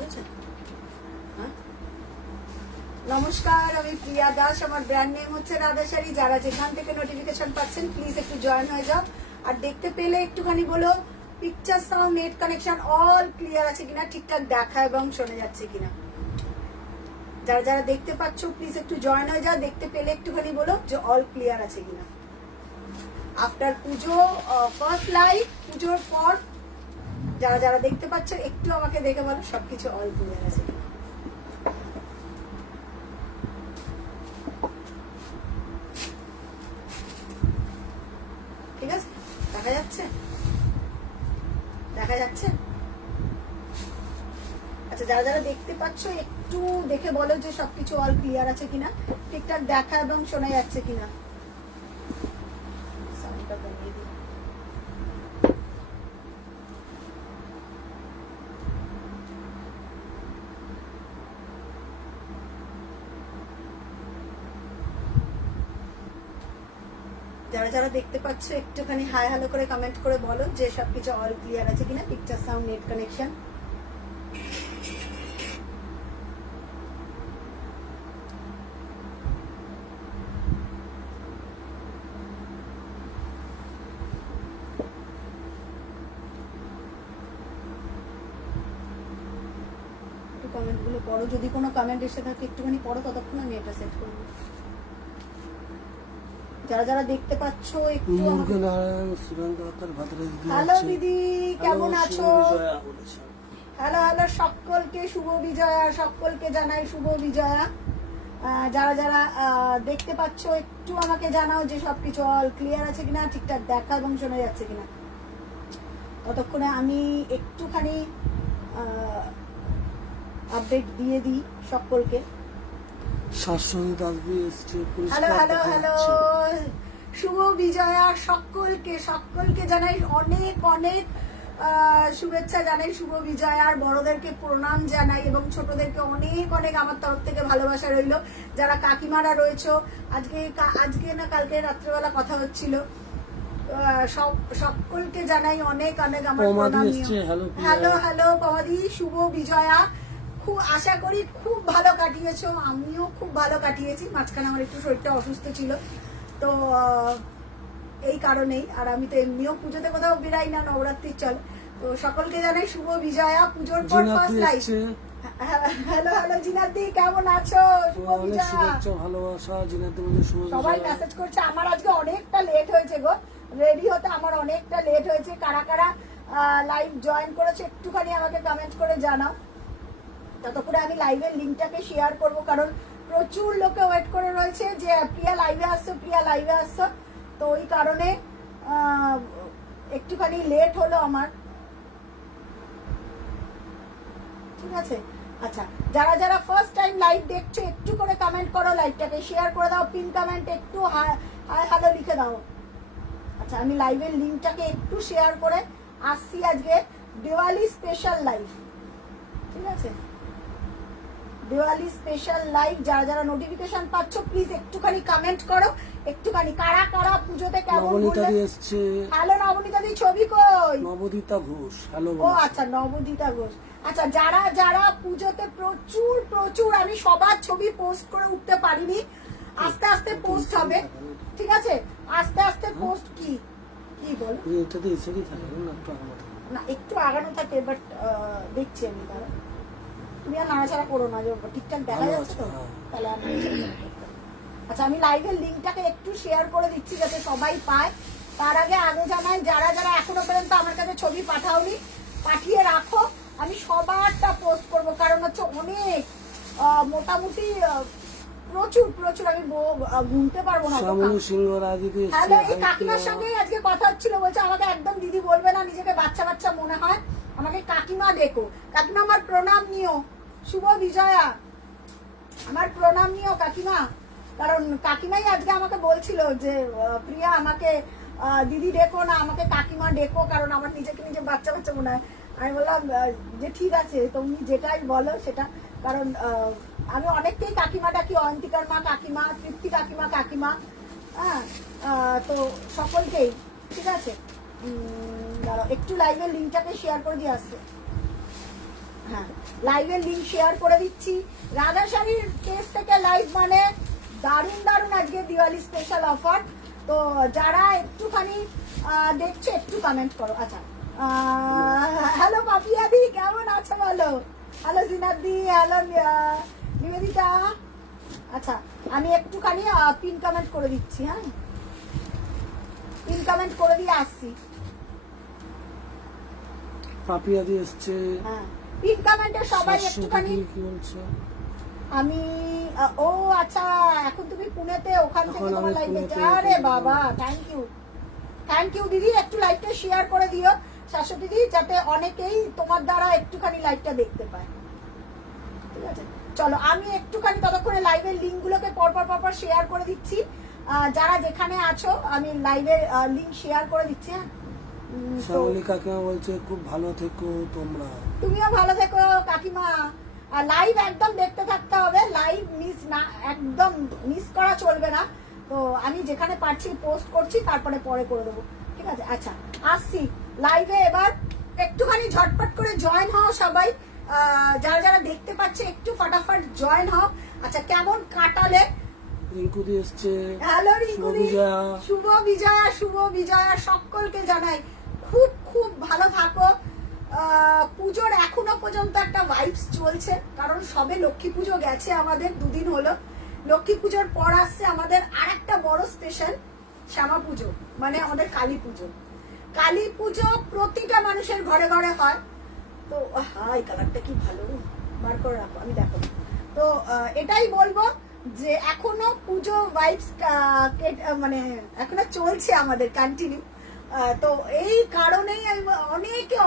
বুঝেছেন? হ্যাঁ, নমস্কার, আমি প্রিয়া দাস, আমার ব্র্যান্ড নেম হচ্ছে রাধাশাড়ি। যারা যেখান থেকে নোটিফিকেশন পাচ্ছেন প্লিজ একটু জয়েন হয়ে যাও। আর দেখতে পেলে একটুখানি বলো picture, sound, net connection all clear আছে কিনা, ঠিকঠাক দেখা এবং শোনা যাচ্ছে কিনা। যারা যারা দেখতে পাচ্ছ প্লিজ একটু জয়েন হয়ে যাও। দেখতে পেলে একটুখানি বলো যে অল ক্লিয়ার আছে কিনা। আফটার পুজো, ফার্স্ট লাইভ, পুজোর পর যারা যারা দেখতে পাচ্ছ একটু আমাকে দেখে বলো সবকিছু অল ক্লিয়ার আছে কিনা। ঠিক আছে, দেখা যাচ্ছে? দেখা যাচ্ছে? আচ্ছা, যারা যারা দেখতে পাচ্ছ একটু দেখে বলো যে সবকিছু অল ক্লিয়ার আছে কিনা, ঠিকঠাক দেখা এবং শোনা যাচ্ছে কিনা। সাউন্ডটা কমিয়ে দিই। যারা যারা দেখতে পাচ্ছ একটুখানি হাই হ্যালো করে কমেন্ট করে বলো যে সবকিছু অল ক্লিয়ার আছে কিনা, picture, sound, net connection. Comment গুলো পড়ো, যদি কোনো কমেন্ট এসে থাকে একটুখানি পড়ো, ততক্ষণ আমি এটা সেট করবো। যারা যারা দেখতে পাচ্ছ একটু হ্যালো দিদি, কেমন আছো? হ্যালো হ্যালো, সকলকে শুভ বিজয়া, সকলকে জানাই শুভ বিজয়া। যারা যারা দেখতে পাচ্ছ একটু আমাকে জানাও যে সবকিছু অল ক্লিয়ার আছে কিনা, ঠিকঠাক দেখা এবং শোনা যাচ্ছে কিনা। ততক্ষণে আমি একটুখানি আপডেট দিয়ে দিই সকলকে। হ্যালো হ্যালো হ্যালো, শুভ বিজয়া সকলকে, সকলকে জানাই অনেক অনেক শুভেচ্ছা জানাই শুভ বিজয়ার। বড়দেরকে প্রণাম জানাই এবং ছোটদেরকে অনেক অনেক আমার তরফ থেকে ভালোবাসা রইল। যারা কাকিমারা রয়েছো, আজকে না কালকে রাত্রেবেলা কথা হচ্ছিল, সকলকে জানাই অনেক অনেক আমার প্রণাম। হ্যালো হ্যালো পমাদি, শুভ বিজয়া। খুব আশা করি খুব ভালো কাটিয়েছো, আমিও খুব ভালো কাটিয়েছি। মাঝখানে আমার একটু শরীরটা অসুস্থ ছিল, তো এই কারণেই। আর আমি তো এমনিও পুজোতে কোথাও বেরাই না, নবরাত্রির চল। তো সকলকে জানাই শুভ বিজয়া, পুজোর পর ফার্স্ট লাইভ। হ্যালো হ্যালো জিনাদি, কেমন আছো? শুভ বিজয়া, ভালোবাসা জিনাদি, সবাই মেসেজ করছে। আমার আজকে অনেকটা লেট হয়েছে গো, রেডি হতে আমার অনেকটা লেট হয়েছে। কারা কারা লাইভ জয়েন করেছে একটুখানি আমাকে কমেন্ট করে জানাও। ততক্ষণে আমি লাইভের লিঙ্কটাকে শেয়ার করব, কারণ প্রচুর লোকে ওয়েট করে রয়েছে যে প্রিয়া লাইভে আসছো, প্রিয়া লাইভে আসছো। তো ওই কারণে একটুখানি লেট হলো আমার। ঠিক আছে, আচ্ছা, যারা যারা ফার্স্ট টাইম লাইভ দেখছো একটু করে কমেন্ট করো, লাইভটাকে শেয়ার করে দাও, পিন কমেন্ট একটু হাই হ্যালো লিখে দাও। আচ্ছা, আমি লাইভের লিঙ্কটাকে একটু শেয়ার করে আসছি। আজকে দিওয়ালি স্পেশাল লাইভ, ঠিক আছে, দিওয়ালি স্পেশাল লাইভ। যারা যারা নোটিফিকেশন পাচ্ছ প্লিজ একটুখানি কমেন্ট করো, একটুখানি কারা কারা পুজোতে কেমন ঘুরলে। হ্যালো নবনীতা দি, ছবি কই? নবদিতা ঘোষ, হ্যালো। ও আচ্ছা, নবদিতা ঘোষ। আচ্ছা, যারা যারা পুজোতে প্রচুর প্রচুর, আমি সবার ছবি পোস্ট করে উঠতে পারিনি, আস্তে আস্তে পোস্ট হবে, ঠিক আছে, আস্তে আস্তে পোস্ট। কি কি বল, এটাতে এসেই থাকে না একটু আগানো থাকে, বাট দেখছি আমি। তারা তুমি আর নাড়াচাড়া করো না, ঠিকঠাক দেখা যাচ্ছে তো, তাহলে আমি। আচ্ছা, আমি লাইভের লিঙ্কটাকে একটু শেয়ার করে দিচ্ছি যাতে সবাই পায়। তার আগে জানাই, যারা যারা এখনো পর্যন্ত আমার কাছে ছবি পাঠাওনি, পাঠিয়ে রাখো, আমি সবারটা পোস্ট করব। কারণ হচ্ছে অনেক, মোটামুটি প্রচুর প্রচুর, আমি গুনতে পারবো না। হ্যালো, এই কাকিমার সঙ্গে আজকে কথা হচ্ছিল, বলছে আমাকে একদম দিদি বলবে না, নিজেকে বাচ্চা বাচ্চা মনে হয়, আমাকে কাকিমা দেখো। কাকিমা আমার প্রণাম নিও, শুভ বিজয়া, আমার প্রণাম নিও কাকিমা। কারণ কাকিমাই আজকে আমাকে বলছিল যে প্রিয়া আমাকে দিদি ডেকো না, আমাকে কাকিমা ডেকো, কারণ আমার নিজেকে নিজে বাচ্চা বাচ্চা মনে হয়। আমি বললাম যে ঠিক আছে, তুমি যেটাই বলো সেটা। কারণ আমি অনেককেই কাকিমা ডাকি, অয়ন্তিকার মা কাকিমা, তৃপ্তি কাকিমা কাকিমা, হ্যাঁ, তো সকলকেই। ঠিক আছে, একটু লাইভের লিঙ্কটাকে শেয়ার করে দিয়ে আসছে। হ্যাঁ। লাইভের লিঙ্ক শেয়ার করে দিচ্ছি। রাধা শাড়ির পেজ থেকে লাইভ মানে দারুণ দারুণ আজকে দিওয়ালি স্পেশাল অফার। তো যারা একটুখানি দেখছো একটু কমেন্ট করো। আচ্ছা, হ্যালো পাপিয়া দি, কেমন আছো বলো? হ্যালো জিনাত দি, হ্যালো নিবেদিতা। আচ্ছা, আমি একটুখানি পিন কমেন্ট করে দিচ্ছি। হ্যাঁ, পিন কমেন্ট করে দিয়ে আসছি। পাপিয়া দিয়ে এসছে। হ্যাঁ, পিন কমেন্টে সবাই একটুখানি। কি বলছো? আমি ও আচ্ছা, এখন তুমি পুনেতে, ওখান থেকে এখন তোমার আমি লাইভে। পুনেতে। আরে বাবা, থ্যাংক ইউ দিদি। একটু লাইভটা শেয়ার করে দিও শাশ্বতী দিদি, যাতে অনেকেই তোমার দ্বারা একটুখানি লাইভটা দেখতে পায়। ঠিক আছে, চলো আমি একটুখানি ততক্ষণে লাইভের লিঙ্ক গুলোকে পরপর শেয়ার করে দিচ্ছি। যারা যেখানে আছো আমি লাইভের লিঙ্ক শেয়ার করে দিচ্ছি। হ্যাঁ, শ্যামলী কাকিমা বলছে খুব ভালো থেকো তোমরা। তুমিও ভালো থেকো কাকিমা। আর লাইভ একদম দেখতে থাকতে হবে, লাইভ মিস না, একদম মিস করা চলবে না। তো আমি যেখানে পারছি পোস্ট করছি, তারপরে পরে করে দেবো। ঠিক আছে, আচ্ছা আসছি লাইভে। এবার একটুখানি ঝটপট করে জয়েন হও সবাই। যারা যারা দেখতে পাচ্ছে একটু ফটাফট জয়েন হও। আচ্ছা, কেমন কাটালে? রিঙ্কু দিয়ে এসছে। হ্যালো রিঙ্কুদি, শুভ বিজয়া সকলকে জানাই খুব খুব ভালো থাকো। পুজোর এখনো পর্যন্ত একটা ভাইবস চলছে, কারণ সবে লক্ষ্মী পুজো গেছে, আমাদের দুদিন হলো। লক্ষ্মী পুজোর পর আসছে আমাদের আর একটা বড় স্পেশাল শ্যামা পুজো, মানে আমাদের কালী পুজো। কালী পুজো প্রতিটা মানুষের ঘরে ঘরে হয়। তো এই কালারটা কি ভালো, বার করে রাখো, আমি দেখো। তো এটাই বলবো যে এখনো পুজো ভাইবস মানে এখনো চলছে আমাদের কন্টিনিউ। তো এই কারণেই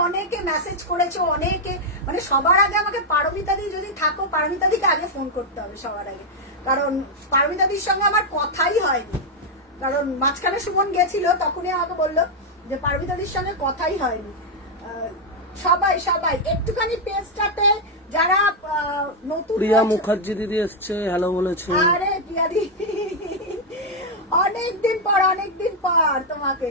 অনেকে মেসেজ করেছে, অনেকে মানে সবার আগে আমাকে পারমিতাদি যদি থাকো, পারমিতাদিকে আগে ফোন করতে হবে সবার আগে, কারণ পারমিতাদির সঙ্গে আমার কথাই হয়নি। কারণ মাঝখানে সুমন গেছিল, তখনই আমাকে বললো যে পারমিতাদির সঙ্গে কথাই হয়নি। সবাই একটুখানি পেজটাতে যারা নতুন। প্রিয়া মুখার্জি দিদি এসছে, হ্যালো বলেছে। আরে প্রিয়া দিদি, অনেকদিন পর তোমাকে।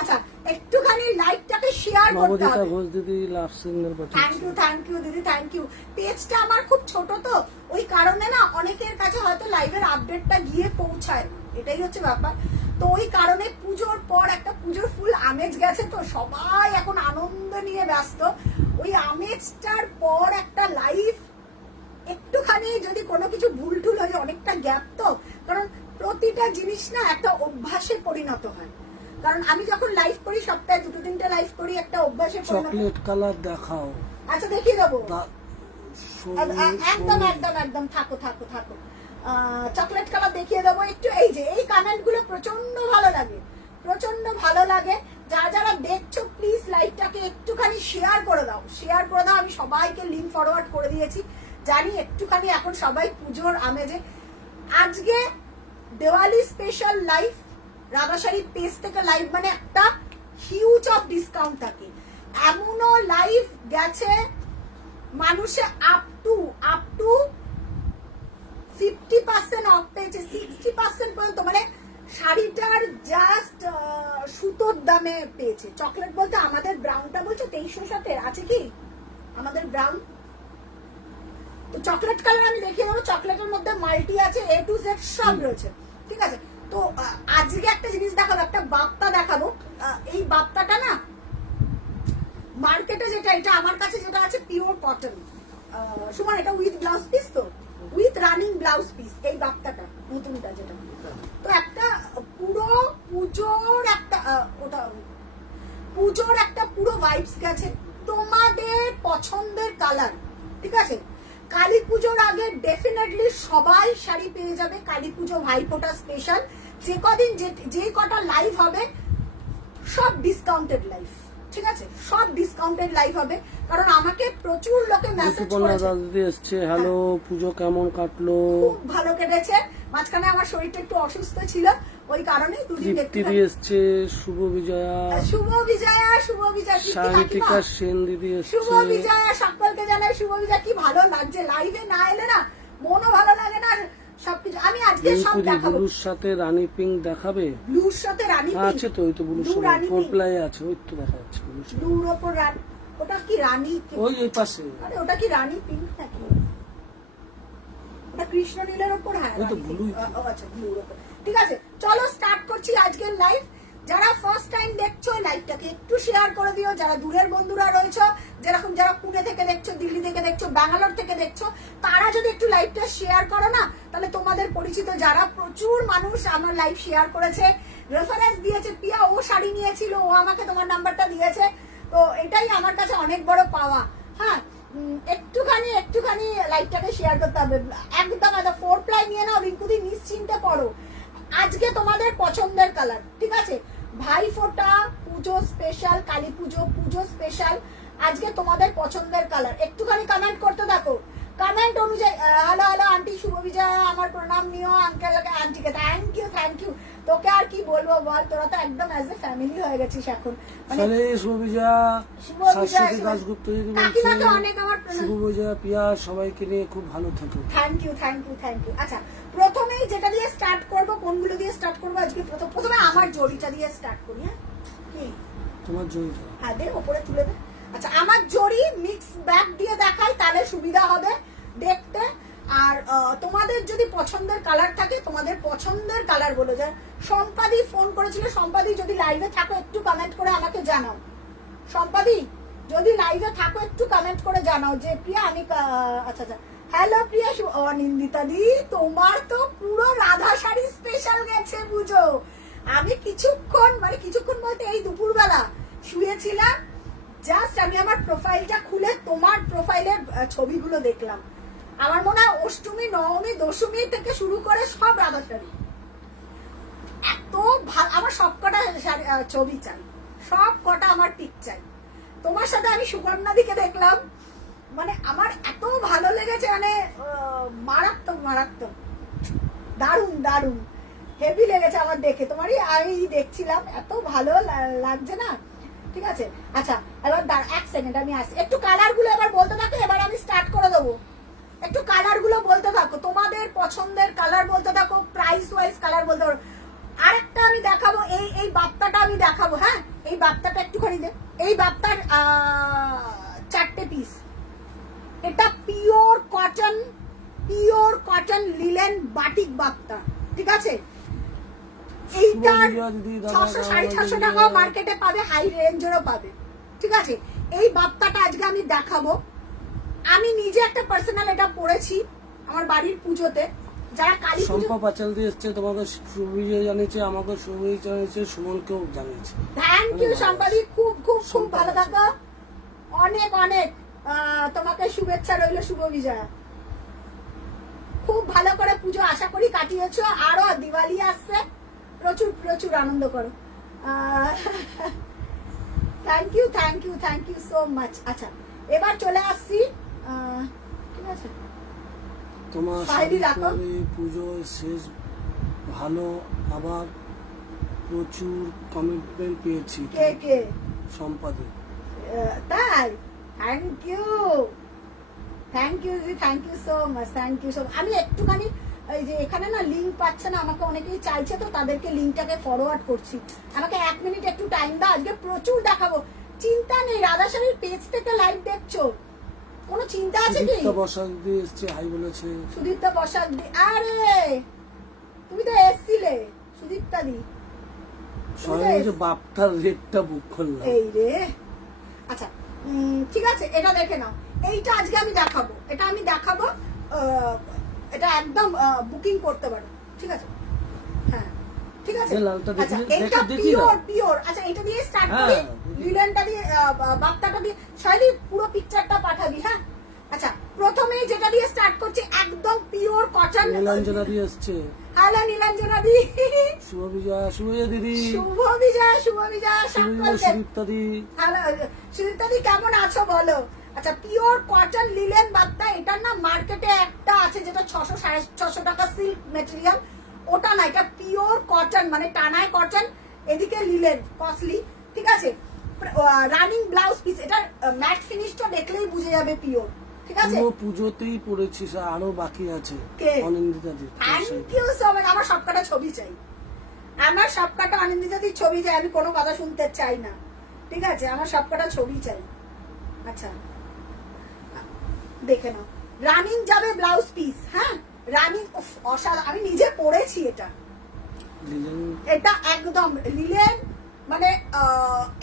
আচ্ছা, একটুখানি লাইভটাকে শেয়ার করতে নবদিতা হবে। ঘোষ দিদি লাভ সিগন্যাল পাঠিয়েছে। থ্যাংক ইউ দিদি, থ্যাংক ইউ। পেজটা আমার খুব ছোট, তো ওই কারণে না অনেকের কাছে হয়তো লাইভের আপডেটটা গিয়ে পৌঁছায়, এটাই হচ্ছে ব্যাপার। তো ওই কারণে পুজোর পর একটা পুজোর ফুল আমেজ গেছে, তো সবাই এখন আনন্দ নিয়ে ব্যস্ত। ওই আমেজটার পর একটা লাইভ, একটুখানি যদি কোনো কিছু ভুল টুল হয়ে, অনেকটা গ্যাপ, তো কারণ প্রতিটা জিনিস না একটা অভ্যাসে পরিণত হয়। কারণ আমি যখন লাইভ করি, সপ্তাহে 2-3টে লাইভ করি, একটা অভ্যাসে পরিণত। চকলেট কালার দেখাও। আচ্ছা, দেখিয়ে দেবো। একদম একদম থাকো। চকলেট কালার দেখিয়ে দেবো একটু। এই যে এই কমেন্ট গুলো প্রচন্ড ভালো লাগে। যারা দেখছো প্লিজ লাইভটাকে একটুখানি শেয়ার করে দাও। আমি সবাইকে লিংক ফরওয়ার্ড করে দিয়েছি, জানি একটুখানি এখন সবাই পুজোর আমেজে। আজকে দিওয়ালি স্পেশাল লাইভ, রাধাশাড়ি পেজ থেকে লাইভ মানে একটা হিউজ অফ ডিসকাউন্ট থাকে। এমনও লাইভ গেছে মানুষে আপ টু 50% অফ পেয়েছে, 60% পর্যন্ত, মানে শাড়িটার জাস্ট সুতোর দামে পেয়েছে। চকলেট বলতে আমাদের ব্রাউনটা বলছো 2300 আছে কি আমাদের ব্রাউন? তো চকলেট কালার আমি দেখিয়ে দেবো। চকলেটের মধ্যে মাল্টি আছে, A to Z সব রয়েছে। ঠিক আছে, তো আজকে একটা জিনিস দেখাবো, একটা বাপ্তা দেখাবো। এই বাপ্তাটা না মার্কেটে যেটা, এটা আমার কাছে যেটা আছে পিওর কটন। সুমন, এটা উইথ ব্লাউজ পিস, তো উইথ রানিং ব্লাউজ পিস এই বাপ্তাটা নতুনটা যেটা। তো একটা পুরো পুজোর একটা পুরো ভাইবস গেছে। তোমাদের পছন্দের কালার, ঠিক আছে। কালী পুজোর আগে ডেফিনেটলি সবাই শাড়ি পেয়ে যাবে। কালী পুজো ভাইফোঁটা স্পেশাল যে কটা লাইভ হবে সব ডিসকাউন্টেড লাইভ, ঠিক আছে, সব ডিসকাউন্টেড লাইভ হবে। কারণ আমাকে প্রচুর লোকে মেসেজ করেছে। হ্যালো, পুজো কেমন কাটলো? খুব ভালো কেটেছে। মাঝখানে আমার শরীরটা একটু অসুস্থ ছিল, ওই কারণেই দুদিন দেখতে এসছে। শুভ বিজয়া সাহিতিকা সেন দিদি এসছে। শুভ বিজয়া সকলকে জানাই শুভ বিজয়া। কি ভালো লাগছে, লাইভে না এলে না মনও ভালো লাগে না সবকিছু। আমি আজকে সব দেখাবো। ব্লুর সাথে রানী পিঙ্ক দেখাবে? ব্লুর সাথে রানী পিঙ্ক আছে তো, ওই তো ব্লুর সাথে ফোর প্লাই আছে, ওই তো দেখা যাচ্ছে ব্লুর উপর ওটা কি রানী ওই এই পাশে আরে ওটা কি রানী পিঙ্ক নাকি ওটা কৃষ্ণ নীলের উপর হ্যাঁ ওই তো রানী blue pink। আচ্ছা ব্লুর উপর ঠিক আছে চলো স্টার্ট করছি আজকের লাইভ যারা ফার্স্ট টাইম দেখছো লাইভটাকে একটু শেয়ার করে দিও যারা দূরের বন্ধুরা রয়েছে যেরকম যারা পুনে থেকে দেখছো দিল্লি থেকে দেখছো ব্যাঙ্গালোর থেকে দেখছো তারা যদি একটু লাইভটা শেয়ার করো না তাহলে তোমাদের পরিচিত যারা প্রচুর মানুষ আমার লাইভ শেয়ার করেছে রেফারেন্স দিয়েছে পিয়া ও শাড়ি নিয়েছিল ও আমাকে তোমার নাম্বারটা দিয়েছে তো এটাই আমার কাছে অনেক বড় পাওয়া হ্যাঁ একটুখানি লাইভটাকে শেয়ার করতে হবে একদম 4 প্লাই নিয়ে নাও রিঙ্কুদি নিশ্চিন্তে পড়ো আজকে তোমাদের পছন্দের কালার ঠিক আছে ভাইফোঁটা পুজো স্পেশাল কালী পুজো পুজো স্পেশাল আজকে তোমাদের পছন্দের কালার একটুখানি কমেন্ট করতে থাকো কমেন্ট অনুযায়ী হ্যালো হ্যালো আন্টি শুভ বিজয় আমার প্রণাম নিও আঙ্কেল আন্টিকে থ্যাংক ইউ তোকে আর কি বলবো বল তোরা তো একদম অ্যাজ এ ফ্যামিলি হয়ে গেছিস এখন মানে তাহলে শুভবিজয়া শাশ্বতী দাশগুপ্ত যদি কাকিমাকে বলছে অনেক আমার প্রণাম শুভবিজয়া পিয়া সবাইকে নিয়ে খুব ভালো থাকো থ্যাংক ইউ আচ্ছা প্রথমেই যেটা দিয়ে স্টার্ট করব কোনগুলো দিয়ে স্টার্ট করব আজকে প্রথমে আমার জড়িটা দিয়ে স্টার্ট করি হ্যাঁ কি তোমার জয়টা হ্যাঁ দে উপরে তুলে দে আচ্ছা আমার জড়ি মিক্স ব্যাগ দিয়ে দেখাই তাহলে সুবিধা হবে দেখতে আর তোমাদের যদি পছন্দের কালার থাকে তোমাদের পছন্দের কালার বলো যে সম্পাদি ফোন করেছিল সম্পাদি যদি লাইভে থাকো একটু কমেন্ট করে আমাকে জানাও সম্পাদি যদি লাইভে থাকো একটু কমেন্ট করে জানাও যে প্রিয়া আমি আচ্ছা হ্যালো প্রিয়া অনিন্দিতা দি তোমার তো পুরো রাধা শাড়ি স্পেশাল গেছে বুঝো আমি কিছুক্ষণ বলতে এই দুপুরবেলা শুয়েছিলাম জাস্ট আমি আমার প্রোফাইলটা খুলে তোমার প্রোফাইলের ছবিগুলো দেখলাম আমার মনে হয় অষ্টমী নবমী দশমী থেকে শুরু করে সব রাধা শাড়ি এত ভালো আমার সবকটা ছবি চাই সব কটা আমার পিক চাই তোমার সাথে আমি সুবর্ণাদিকে দেখলাম মানে আমার এত ভালো লেগেছে মানে মারাত্মক দারুণ হেভি লেগেছে আমার দেখে তোমারই আমি দেখছিলাম এত ভালো লাগছে না ঠিক আছে আচ্ছা এবার এক সেকেন্ড আমি আসছি একটু কালার গুলো এবার বলতে থাকো এবার আমি স্টার্ট করে দেবো একটু কালার গুলো বলতে থাকো তোমাদের পছন্দের কালার বলতে থাকো প্রাইস ওয়াইজ কালার বলতে পারো আরেকটা আমি দেখাবো এই বাপ্তাটা আমি দেখাবো হ্যাঁ এই বাপ্তাটা একটুখানি দে এই বাপ্তার 4টে পিস এটা পিওর কটন লিলেন বাটিক বাপ্তা ঠিক আছে এইটার 600-650 টাকাও মার্কেটে পাবে হাই রেঞ্জেরও পাবে ঠিক আছে এই বাপ্তাটা আজকে আমি দেখাবো আমি নিজে একটা পার্সোনাল এটা পরেছি আমার বাড়ির পুজোতে যারা কালী পুজো সম্পা পাঁচাল দিয়ে এসছে তোমাকে শুভবিজয় জানিয়েছে আমাকে শুভবিজয় জানিয়েছে সুমনকেও জানিয়েছে থ্যাংক ইউ সম্পাদি খুব ভালো থাকো অনেক তোমাকে শুভেচ্ছা রইল শুভ বিজয়া খুব ভালো করে পুজো আশা করি কাটিয়েছো আরো দিওয়ালি আসছে প্রচুর আনন্দ করো থ্যাংক ইউ সো মাচ আচ্ছা এবার চলে আসছি ঠিক আছে তোমার পুজো শেষ ভালো আবার প্রচুর কমিটমেন্ট পেয়েছি কে সম্পাদি তাই থ্যাংক ইউ সো মাচ আমি একটুখানি এই যে এখানে না লিংক পাচ্ছে না আমাকে অনেকেই চাইছে তো তাদেরকে লিংকটাকে ফরওয়ার্ড করছি আমাকে 1 মিনিট একটু টাইম দাও আজকে প্রচুর দেখাবো চিন্তা নেই রাধাশাড়ির পেজ থেকে লাইভ দেখছো কোনো চিন্তা আছে কি সুদীপ্তা বসাক দিয়ে এসছে হাই বলেছে সুদীপ্তা বসাক দি আরে তুমি তো এসছিলে সুদীপ্তা দি সবাই যে বাপটার রেটটা বুক করলাম এই রে আচ্ছা ঠিক আছে এটা দেখে নাও এইটা আজকে আমি দেখাবো এটা একদম বুকিং করতে পারো ঠিক আছে হ্যাঁ ঠিক আছে আচ্ছা এটা পিওর আচ্ছা এটা দিয়ে স্টার্ট করি লিলেনটা দিয়ে বাপ্তাটা দিয়ে শাইলি পুরো পিকচারটা পাঠাবি হ্যাঁ আচ্ছা প্রথমেই যেটা দিয়ে স্টার্ট করছি একদম পিওর কটন নীলাঞ্জনা দিয়ে আসছে হ্যালো নীলাঞ্জনা দি শুভবিজয়া দিদি শুভবিজয়া সুদীপ্তা দি হ্যালো সুদীপ্তা দি কেমন আছো বলো আচ্ছা পিওর কটন লিলেন বাপ্তা এটার না মার্কেটে একটা আছে যেটা 600-650 টাকা সিল্ক মেটেরিয়াল ওটা না এটা পিওর কটন মানে টানায় কটন এদিকে লিলেন কস্টলি ঠিক আছে রানিং ব্লাউজ পিস এটা ম্যাট ফিনিশটা দেখলেই বুঝে যাবে পিওর ঠিক আছে পুজোতেই পড়েছিস আরো বাকি আছে অনিন্দিতা দি থ্যাংক ইউ সো মাচ আমার সবকটা ছবি চাই অনিন্দিতা দির ছবি চাই আমি কোনো কথা শুনতে চাই না ঠিক আছে আমার সবকটা ছবি চাই আচ্ছা দেখে নাও, রানিং যাবে ব্লাউজ পিস। হ্যাঁ রানিং, অসাধারণ, আমি নিজে পরেছি এটা। এটা একদম লিলেন, মানে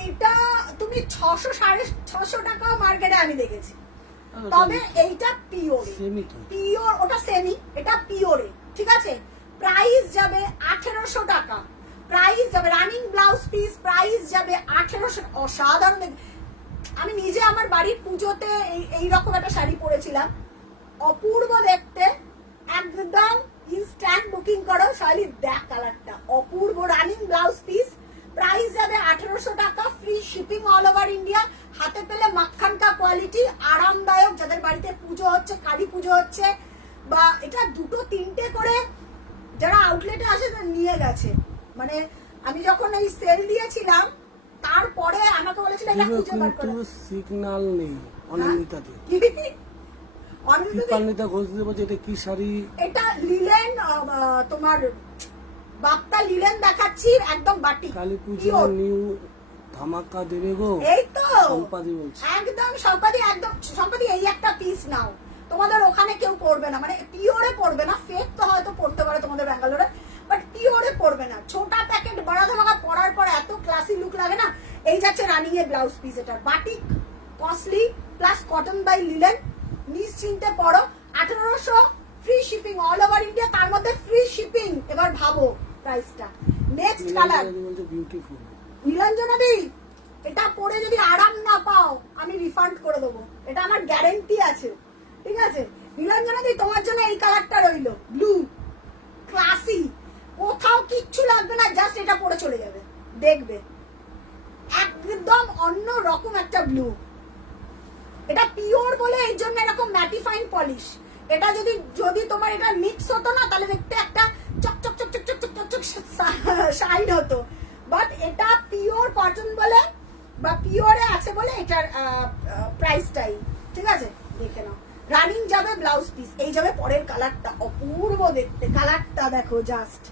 এটা তুমি 600-650 টাকা মার্কেটে আমি দেখেছি, তবে এইটা পিওর, পিওর, ওটা সেমি, এটা পিওরে, ঠিক আছে। প্রাইস যাবে 1800 টাকা, প্রাইস যাবে রানিং ব্লাউজ পিস, প্রাইস যাবে 1800। অসাধারণ, আমি নিজে আমার বাড়ির পুজোতে এইরকম একটা শাড়ি পরেছিলাম, অপূর্ব দেখতে, একদম ইনস্ট্যান্ট বুকিং করো। শাড়ি দেখ কালারটা অপূর্ব, রানিং ব্লাউজ পিস, প্রাইস যাবে 1800 টাকা, free shipping all over India. হাতে পেলে মাখন কা কোয়ালিটি, আরামদায়ক, যাদের বাড়িতে পুজো হচ্ছে, কালী পুজো হচ্ছে, বা এটা 2-3টে করে যারা আউটলেটে আসে নিয়ে গেছে। মানে আমি যখন এই সেল দিয়েছিলাম তারপরে আমাকে বলেছিল এটা খুঁজে বার করো, সিগন্যাল নেই অনিন্দিতাতে। অনিন্দিতা ঘোষ দিয়ে বলছে এটা কি শাড়ি, এটা লিলেন, তোমার বাপ্তা লিলেন দেখাচ্ছি, একদম বাটি, কালী পূজা নিউ ধামাকা দেবে গো। এই তো সম্পাদি বলছে, একদম সম্পাদি, একদম সম্পাদি, এই একটা পিস নাও, তোমাদের ওখানে কেউ পড়বে না, মানে পিওরে পড়বে না, ফেক তো হয়তো পড়তে পারে তোমাদের ব্যাঙ্গালোরে, বাট পিওরে পড়বে না। ছোটা প্যাকেট বড় ধামাকা পরার পর এত ক্লাসি লুক লাগে না। এই যাচ্ছে রানিং এ ব্লাউজ পিস, এটা batik, costly, plus cotton by linen, নিশ্চিন্তে পড়ো। 1800, free shipping all over India, তার মধ্যে ফ্রি শিপিং। এবার ভাবো প্রাইসটা। নেক্সট কালার, বিউটিফুল নীলাঞ্জনা দি, এটা পরে যদি আরাম না পাও আমি রিফান্ড করে দেবো, এটা আমার গ্যারেন্টি আছে, ঠিক আছে। নীলাঞ্জনা দি, তোমার জন্য এই কালারটা রইলো, ব্লু, ক্লাসি, কোথাও কিচ্ছু লাগবে না, জাস্ট এটা পরে চলে যাবে, দেখবে একদম অন্য রকম একটা ব্লু। এটা পিওর বলে এই জন্য এরকম ম্যাটিফাইং পলিশ। এটা যদি তোমার এটা মিক্স হতো না, তাহলে দেখতে একটা চকচক চকচক চকচক চকচক শাইন হতো, বাট এটা পিওর কটন বলে বা পিওরে আছে বলে এটার প্রাইসটাই, ঠিক আছে। দেখে নাও, রানিং যাবে ব্লাউজ পিস, এই যাবে পরের কালারটা, অপূর্ব দেখতে, কালারটা দেখো জাস্ট।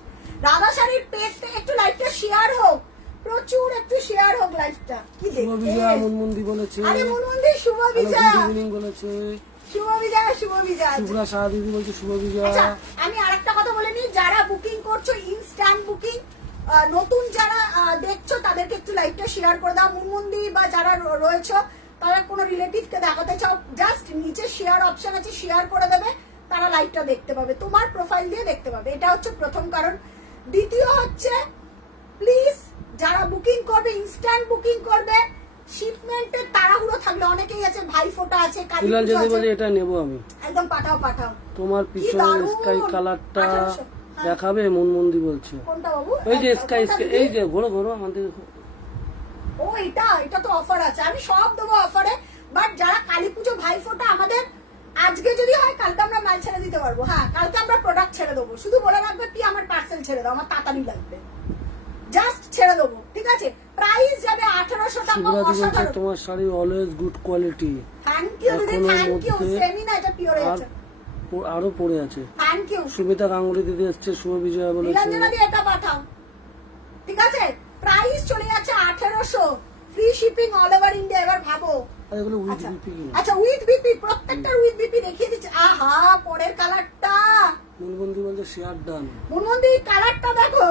রাধা শাড়ির পেজটা একটু লাইভটা শেয়ার হোক, প্রচুর একটু শেয়ার হোক লাইভটা। কি দেখতে, মুনমুন্দি বলেছে, আরে মুনমুন্দি, শুভ বিজয়া বলেছে, শুভ বিজয়া, শুভ বিজয়া, শুভ্রা শাহ দিদি বলছে শুভ বিজয়া। আচ্ছা আমি আরেকটা কথা বলে নিই, যারা বুকিং করছো ইনস্ট্যান্ট বুকিং, নতুন যারা দেখছো তাদেরকে একটু লাইভটা শেয়ার করে দাও। মুনমুন্দি বা যারা রয়েছে, তারা কোনো রিলেটিভকে দেখাতে চাও, জাস্ট নিচে শেয়ার অপশন আছে, শেয়ার করে দেবে, তারা লাইভটা দেখতে পাবে, তোমার প্রোফাইল দিয়ে দেখতে পাবে। এটা হচ্ছে প্রথম কারণ। দ্বিতীয় হচ্ছে, প্লিজ যারা বুকিং করবে ইনস্ট্যান্ট বুকিং করবে, শিপমেন্টের তাড়াহুড়ো থাকলে, অনেকেই আছে ভাইফোঁটা আছে, কালী পুজো আছে, এটা নেব আমি, একদম পাঠাও পাঠাও। তোমার পিছনে স্কাই কালারটা দেখাবে, মুনমুন্দি বলছে। কোনটা বাবু? এই যে স্কাই, এই যে ঘোরো ঘোরো আমাদের। ও এটা তো অফার আছে, আমি সব দেবো অফারে, বাট যারা কালী পুজো ভাইফোঁটা, আমাদের আজকে যদি হয় কালকে আমরা মাল ছেড়ে দিতে পারবো। হ্যাঁ কালকে আমরা প্রোডাক্ট ছেড়ে দেবো, শুধু বলে রাখবে কি আমার পার্সেল ছেড়ে দাও, আমার তাড়াতাড়ি লাগবে, জাস্ট ছেড়ে দেবো, ঠিক আছে। প্রাইস যাবে 1800 টাকা। অসাধারণ, তোমার sari always good quality. Thank you দিদি, থ্যাংক ইউ। সেমি না, এটা পিওর আছে, আরো পড়ে আছে। Thank you. সুমিতা গাঙ্গুলি দিদি এসছে, শুভ বিজয়া বলেছে। নীলাঞ্জনা দি, এটা পাঠাও, ঠিক আছে। প্রাইস চলে যাচ্ছে 1800, free shipping all over India. এবার ভাবো, এগুলো উইথ বিপি, আচ্ছা উইথ বিপি, প্রত্যেকটার উইথ বিপি দেখিয়ে দিচ্ছে। আহা, পরের কালারটা, মুনমুন্দি বলছে শেয়ার ডান। মুনমুন্দি কালারটা দেখো,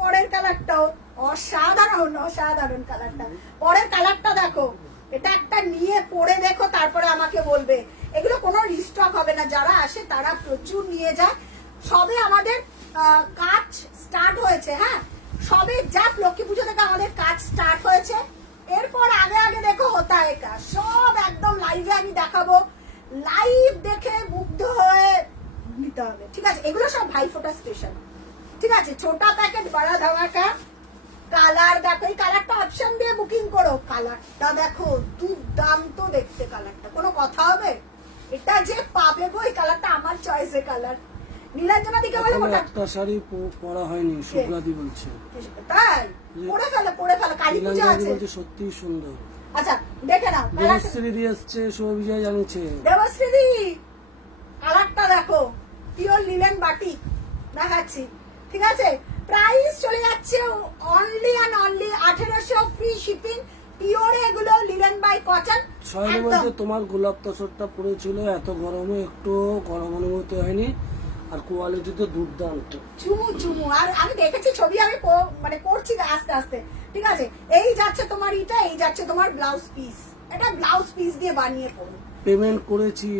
পরের কালারটাও অসাধারণ, অসাধারণ কালারটা, পরের কালারটা দেখো। এটা একটা নিয়ে পরে দেখো, তারপরে আমাকে বলবে। এগুলো কোনো রিস্টক হবে না, যারা আসে তারা প্রচুর নিয়ে যায়। সবে আমাদের কাজ স্টার্ট হয়েছে, হ্যাঁ সবে জাস্ট লক্ষ্মী পুজো থেকে আমাদের কাজ স্টার্ট হয়েছে। এরপর আগে আগে দেখো হতা है কাজ, সব একদম লাইভে আমি দেখাবো, লাইভ দেখে মুগ্ধ হয়ে নিতে হবে, ঠিক আছে। এগুলো সব ভাইফোঁটা স্পেশাল, ঠিক আছে। ছোটা প্যাকেট বড় ধামাকা। কালার দেখো, এই কালারটা অপশন দিয়ে বুকিং করো, কালারটা দেখো দুর্দান্ত দেখতে, কালারটা কোনো কথা হবে, এটা যে পাবে গো, এই কালারটা আমার চয়েসের কালার। নীলাঞ্জনা দিকে বলে একটা শাড়ি পরা হয়নি, শুভ্রাদি বলছে, তাই পরে ফেলো, কালী পূজা আছে, বলছে সত্যি সুন্দর। আচ্ছা দেখে নাও, দেবশ্রী দি আসছে, শুভ বিজয় জানিয়েছে। দেবশ্রী দি, কালারটা দেখো, পিওর লিলেন বাটিক দেখাচ্ছি, ঠিক আছে। প্রাইস চলে যাচ্ছে only and only 1800, free shipping, pure এগুলো লিলেন বাই কটন। সয়েলের মধ্যে তোমার গোলাপ তসরটা পড়েছিল, এত গরমে একটু গরম অনুভূত হয়নি, আর কোয়ালিটি তো দুর্দান্ত। চুমু চুমু। আর আমি দেখেছি ছবি, আমি মানে করছি আস্তে আস্তে, ঠিক আছে। এই যাচ্ছে তোমার এটা, এই যাচ্ছে তোমার ব্লাউজ পিস। এটা ব্লাউজ পিস দিয়ে বানিয়ে পড়ো। পেমেন্ট করেছি,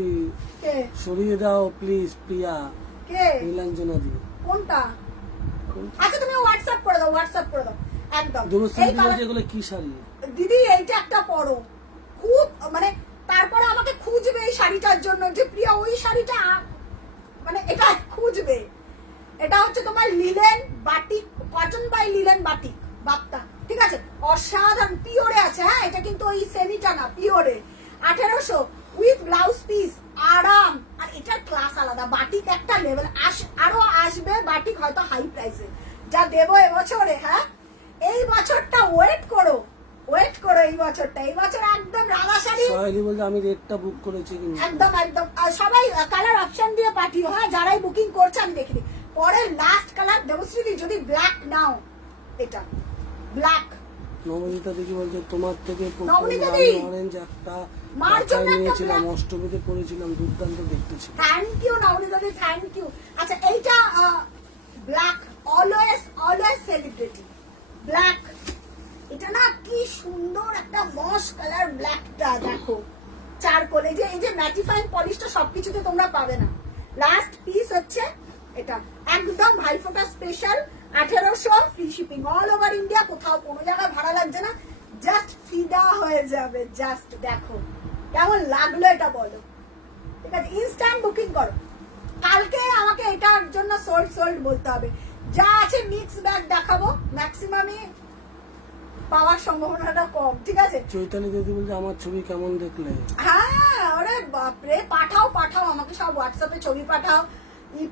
কে সরিয়ে দাও প্লিজ প্রিয়া। কে নীলাঞ্জনা দি। কোনটা? আচ্ছা তুমি হোয়াটসঅ্যাপ করে দাও, হোয়াটসঅ্যাপ করে দাও একদম। এই কালার যেগুলো কি শাড়ি দিদি, এইটা একটা পরো, খুব মানে তারপরে আমাকে খুঁজবে এই শাড়িটার জন্য, যে প্রিয়া ওই শাড়িটা মানে এটা খুঁজবে। এটা হচ্ছে তোমার linen batik, cotton by linen batik বাপ্তা, ঠিক আছে। অসাধারণ পিওরে আছে, হ্যাঁ এটা কিন্তু ওই সেমিটা না, পিওরে। 1800 উইথ ব্লাউজ পিস, আরাম। আর এটার ক্লাস আলাদা, বাটিক একটা লেভেল। আরো আসবে বাটিক হয়তো হাই প্রাইসে, যা দেবো এবছরে। হ্যাঁ এই বছরটা ওয়েট করো, ওয়েট করো এই বছরটা। এই বছর একদম রাঙা শাড়ি। সহেলি বলতে আমি রেটটা বুক করেছি কিন্তু। একদম একদম। আর সবাই কালার অপশন দিয়ে পাঠিও, হ্যাঁ যারাই বুকিং করছে আমি দেখিনি। পরের লাস্ট কালার দেবশ্রী, যদি ব্ল্যাক নাও, এটা ব্ল্যাক। নবনীতা দেখি বলছে তোমার থেকে নবনীতা দি, অরেঞ্জ একটা মার জন্য একটা নিয়েছিলাম, black। অষ্টমীতে পরেছিলাম, দুর্দান্ত দেখতে ছিল। থ্যাংক ইউ নবনীতা দি, থ্যাংক ইউ। আচ্ছা এইটা black, always always celebrity black. এটা না কি সুন্দর একটা মস কালার ব্ল্যাকটা, দেখো চারকোল। এই যে ম্যাটিফাইং পলিশটা সবকিছুতে তোমরা পাবে না। লাস্ট পিস হচ্ছে এটা, একদম Bhaiphonta special. 1800 free shipping all over India, কোথাও কোনো জায়গায় ভাড়া লাগছে না, জাস্ট ফিদা হয়ে যাবে। জাস্ট দেখো কেমন লাগলো এটা বলো, ঠিক আছে। ইনস্ট্যান্ট বুকিং করো, কালকে আমাকে এটার জন্য সোল্ড সোল্ড বলতে হবে। যা আছে মিক্স ব্যাগ দেখাবো, ম্যাক্সিমামই পাওয়ার সম্ভাবনাটা কম, ঠিক আছে। চৈতালি দিদি বলছে আমার ছবি কেমন দেখলে? হ্যাঁ আরে বাপরে, পাঠাও পাঠাও আমাকে, সব হোয়াটসঅ্যাপে ছবি পাঠাও,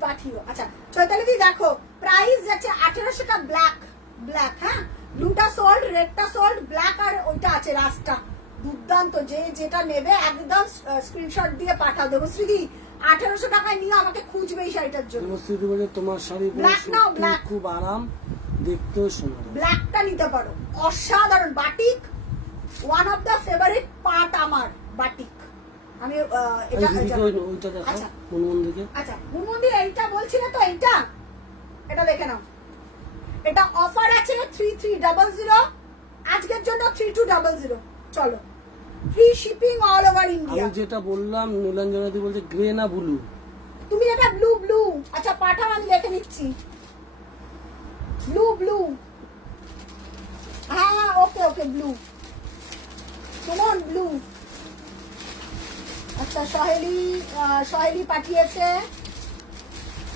পাঠিও। আচ্ছা চৈতালি দি দেখো, প্রাইস যাচ্ছে 1800 টাকা। ব্ল্যাক ব্ল্যাক, হ্যাঁ ব্লুটা সোল্ড, রেডটা সোল্ড, ব্ল্যাক আর ওইটা আছে রাস্তা। দুর্দান্ত, যে যেটা নেবে একদম স্ক্রিনশট দিয়ে পাঠাও। দেবশ্রী দি 1800 টাকায় নিয়ে আমাকে খুঁজবে এই শাড়িটার জন্য। দেবশ্রী দি বলছে তোমার শাড়ি ব্ল্যাক নাও, ব্ল্যাক খুব আরাম, দেখতেও সুন্দর। ব্ল্যাকটা নিতে পারো, অসাধারণ। Batik one of the favourite part আমার, বাটিক। আমি এটা ওইটা দেখো মুনমুন দিকে। আচ্ছা মুনমুন্দি, এইটা বলছিলে তো, এইটা এটা দেখে নাও। এটা অফার আছে 3300, আজকের জন্য 3200। চলো, free shipping all over India. আমি যেটা বললাম, নীলাঞ্জনা দি বলছে গ্রে না ব্লু। তুমি এটা ব্লু ব্লু, আচ্ছা পাঠাও, আমি দেখে নিচ্ছি। ব্লু ব্লু, হ্যাঁ হ্যাঁ ওকে ওকে, ব্লু কেমন ব্লু। আচ্ছা সহেলি পাঠিয়েছে,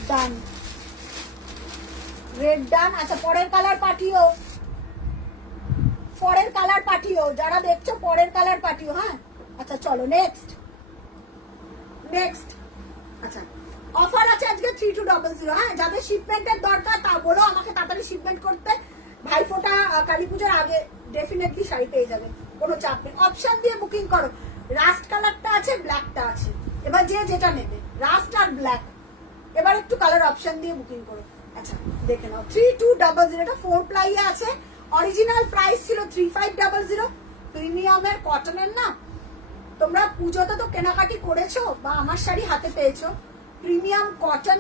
ডান, রেড ডান। আচ্ছা পরের কালার পাঠিও, পরের কালার পাঠিও, যারা দেখছো পরের কালার পাঠিও। হ্যাঁ আচ্ছা চলো নেক্সট নেক্সট। আচ্ছা অফার আছে আজকে 3200। হ্যাঁ যাদের শিপমেন্টের দরকার তা বলো আমাকে, তাড়াতাড়ি শিপমেন্ট করতে। ভাইফোঁটা কালী পুজোর আগে ডেফিনেটলি শাড়ি পেয়ে যাবে, কোনো চাপ নেই। অপশন দিয়ে বুকিং করো, রাস্ট কালারটা আছে, ব্ল্যাকটা আছে। এবার যে যেটা নেবে, রাস্ট আর ব্ল্যাক। এবার একটু কালার অপশন দিয়ে বুকিং করো। আচ্ছা দেখে নাও, 3200। এটা 4 প্লাই আছে। অরিজিনাল প্রাইস ছিল 3500। প্রিমিয়ামের কটনের না, তোমরা পুজোতে তো কেনাকাটি করেছো বা আমার শাড়ি হাতে পেয়েছো। প্রিমিয়াম কটন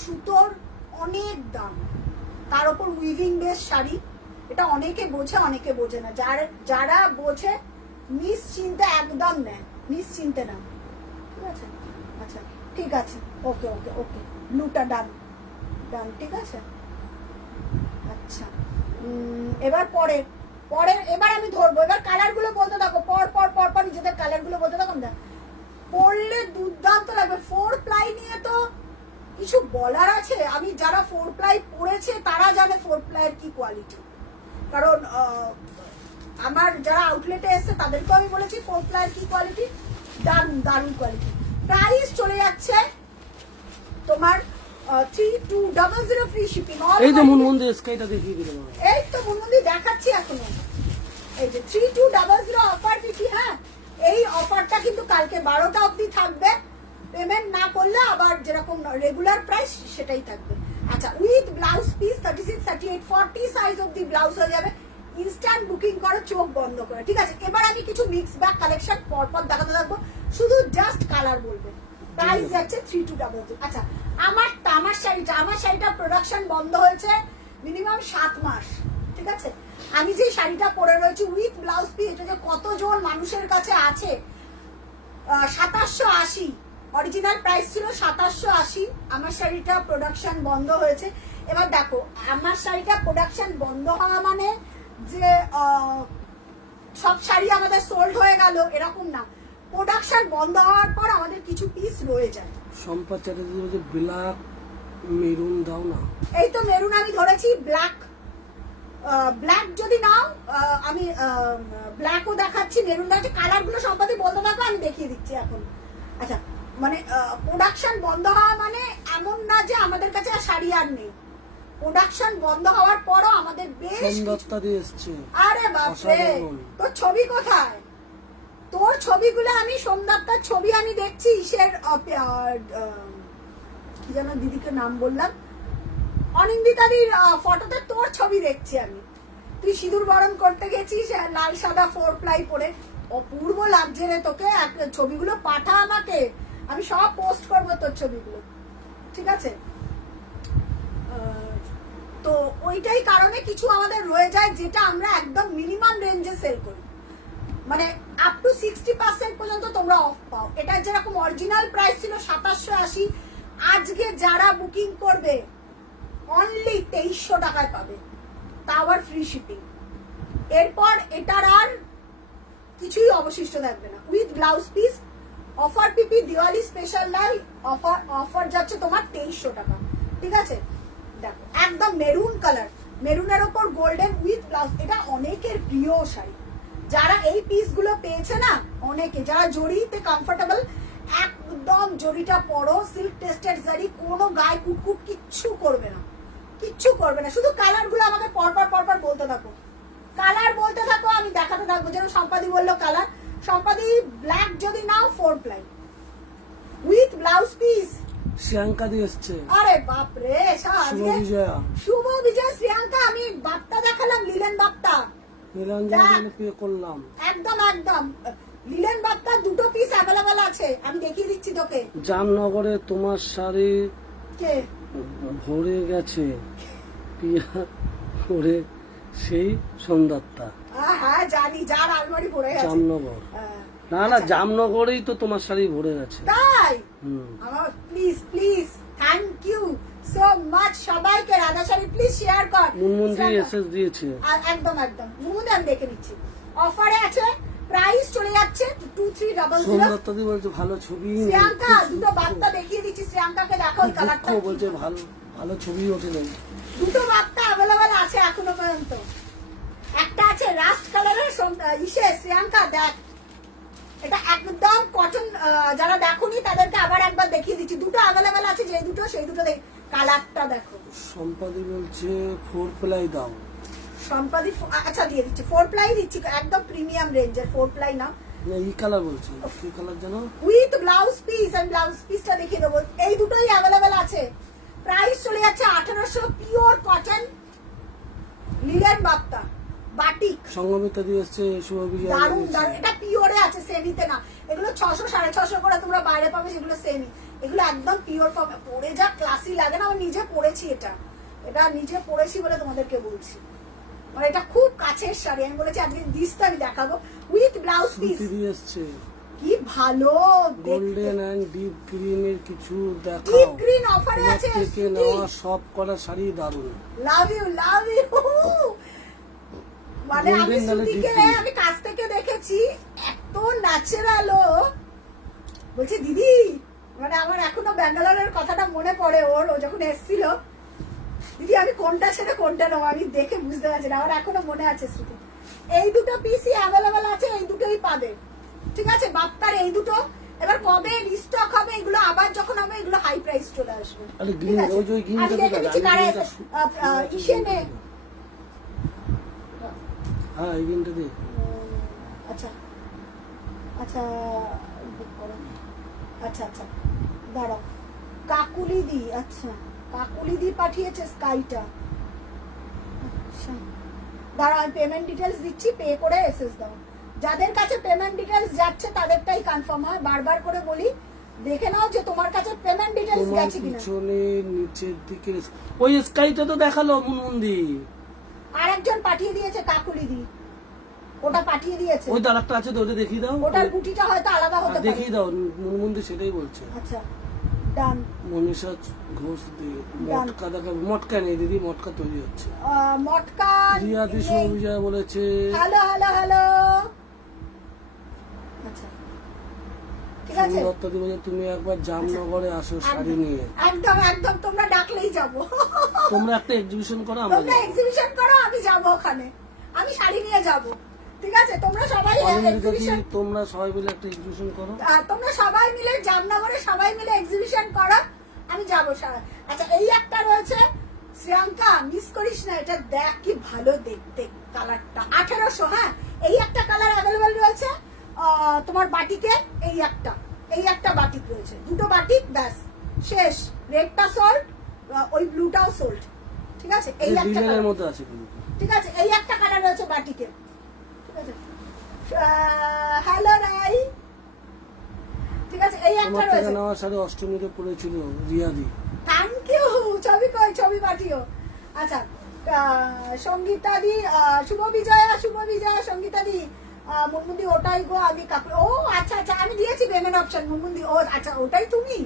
সুতোর অনেক দাম, তার উপর উইভিং বেস শাড়ি। এটা অনেকে বোঝে অনেকে বোঝে না, যারা বোঝে নিশ্চিন্তে একদম নেয়, নিশ্চিন্তে না, ঠিক আছে। আচ্ছা ঠিক আছে, ওকে ওকে ওকে, ব্লুটা ডান ডান, ঠিক আছে। আচ্ছা এবার পরের এবার আমি ধরবো। এবার কালার গুলো বলতে থাকো, পর পর পর পর নিজেদের কালার গুলো বলতে থাকো। পরলে দুর্দান্ত লাগবে। 4 প্লাই নিয়ে তো কিছু বলার আছে? আমি যারা 4 প্লাই পরেছে তারা জানে 4 প্লাইয়ের কি কোয়ালিটি। কারণ আমার যারা আউটলেটে এসছে তাদেরকেও আমি বলেছি 4 প্লাইয়ের কি কোয়ালিটি, দারুণ দারুণ কোয়ালিটি। প্রাইস চলে যাচ্ছে তোমার 3200 ফ্রি শিপিং। এই তো মুনমুন্দি স্কাইটা দেখিয়ে দিলাম, এই তো মুনমুন্দি দেখাচ্ছি এখনো। এই যে 3200 অফার দিচ্ছি। হ্যাঁ এই অফারটা কিন্তু কালকে 12টা অবধি থাকবে। পেমেন্ট না করলে আবার যেরকম রেগুলার প্রাইস সেটাই থাকবে। আচ্ছা উইথ ব্লাউজ পিস 36, 38, 40 সাইজ অবধি ব্লাউজ হয়ে যাবে। ইনস্ট্যান্ট বুকিং করো চোখ বন্ধ করে, ঠিক আছে? এবার আমি কিছু মিক্স ব্যাগ কালেকশন পরপর দেখাতে থাকবো, শুধু জাস্ট কালার বলবে। প্রাইস যাচ্ছে 3200। আচ্ছা, আমার শাড়িটা প্রোডাকশন বন্ধ হয়েছে মিনিমাম 7 মাস, ঠিক আছে? আমি যে শাড়িটা পরে রয়েছি উইথ ব্লাউজ পিস, এটা যে কতজন মানুষের কাছে আছে, 2780 অরিজিনাল প্রাইস ছিল 2780। আমার শাড়িটা প্রোডাকশন বন্ধ হয়েছে। এবার দেখো, আমার শাড়িটা প্রোডাকশন বন্ধ হওয়া মানে যে সব শাড়ি আমাদের সোল্ড হয়ে গেল এরকম না, প্রোডাকশন বন্ধ হওয়ার পর আমাদের কিছু পিস রয়ে যায়। সম্পা চ্যাটার্জি বলছে ব্ল্যাক মেরুন দাও না। এই তো মেরুন আমি ধরেছি, ব্ল্যাক যদি নাও আমি ব্ল্যাকও দেখাচ্ছি, মেরুন দেখাচ্ছি, কালার গুলো সম্পাদে বলতে থাকো, আমি দেখিয়ে দিচ্ছি এখন। আচ্ছা, মানে প্রোডাকশন বন্ধ হওয়া মানে এমন না যে আমাদের কাছে আর শাড়ি আর নেই, প্রোডাকশন বন্ধ হওয়ার পরও আমাদের বেশ সুন্দরতা দিয়ে এসছে। আরে বাপরে, তোর ছবি কোথায়? তোর ছবিগুলো আমি সোমদত্তার ছবি আমি দেখছি, ইসের কি যেন দিদিকে নাম বললাম, অনিন্দিতাদির ফটোতে তোর ছবি দেখছি আমি। তুই সিঁদুর বরণ করতে গেছিস লাল সাদা 4 প্লাই পরে, অপূর্ব লাগছে রে তোকে। ছবিগুলো পাঠা আমাকে, আমি সব পোস্ট করবো তোর ছবিগুলো, ঠিক আছে? তো ওইটাই কারণে কিছু আমাদের রয়ে যায় যেটা আমরা একদম মিনিমাম রেঞ্জে সেল করি, মানে আপ টু 60% পর্যন্ত তোমরা অফ পাও। এটা যেরকম অরিজিনাল প্রাইস ছিল 2780, আজকে যারা বুকিং করবে অনলি 2300 টাকায় পাবে, তাও আর ফ্রি শিপিং। এরপর এটার আর কিছুই অবশিষ্ট থাকবে না, উইথ ব্লাউজ পিস। অফার পিপি দিওয়ালি স্পেশাল লাই অফার যাচ্ছে তোমার 2300 টাকা, ঠিক আছে? দেখো একদম মেরুন কালার, মেরুনের ওপর গোল্ডেন উইথ ব্লাউজ। এটা অনেকের প্রিয় শাড়ি, যারা এই পিস গুলো পেয়েছে না, অনেকে যারা জড়িতে কমফোর্টেবল, একদম জড়িটা পরো, সিল্ক টেস্টেড শাড়ি, কোনো গায়ে কুটকুট কিচ্ছু করবে না, কিচ্ছু করবে না। শুধু কালার গুলো আমাকে পরপর বলতে থাকো, কালার বলতে থাকো, আমি দেখাতে থাকবো। যেন সম্পাদি বললো কালার, সম্পাদি ব্ল্যাক যদি নাও 4 ply with blouse piece. Shreyanka দিয়ে এসছে। আরে বাপরে, শুভ বিজয় শ্রিয়াঙ্কা। আমি বাপ্তা দেখালাম, লিলেন বাপ্তা, নীলাঞ্জন পে করলাম। একদম লিলেন বাপ্তা দুটো পিস অ্যাভেলেবল আছে, আমি দেখিয়ে দিচ্ছি তোকে। জামনগরে তোমার শাড়ি কে ভরে গেছে পিয়া ভরে, সেই সৌন্দর্যতা। হ্যাঁ জানি, যার আলমারি ভরে গেছে। জামনগর না, জামনগরেই তো তোমার শাড়ি ভরে গেছে। তাই আমার please thank you so much সবাইকে। রাধা শাড়ি প্লিজ শেয়ার কর। মুনমুনজি এসএস দিয়েছে, একদম মুনমুন আমি দেখে নিচ্ছি। অফারে আছে, প্রাইস চলে যাচ্ছে 2300। সৌন্দর্যতা বলছে ভালো ছবি। শ্রিয়াঙ্কা দুটো বার্তা দেখিয়ে দিচ্ছি, শ্রিয়াঙ্কাকে দেখো ওই কালারটা বলছে ভালো ছবি ওঠে না। দুটো বার্তা অ্যাভেলেবল আছে এখনো পর্যন্ত। একটা আছে রাস্ট কালারের শ্রিয়াঙ্কা দেখ, এটা একদম কটন। যারা দেখোনি তাদেরকে আবার একবার দেখিয়ে দিচ্ছি, দুটো অ্যাভেলেবল আছে, যে দুটো সেই দুটো কালারটা দেখো। সম্পাদি বলছে 4 প্লাই দাও। সম্পাদি আচ্ছা দিয়ে দিচ্ছি, 4 প্লাই দিচ্ছি, একদম প্রিমিয়াম রেঞ্জের 4 প্লাই না, এই কালার বলছে। কি কালার জানো? With blouse piece. আমি ব্লাউজ পিসটা দেখিয়ে দেবো, এই দুটোই অ্যাভেলেবল আছে। প্রাইস চলে যাচ্ছে 1800, pure cotton linen Bapta batik. সঙ্গমিতা দিয়ে এসছে শুভ বিজয়। দারুণ, এটা পিওরে আছে, সেমিতে না। এগুলো 600 650 করে তোমরা বাইরে পাবে, সেগুলো সেমি। এগুলো একদম পিওর ফর্মে, পরে যা ক্লাসি লাগে না। আমি নিজে পরেছি, এটা নিজে পরেছি বলে তোমাদেরকে বলছি। মানে এটা খুব কাছের শাড়ি, আমি বলেছি আজকে দিসটা আমি দেখাবো উইথ ব্লাউজ পিস। কি ভালো, গোল্ডেন এন্ড ডিপ গ্রিন এর কিছু দেখাও। ডিপ গ্রিন অফারে আছে, থেকে নেওয়া সব করা শাড়ি দারুণ। লাভ ইউ মানে আমি সুতিকে আমি কাছ থেকে দেখেছি, এত ন্যাচারাল। বলছে দিদি, মানে আমার এখনো ব্যাঙ্গালোরের কথাটা মনে পড়ে, ও যখন এসেছিল, দিদি আমি কোনটা ছেড়ে কোনটা নেবো আমি দেখে বুঝতে পারছি না, আমার এখনো মনে আছে স্মৃতি। এই দুটো পিসই অ্যাভেলেবেল আছে, এই দুটোই পাবে, ঠিক আছে? বাপ্তার এই দুটো। এবার কবে রিস্টক হবে এগুলো, আবার যখন হবে এগুলো হাই প্রাইস চলে আসবে। আমি দেখে দিচ্ছি কারা ইসে নে। হ্যাঁ এই দিনটা দে। আচ্ছা দাঁড়াও, কাকুলি দি। আচ্ছা কাকুলি দি পাঠিয়েছে স্কাইটা। আচ্ছা দাঁড়াও আমি পেমেন্ট ডিটেলস দিচ্ছি, পে করে এসএস দাও। যাদের কাছে পেমেন্ট ডিটেলস যাচ্ছে তাদেরটাই কনফার্ম হয়, বারবার করে বলি দেখে নাও যে তোমার কাছে পেমেন্ট ডিটেলস তোমার গেছে কিনা। পিছনে নিচের দিকে ওই স্কাইটা তো দেখালো মুনমুন্দি, আরেকজন পাঠিয়ে দিয়েছে কাকুলি দি, ওটা পাঠিয়ে দিয়েছে। ওই আরেকটা আছে তো, ওটা দেখিয়ে দাও। ওটার গুটিটা হয়তো আলাদা হতে পারে। দেখিয়ে দাও, মুনমুন্দি সেটাই বলছে। আচ্ছা ডান। মনীষা ঘোষ দিয়ে মটকা দেখাবে। মটকা নেই দিদি, মটকা তৈরি হচ্ছে। মটকা রিয়াদি সৌবিজয় বলেছে হ্যালো হ্যালো হ্যালো। আচ্ছা ঠিক আছে, দত্তাদি বলে তুমি একবার জামনগরে আসো শাড়ি নিয়ে। একদম একদম, তোমরা ডাকলেই যাব। তোমরা একটা এক্সিবিশন করো, আমরা তোমরা এক্সিবিশন করো, আমি যাব ওখানে, আমি শাড়ি নিয়ে যাব। ঠিক আছে, তোমরা সবাই এক্সিবিশন, তোমরা সবাই মিলে একটা এক্সিবিশন করো। তোমরা সবাই মিলে জামনগরে সবাই মিলে এক্সিবিশন করো, আমি যাব। আচ্ছা এই একটা রয়েছে শ্রিয়াঙ্কা, মিস করিস না, এটা দেখ কি ভালো দেখতে কালারটা, 1800। হ্যাঁ এই একটা কালার অ্যাভেলেবল রয়েছে তোমার বাটিকে। এই একটা বাটিক রয়েছে, দুটো বাটিক, ব্যাস শেষ। রেডটা সোল্ড, ওই ব্লুটাও সোল্ড। ঠিক আছে, এই একটা ডিজাইনের মধ্যে আছে কিন্তু। ঠিক আছে, এই একটা কালার রয়েছে বাটিকে। ঠিক আছে, হ্যালো রাই। ঠিক আছে, এই একটা রয়েছে। নেওয়া শাড়ি অষ্টমীতে পরেছিল রিয়াদি। Thank you. ছবি কই, ছবি পাঠিও। আচ্ছা সঙ্গীতা দি, শুভ বিজয়া সঙ্গীতা দি, মুনমুন্দি ওটাই গো, আমি কাকুলি। ও আচ্ছা আচ্ছা, আমি দিয়েছি পেমেন্ট অপশন মুনমুন্দি। ও আচ্ছা, ওটাই তুমি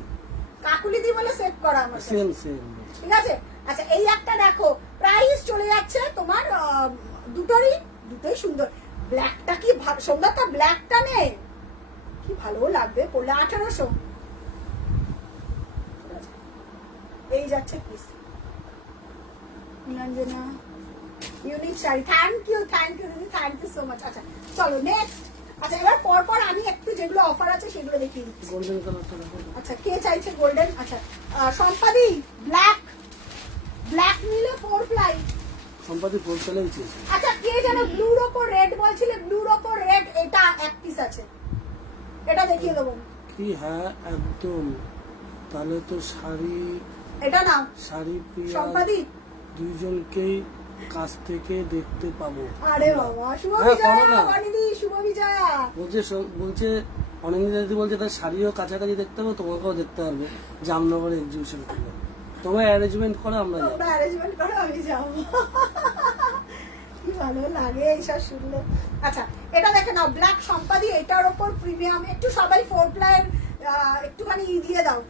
কাকুলি দি বলে সেভ করা আমার। সেম ঠিক আছে। আচ্ছা এই একটা দেখো, প্রাইস চলে যাচ্ছে তোমার দুটোই সুন্দর। ব্ল্যাকটা কি ভালো, সৌন্দর্যটা ব্ল্যাকটা নে কি ভালো লাগবে পড়লে, 1800। এই যাচ্ছে piece Niranjana, unique sari. Thank you দিদি, থ্যাংক ইউ সো মাচ। আচ্ছা চলো নেক্সট। আচ্ছা এবার পর আমি একটু যেগুলো অফার আছে সেগুলো দেখিয়ে দিচ্ছি। গোল্ডেন কালারটা দেখো। আচ্ছা কে চাইছে গোল্ডেন? আচ্ছা সম্পাদি ব্ল্যাক নিলে 4 প্লাই। সম্পাদি 4 প্লাই চেয়েছে। আচ্ছা কে যেন ব্লুর ওপর রেড বলছিলে, ব্লুর ওপর রেড, এটা এক পিস আছে, এটা দেখিয়ে দেবো কি? হ্যাঁ একদম, তাহলে তো শাড়ি, এটা নাও শাড়ি প্রিয়া সম্পাদি দুইজনকেই কাছ থেকে দেখতে পাবো। আরে বাবা, শুভ হ্যাঁ, করো বিজয়া না। বানিদি, শুভ বিজয়া। বলছে অনিন্দিতা দিদি বলছে তার শাড়িও কাছাকাছি দেখতে হবে, তোমাকেও দেখতে পারবে জামনগরে এক্সিবিশন করবে। তোমার অ্যারেঞ্জমেন্ট করো, আমরা যাবো। তোমরা অ্যারেঞ্জমেন্ট করো, আমি যাবো। কি ভালো লাগে এইসব শুনলে। আচ্ছা এটা দেখে নাও, ব্ল্যাক সম্পাদি, এটার ওপর প্রিমিয়াম। একটু সবাই 4 প্লাই একটুখানি দিয়ে দাও।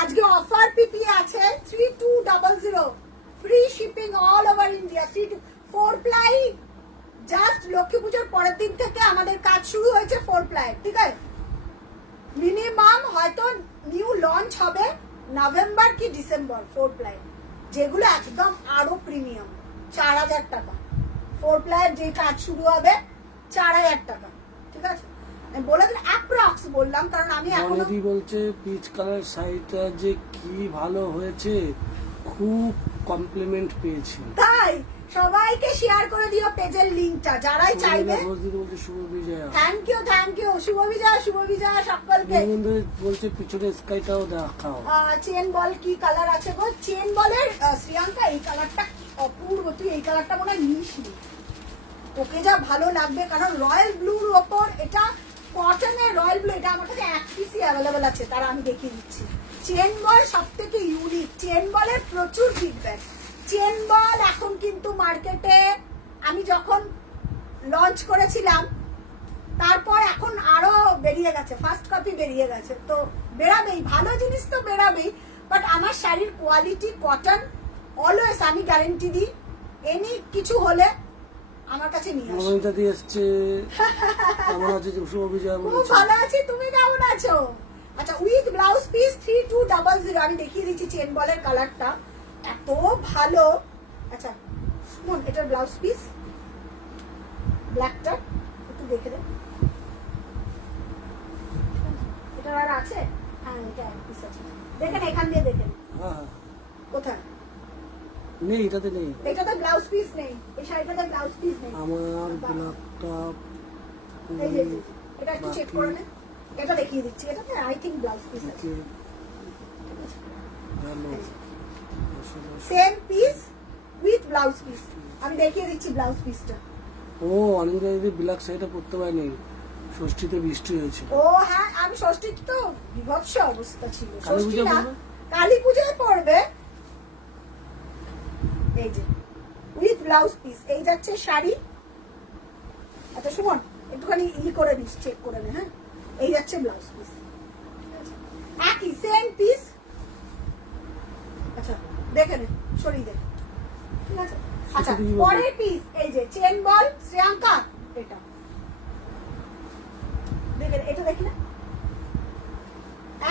আজকে অফার পিপি আছে 3200, free shipping all over India. 4 ply just Lakshmi পুজোর পরের দিন থেকে আমাদের কাজ শুরু হয়েছে 4 প্লাই। ঠিক আছে, মিনিমাম হয়তো নিউ লঞ্চ হবে নভেম্বর কি ডিসেম্বর 4 প্লাই, যেগুলো একদম আরো প্রিমিয়াম। 4000 টাকা 4 প্লাইয়ের যে কাজ শুরু হবে, 4000 টাকা। ঠিক আছে, আমি বলে দিলাম, অ্যাপ্রক্স বললাম, কারণ আমি এখন অনিদি বলছে পিচ কালার শাড়িটা যে কি ভালো হয়েছে, খুব কমপ্লিমেন্ট পেয়েছি। তাই সবাইকে শেয়ার করে দিও পেজের লিংকটা, যারাই চাইবে। বলছে শুভ বিজয়া। থ্যাংক ইউ শুভ বিজয়া সকলকে। বলছে পিছনে স্কাইটাও দেখাও। চেন বল কি কালার আছে গো? চেন বলের শ্রিয়াঙ্কা এই কালারটা অপূর্ব, তুই এই কালারটা মনে হয় নিসনি, ওকে যা ভালো লাগবে। কারণ রয়্যাল ব্লুর ওপর এটা কটনের রয়্যাল ব্লু, এটা আমার কাছে এক পিসই অ্যাভেলেবল আছে, তারা আমি দেখিয়ে দিচ্ছি। চেন বল সব থেকে ইউনিক, চেন বলের প্রচুর ফিডব্যাক। চেন বল এখন কিন্তু মার্কেটে, আমি যখন লঞ্চ করেছিলাম তারপর এখন আরো বেরিয়ে গেছে, ফার্স্ট কপি বেরিয়ে গেছে, তো বেরাবেই, ভালো জিনিস তো বেরাবেই। বাট আমার শাড়ির কোয়ালিটি কটন অলওয়েজ, আমি গ্যারেন্টি দিই, এনি কিছু হলে আমার কাছে নিয়ে আসো। মমিতা দিয়ে এসছে, কেমন আছে শুভ বিজয়া? খুব ভালো আছি, তুমি কেমন আছো? আচ্ছা উইথ ব্লাউজ পিস 3200, আমি দেখিয়ে দিচ্ছি চেন বলের কালারটা এত ভালো। আচ্ছা শুনুন, এটার ব্লাউজ পিস ব্ল্যাকটা একটু দেখে দেন, এটা আর আছে? হ্যাঁ এটা এক পিস আছে, দেখেন এখান দিয়ে দেখেন। হ্যাঁ কোথায় নেই, এটাতে নেই, এটাতে ব্লাউজ পিস নেই, এই শাড়িটাতে ব্লাউজ পিস নেই। আমার গোলাপটা এই যে এটা একটু চেক করে নেন, এটা দেখিয়ে দিচ্ছি, এটাতে আই থিংক ব্লাউজ পিস আছে। ভালো same piece with blouse piece. আমি দেখিয়ে দিচ্ছি ব্লাউজ পিসটা। ও অনিন্দিতা দিদি ব্ল্যাক শাড়িটা পরতে পারেনি, ষষ্ঠীতে বৃষ্টি হয়েছিল। ও হ্যাঁ, আমি ষষ্ঠীতে তো বিভৎস অবস্থা ছিল। কালী ষষ্ঠী পূজা না, পড়বে? কালী পূজায় পড়বে। এই যে উইথ ব্লাউজ পিস, এই যাচ্ছে শাড়ি। আচ্ছা সুমন একটুখানি করে দিস, চেক করে নে। হ্যাঁ, এই যাচ্ছে ব্লাউজ পিস, একই সেম পিস। আচ্ছা দেখে নে, সরিয়ে দে, ঠিক আছে। আচ্ছা পরের পিস এই যে চেন বল শ্রেয়াঙ্কা, এটা দেখেন, এটা দেখি না,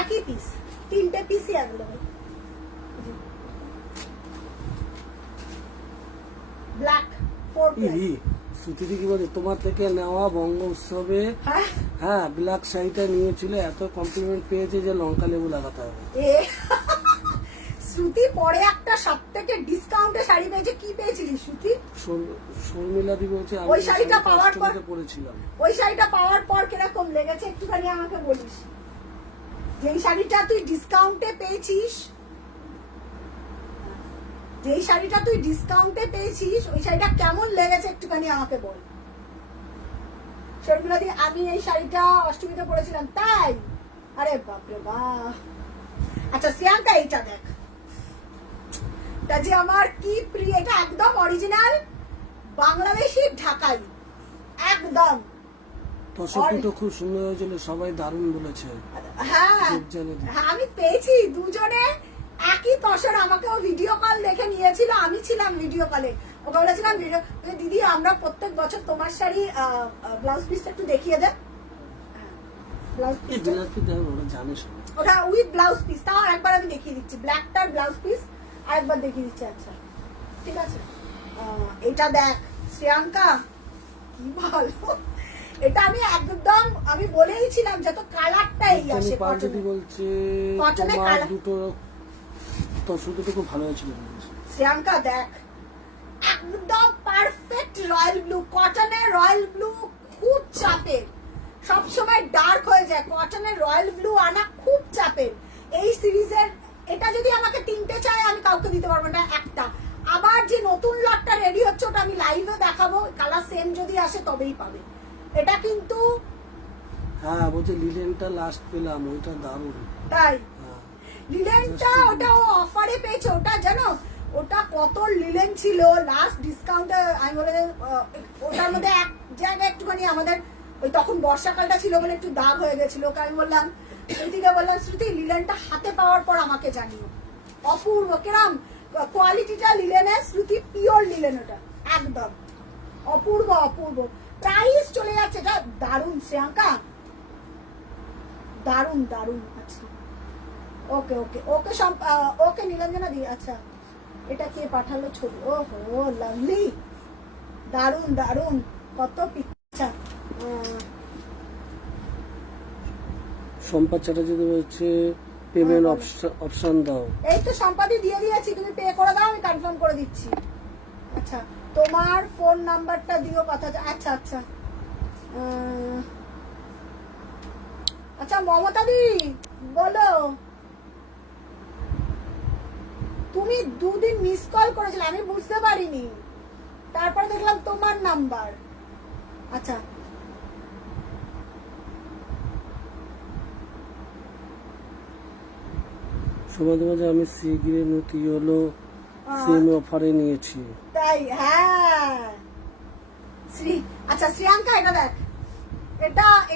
একই পিস, তিনটে পিসই অ্যাভেলেবল। Black 4 piece. শ্রুতিদি কি বলে, তোমার থেকে নেওয়া বঙ্গ উৎসবে হ্যাঁ ব্ল্যাক শাড়িটা নিয়েছিল, এত কমপ্লিমেন্ট পেয়েছে যে লঙ্কা লেবু লাগাতে হবে। শ্রুতি পরে একটা সব থেকে ডিসকাউন্টে শাড়ি পেয়েছে, কি পেয়েছিলি শ্রুতি? শর্মিলা দি বলছে ওই শাড়িটা পাওয়ার পর পরেছিলাম, ওই শাড়িটা পাওয়ার পর কিরকম লেগেছে একটুখানি আমাকে বলিস। যেই শাড়িটা তুই ডিসকাউন্টে পেয়েছিস, যেই শাড়িটা তুই ডিসকাউন্টে পেয়েছিস, ওই শাড়িটা কেমন লেগেছে একটুখানি আমাকে বল। শর্মিলা দি, আমি এই শাড়িটা অষ্টমীতে পরেছিলাম। তাই? আরে বাপরে বাপ। আচ্ছা শ্রেয়াঙ্কা এইটা দেখ, এটা যে আমার কি প্রিয়, এটা একদম অরিজিনাল বাংলাদেশি ঢাকাই, একদম। তসরটি খুব সুন্দর হয়েছিল, সবাই দারুণ বলেছে। হ্যাঁ আমি পেয়েছি, দুজনে একই তসর। আমাকেও ভিডিও কল দেখে নিয়েছিল, আমি ছিলাম ভিডিও কলে। ওকে বলেছিলাম দিদি আমরা প্রত্যেক বছর তোমার শাড়ি ব্লাউজ পিসটা একটু দেখিয়ে দে। ব্লাউজ পিস জানিস ওটা উইথ ব্লাউজ পিস, তাও একবার আমি দেখিয়ে দিচ্ছি। ব্ল্যাকটার ব্লাউজ পিস আরেকবার দেখিয়ে দিচ্ছি। আচ্ছা ঠিক আছে, এটা দেখ শ্রেয়াঙ্কা, কি ভালো এটা। আমি একদম আমি বলেইছিলাম যত কালারটা এই আসে বলছে কটনের কালার দুটো তসরটি খুব ভালো হয়েছিল। শ্রেয়াঙ্কা দেখ, একদম পারফেক্ট রয়্যাল ব্লু, কটনের রয়্যাল ব্লু খুব চাপের, সবসময় ডার্ক হয়ে যায়। কটনের রয়্যাল ব্লু আনা খুব চাপের। এই সিরিজের এটা যদি আমাকে তিনটে চাই আমি কাউকে দিতে পারবো না, একটা। আবার যে নতুন লটটা রেডি হচ্ছে ওটা আমি লাইভে দেখাবো, কালার সেম যদি আসে তবেই পাবে। এটা কিন্তু হ্যাঁ বলছে লিলেনটা লাস্ট পেলাম, ওইটা দারুণ। তাই লিলেনটা ওটা ও অফারে পেয়েছে, ওটা জানো ওটা কত লিলেন ছিল লাস্ট ডিসকাউন্টে। আমি বলে ওটার মধ্যে এক জায়গায় একটুখানি আমাদের ওই তখন বর্ষাকালটা ছিল বলে একটু দাগ হয়ে গেছিল। ওকে আমি বললাম, শ্রুতিকে বললাম শ্রুতি লিলেনটা হাতে পাওয়ার পর আমাকে জানিও। অপূর্ব, কেরাম কোয়ালিটিটা লিলেনের, শ্রুতি পিওর লিলেন, ওটা একদম অপূর্ব অপূর্ব। প্রাইস চলে যাচ্ছে, এটা দারুণ শ্রেয়াঙ্কা, দারুণ দারুণ। আচ্ছা ওকে ওকে ওকে ওকে নীলাঞ্জনা দি। আচ্ছা এটা কে পাঠালো ছবি? ও হো লাভলি, দারুণ দারুণ, কত পিকচার। সম্পা চ্যাটার্জি বলছে পেমেন্ট অপশন দাও। এই তো সম্পাদি দিয়ে দিয়েছি, তুমি পে করে দাও, আমি কনফার্ম করে দিচ্ছি। আচ্ছা তোমার ফোন নাম্বারটা দিও, কথা। আচ্ছা আচ্ছা আচ্ছা মমতা দি বলো, তুমি দুদিন মিস কল করেছিলে, আমি বুঝতে পারিনি, তারপরে দেখলাম তোমার নাম্বার। আচ্ছা সমাজে মাঝে আমি সিগ্রেট নতি হলো সেম অফারে নিয়েছি। তাই? হ্যাঁ শ্রী। আচ্ছা শ্রেয়াঙ্কা এটা দেখ,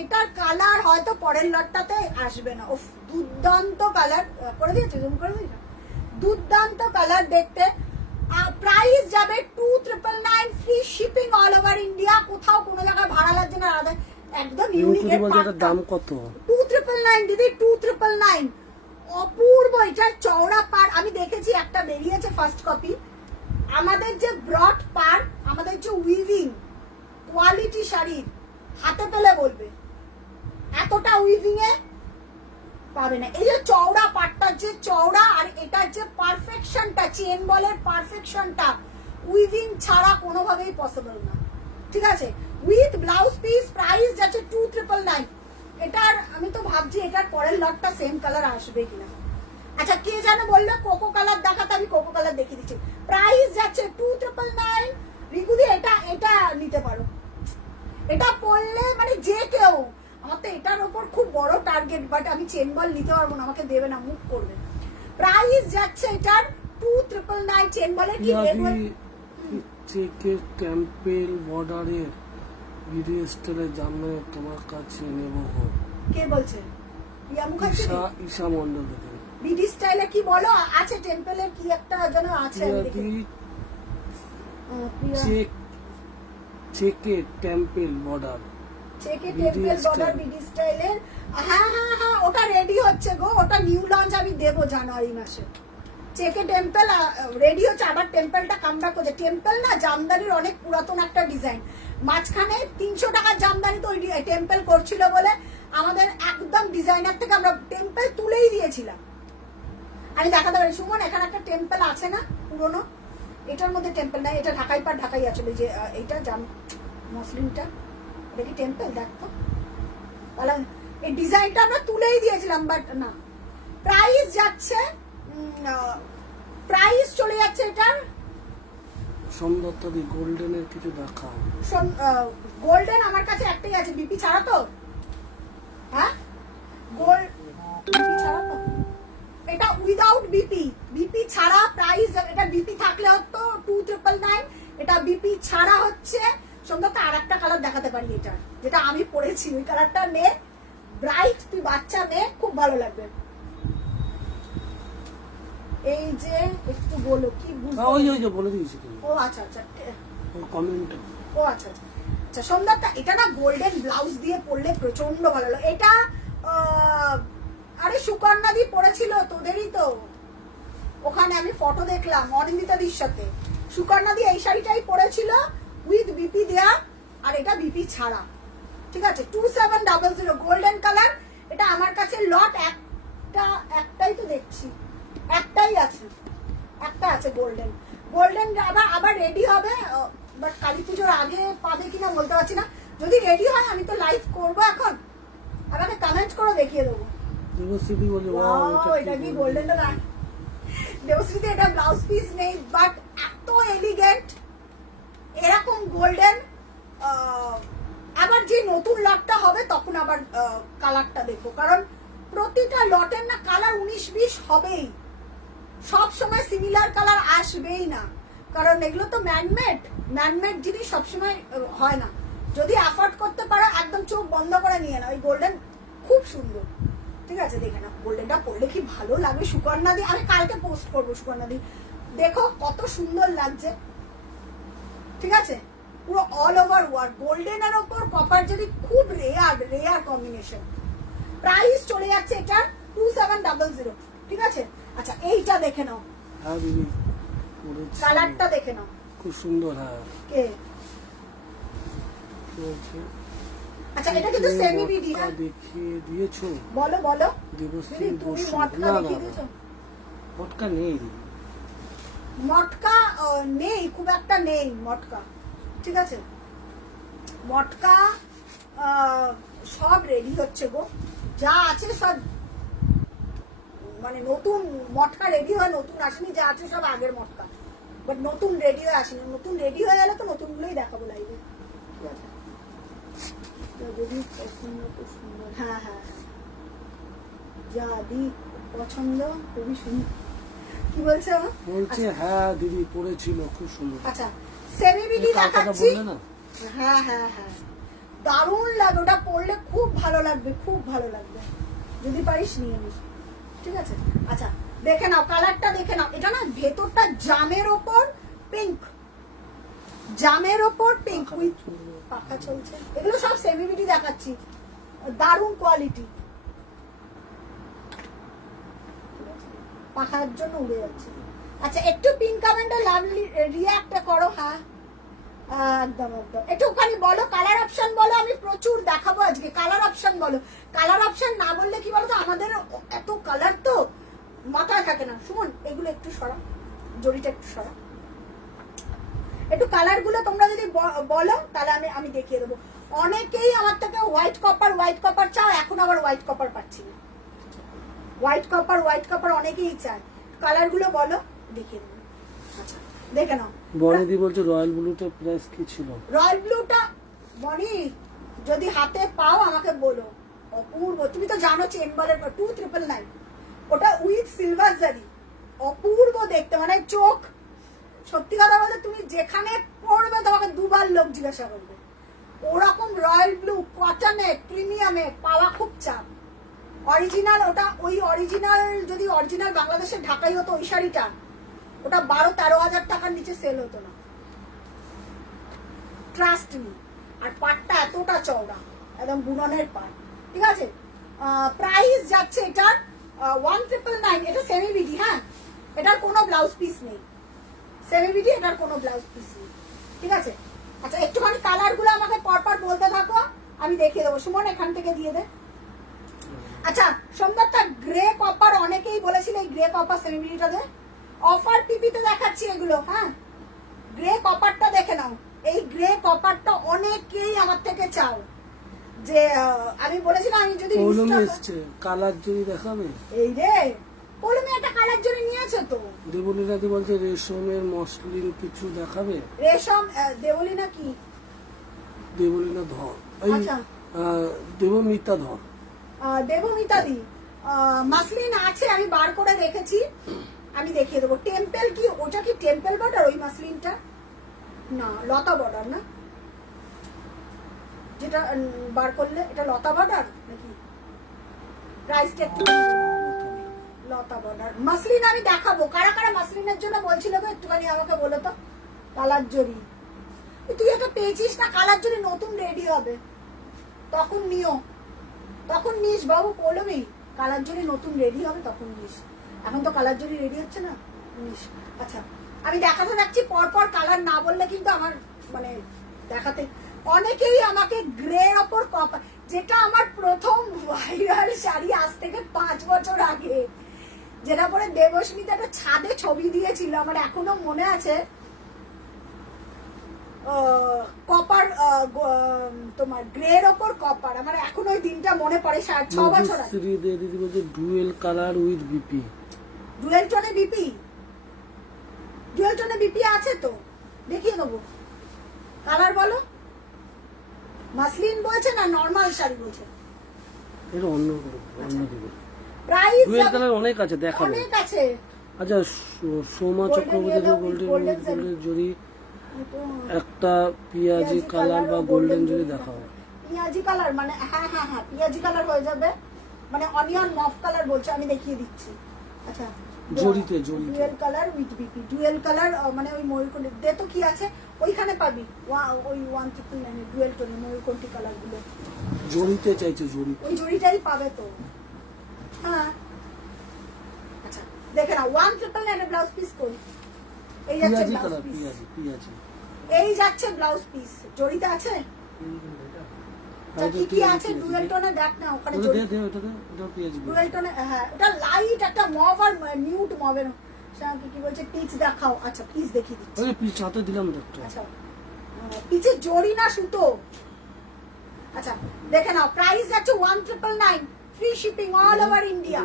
এটার কালার হয়তো পরের লটটাতে আসবে না। উফ দুর্দান্ত কালার, করে দিয়েছে জুম করে দিই, দুর্দান্ত কালার দেখতে। প্রাইস যাবে 2999, free shipping all over India, কোথাও কোনো জায়গায় ভাড়া লাগছে না, একদম ইউনিক। দাম কত? 2999 দিদি, 2999। অপূর্ব, এটার চওড়া পার আমি দেখেছি, একটা বেরিয়েছে ফার্স্ট কপি। আমাদের যে ব্রড পার, আমাদের যে উইভিং কোয়ালিটি শাড়ির, হাতে পেলে বলবে এতটা উইভিং এ পাবে না। এই যে চওড়া পাটটার যে চওড়া, আর এটার যে পারফেকশনটা, চেন বলের পারফেকশনটা উইভিং ছাড়া কোনোভাবেই পসিবল না। ঠিক আছে, উইথ ব্লাউজ পিস, প্রাইস যাচ্ছে 2999। এটার আমি তো ভাবছি এটার পরের লটটা সেম কালার আসবে কিনা। আচ্ছা কে জানো বললো কোকো কালার দেখাতে, আমি কোকো কালার দেখিয়ে দিচ্ছি। প্রাইস যাচ্ছে 2999। রিকুদি এটা এটা নিতে পারো, এটা পড়লে মানে যে কেউ, আমার তো এটার ওপর খুব বড় টার্গেট, বাট আমি চেন বল নিতে পারবো না, আমাকে দেবে না, মুভ করবে। প্রাইস যাচ্ছে এটার 2999। চেন বলের কি চেকের টেম্পল বর্ডারের ভিডিও স্টাইলের জন্য তোমার কাছে নেব গো। কে বলছে? রিয়া মুখার্জি, ঈশা মন্ডল। বিডি স্টাইলে কি বলো আছে, টেম্পলের কি একটা যেন আছে, আমি দেখি। চেকের টেম্পল বর্ডার, চেকে টেম্পল বর্ডার বিডি স্টাইলের। হ্যাঁ হ্যাঁ হ্যাঁ, ওটা রেডি হচ্ছে গো, ওটা নিউ লঞ্চ আমি দেবো জানুয়ারি মাসে। চেকে টেম্পল রেডি হচ্ছে, আবার টেম্পলটা কামব্যাক করছে। টেম্পল না জামদানির অনেক পুরাতন একটা ডিজাইন, মাঝখানে 300 টাকার জামদানি তো ওই টেম্পল করছিল বলে আমাদের একদম ডিজাইনার থেকে আমরা টেম্পল তুলেই দিয়েছিলাম। আমি দেখাতে পারি সুমন, এখানে একটা টেম্পল আছে না পুরনো, এটার মধ্যে টেম্পল না, এটা ঢাকাই পার ঢাকাই আসলে, যে এইটা জাম মসলিনটা, এটা কি টেম্পল? দেখো তাহলে এই ডিজাইনটা আমরা তুলেই দিয়েছিলাম, বাট না। প্রাইস যাচ্ছে, প্রাইস চলে যাচ্ছে এটার। সোমদত্তাদি গোল্ডেনের কিছু দেখাও। গোল্ডেন আমার কাছে একটাই আছে, বিপি ছাড়া তো। হ্যাঁ গোল্ড বিপি ছাড়া তো, এটা উইদাউট বিপি, বিপি ছাড়া। প্রাইস এটা বিপি থাকলে হতো 2999, এটা বিপি ছাড়া হচ্ছে। সোমদত্তা আর একটা কালার দেখাতে পারি, এটা যেটা আমি পরেছি, ওই কালারটা নে, ব্রাইট, তুই বাচ্চা নে, খুব ভালো লাগবে। এই যে একটু বলো কি বুঝছো? ওই যে বলে দিয়েছি তুমি। ও আচ্ছা আচ্ছা, কমেন্ট। ও আচ্ছা আচ্ছা আচ্ছা। সোমদত্তা এটা না গোল্ডেন ব্লাউজ দিয়ে পরলে প্রচন্ড ভালো লাগে। এটা আরে সুকন্যা দি পরেছিল তোদেরই তো, ওখানে আমি ফটো দেখলাম অনিন্দিতা দির সাথে। সুকন্যা দি এই শাড়িটাই পরেছিল উইথ বিপি দেয়া, আর এটা বিপি ছাড়া। ঠিক আছে, 2700 গোল্ডেন কালার। এটা আমার কাছে লট একটাই তো দেখছি, একটাই আছে, একটা আছে গোল্ডেন। গোল্ডেন আবার রেডি হবে, বাট কালী পুজোর আগে পাবে কিনা বলতে পারছি না। যদি রেডি হয় আমি তো লাইভ করবো এখন, আমাকে কমেন্ট করে দেখিয়ে দেবো। দেবশ্রী বলে এটা কি গোল্ডেন না? দেবশ্রীতে এটা ব্লাউজ পিস নেই, বাট এত এলিগেন্ট, এরকম গোল্ডেন। আবার যে নতুন লটটা হবে তখন আবার কালারটা দেখো, কারণ প্রতিটা লটের না কালার 19-20 হবেই, সব সময় সিমিলার কালার আসবেই না, কারণ এগুলো তো ম্যানমেড জিনিস সবসময় হয় না। যদি অ্যাফোর্ড করতে পারো একদম চোখ বন্ধ করে নিয়ে নাও। এই গোল্ডেন খুব সুন্দর, ঠিক আছে, দেখে না গোল্ডেনটা পরলে কি ভালো লাগবে। সুকন্যা দি আমি কালকে পোস্ট করবো, সুকন্যা দি দেখো কত সুন্দর লাগছে। ঠিক আছে, পুরো অল ওভার ওয়ার্ক গোল্ডেনের ওপর কপার যদি, খুব রেয়ার কম্বিনেশন। প্রাইস চলে যাচ্ছে এটা 2700। ঠিক আছে, আচ্ছা এইটা দেখে নাও, কালারটা দেখে নাও, খুব সুন্দর। হ্যাঁ কে আচ্ছা, এটা কিন্তু সেমি বিডি। হ্যাঁ দেখিয়ে দিয়েছো, বলো বলো। দেবশ্রী তুমি বসু। মটকা না না দেখিয়ে দিয়েছো? মটকা নেই, মটকা নেই, খুব একটা নেই মটকা। ঠিক আছে, মটকা সব রেডি হচ্ছে গো, যা আছে সব মানে নতুন মটকা রেডি হয়, নতুন আসেনি, যা আছে সব আগের মটকা, বাট নতুন রেডি হয়ে আসেনি। নতুন রেডি হয়ে গেলে তো নতুনগুলোই দেখাবো লাইভে। ঠিক আছে, যদি পছন্দ, খুব সুন্দর। হ্যাঁ হ্যাঁ হ্যাঁ, যা দি পছন্দ, খুবই সুন্দর। কি বলছে বলছে? হ্যাঁ দিদি পড়েছিল, খুব সুন্দর। আচ্ছা সেমি বিডি দেখাচ্ছি। না হ্যাঁ হ্যাঁ হ্যাঁ, দারুণ লাগবে, ওটা পরলে খুব ভালো লাগবে, খুব ভালো লাগবে, যদি পারিস নিয়ে নিস। ঠিক আছে, আচ্ছা দেখে নাও কালারটা, দেখে নাও। এটা না ভেতরটা জামের ওপর পিঙ্ক, জামের ওপর পিঙ্ক উইথ পাখা চলছে। এগুলো সব সেমি বিডি দেখাচ্ছি, দারুণ কোয়ালিটি। পাখার জন্য উড়ে যাচ্ছে। আচ্ছা একটু পিঙ্ক কমেন্টে লাভলি রিঅ্যাক্ট করো। হ্যাঁ একদম একদম, একটুখানি বলো কালার অপশন বলো, আমি প্রচুর দেখাবো আজকে। কালার অপশন বলো, কালার অপশন না বললে কি বলতো, আমাদের এত কালার তো মাথায় থাকে না। সুমন এগুলো একটু সরা, জড়িটা একটু সরা, একটু কালার গুলো তোমরা যদি বলো তাহলে আমি দেখিয়ে দেবো। অনেকেই আমার থেকে হোয়াইট কপার চাও, এখন আবার হোয়াইট কপার পাচ্ছি না। হোয়াইট কপার অনেকেই চায়। কালার গুলো বলো, দেখিয়ে দেবো। আচ্ছা দেখে নাও। বনেদি বলছে রয়্যাল ব্লুটার প্রাইস কি ছিল? রয়্যাল ব্লুটা বনি যদি হাতে পাও আমাকে বলো। অপূর্ব, তুমি তো জানো চেম্বারের 2999, ওটা উইথ সিলভার জারি, অপূর্ব দেখতে, মানে চোখ, সত্যি কথা বলতে তুমি যেখানে পড়বে তোমাকে দুবার লোক জিজ্ঞাসা করবে। ওরকম রয়্যাল ব্লু কটনে প্রিমিয়ামে পাওয়া খুব চাপ। অরিজিনাল ওটা, ওই অরিজিনাল যদি অরিজিনাল বাংলাদেশের ঢাকাই হতো ওই শাড়িটা, ওটা 12-13 হাজার টাকার নিচে সেল হতো না, ট্রাস্ট মি। আর পাটটা এতটা চওড়া, একদম বুননের পাট, ঠিক আছে। প্রাইস যাচ্ছে এটার 1999, এটা সেমি বিডি, হ্যাঁ, এটার কোনো ব্লাউজ পিস নেই, সেমি বিডি, এটার কোনো ব্লাউজ পিস নেই, ঠিক আছে। আচ্ছা একটুখানি কালার গুলো আমাকে পরপর বলতে থাকো, আমি দেখিয়ে দেবো। সুমন এখান থেকে দিয়ে দে। আচ্ছা সোমনাথটা গ্রে কপার, অনেকেই বলেছিল এই গ্রে কপার সেমি বিডিটা দে। অফার পিপিতে দেখাচ্ছি এগুলো, হ্যাঁ, গ্রে কপারটা দেখে নাও। এই গ্রে কপারটা অনেকেই আমার থেকে চাও, যে আমি বলেছিলাম আমি যদি কালার জরি দেখাবে। এই রে পলমে একটা কালার জরি নিয়েছো তো। দেবলীনাদি বলছে রেশমের মসলিন কিছু দেখাবে। রেশম দেবলীনা কি? দেবলীনা ধর, এই দেবমিতা ধর, দেবমিতা দি মাসলিন আছে, আমি বার করে রেখেছি, আমি দেখিয়ে দেবো। টেম্পল কি, ওটা কি টেম্পল বর্ডার ওই মাসলিনটা? না লতা বর্ডার না, যেটা বার করলে এটা লতা বর্ডার নাকি? প্রাইসটা একটু লতা বর্ডার মাসলিন আমি দেখাবো। কারা কারা মাসলিনের জন্য বলছিল তো একটুখানি আমাকে বলো তো। কালার জরি তুই একটা পেয়েছিস না, কালার জরি নতুন রেডি হবে তখন নিও, তখন নিস বাবু, পলমি কালার জরি নতুন রেডি হবে তখন নিস, এখন তো কালার জরি রেডি হচ্ছে না, নিস। আচ্ছা আমি দেখাতে যাচ্ছি পরপর, কালার না বললে কিন্তু আমার মানে দেখাতে। অনেকেই আমাকে গ্রের ওপর কপার, যেটা আমার প্রথম ভাইরাল শাড়ি আজ থেকে 5 বছর আগে, যেটা পরে দেবস্মিতা একটা ছাদে ছবি দিয়েছিল, আমার এখনো মনে আছে। কপার, তোমার গ্রের ওপর কপার, আমার এখন ওই দিনটা মনে পড়ে, 6 বছর আগে। দিদি বলছে dual colour with BP, dual টোনে বিপি, ডুয়েল টোনে বিপি আছে তো, দেখিয়ে দেবো। কালার বলো, মাসলিন বলছে না নরমাল শাড়ি বলছে? এটা অন্য অন্য দিবে। প্রাইস ডুয়েল কালার অনেক আছে, দেখাবো অনেক আছে। আচ্ছা সোমা চক্রবর্তী গোল্ডেন জরি, একটা পিয়াজি কালার বা গোল্ডেন জরি দেখাও। পিয়াজি কালার মানে হ্যাঁ হ্যাঁ হ্যাঁ পিয়াজি কালার হয়ে যাবে, মানে অনিয়ন মফ কালার বলছে, আমি দেখিয়ে দিচ্ছি। আচ্ছা জরিতে dual colour with BP, dual colour মানে ওই ময়ূরকণ্ঠী দে তো কি আছে ওইখানে পাবি, ওই 1999 ডুয়েল টোনে ময়ূরকণ্ঠী কালার গুলো জরিতে চাইছে, জরি ওই জরিটাই পাবে তো, হ্যাঁ। আচ্ছা দেখে না 1999 এর ব্লাউজ পিস কই, এই যাচ্ছে ব্লাউজ পিস, পিয়াজি এই যাচ্ছে ব্লাউজ পিস, জরিতে আছে কি কি আছে ডুয়েল টোনে দেখ না, ওখানে জরি দে ওটা পিয়াজি ডুয়েল টোনে, হ্যাঁ ওটা লাইট একটা মভ আর নিউড মভের, শান্তি কি বলছে পিচ দেখাও। আচ্ছা পিচ দেখিয়ে দিচ্ছি, ওই পিচ হাতে দিলাম একটা। আচ্ছা পিচে জরি না সুতো। আচ্ছা দেখে নাও, প্রাইস যাচ্ছে 1999, free shipping all over India.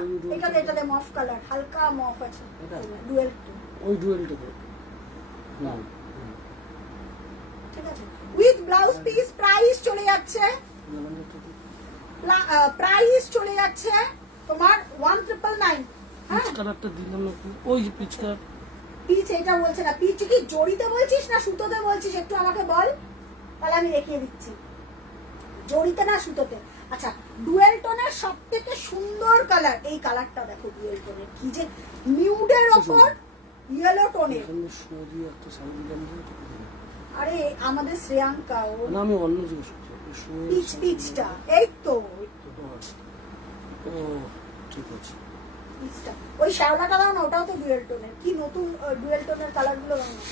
এটাতে মফ কালার, হালকা মফ আছে, ডুয়েল, ওই ডুয়েলটা না, ঠিক আছে, উইথ ব্লাউজ পিস। প্রাইস চলে যাচ্ছে, প্রাইস চলে যাচ্ছে তোমার 1999। পিচ কালারটা দিলাম না, ওই পিচ কালার। পিচ এটা বলছে না, পিচ কি জরিতে বলছিস না সুতোতে বলছিস একটু আমাকে বল, তাহলে আমি দেখিয়ে দিচ্ছি। জরিতে না সুতোতে? আচ্ছা ডুয়েল টোনের সবথেকে সুন্দর কালার এই কালারটা দেখো, ডুয়েল টোনের কি যে নিউডের ওপর ইয়েলো টোনের। আরে আমাদের শ্রেয়াঙ্কা, না আমি অন্য জিনিস পিচ পিচটা এই তো, ও ঠিক আছে, পিচটা ওই শ্যাওলাটা দাও না, ওটাও তো ডুয়েল টোনের, কি নতুন ডুয়েল টোনের কালার গুলো দাও না।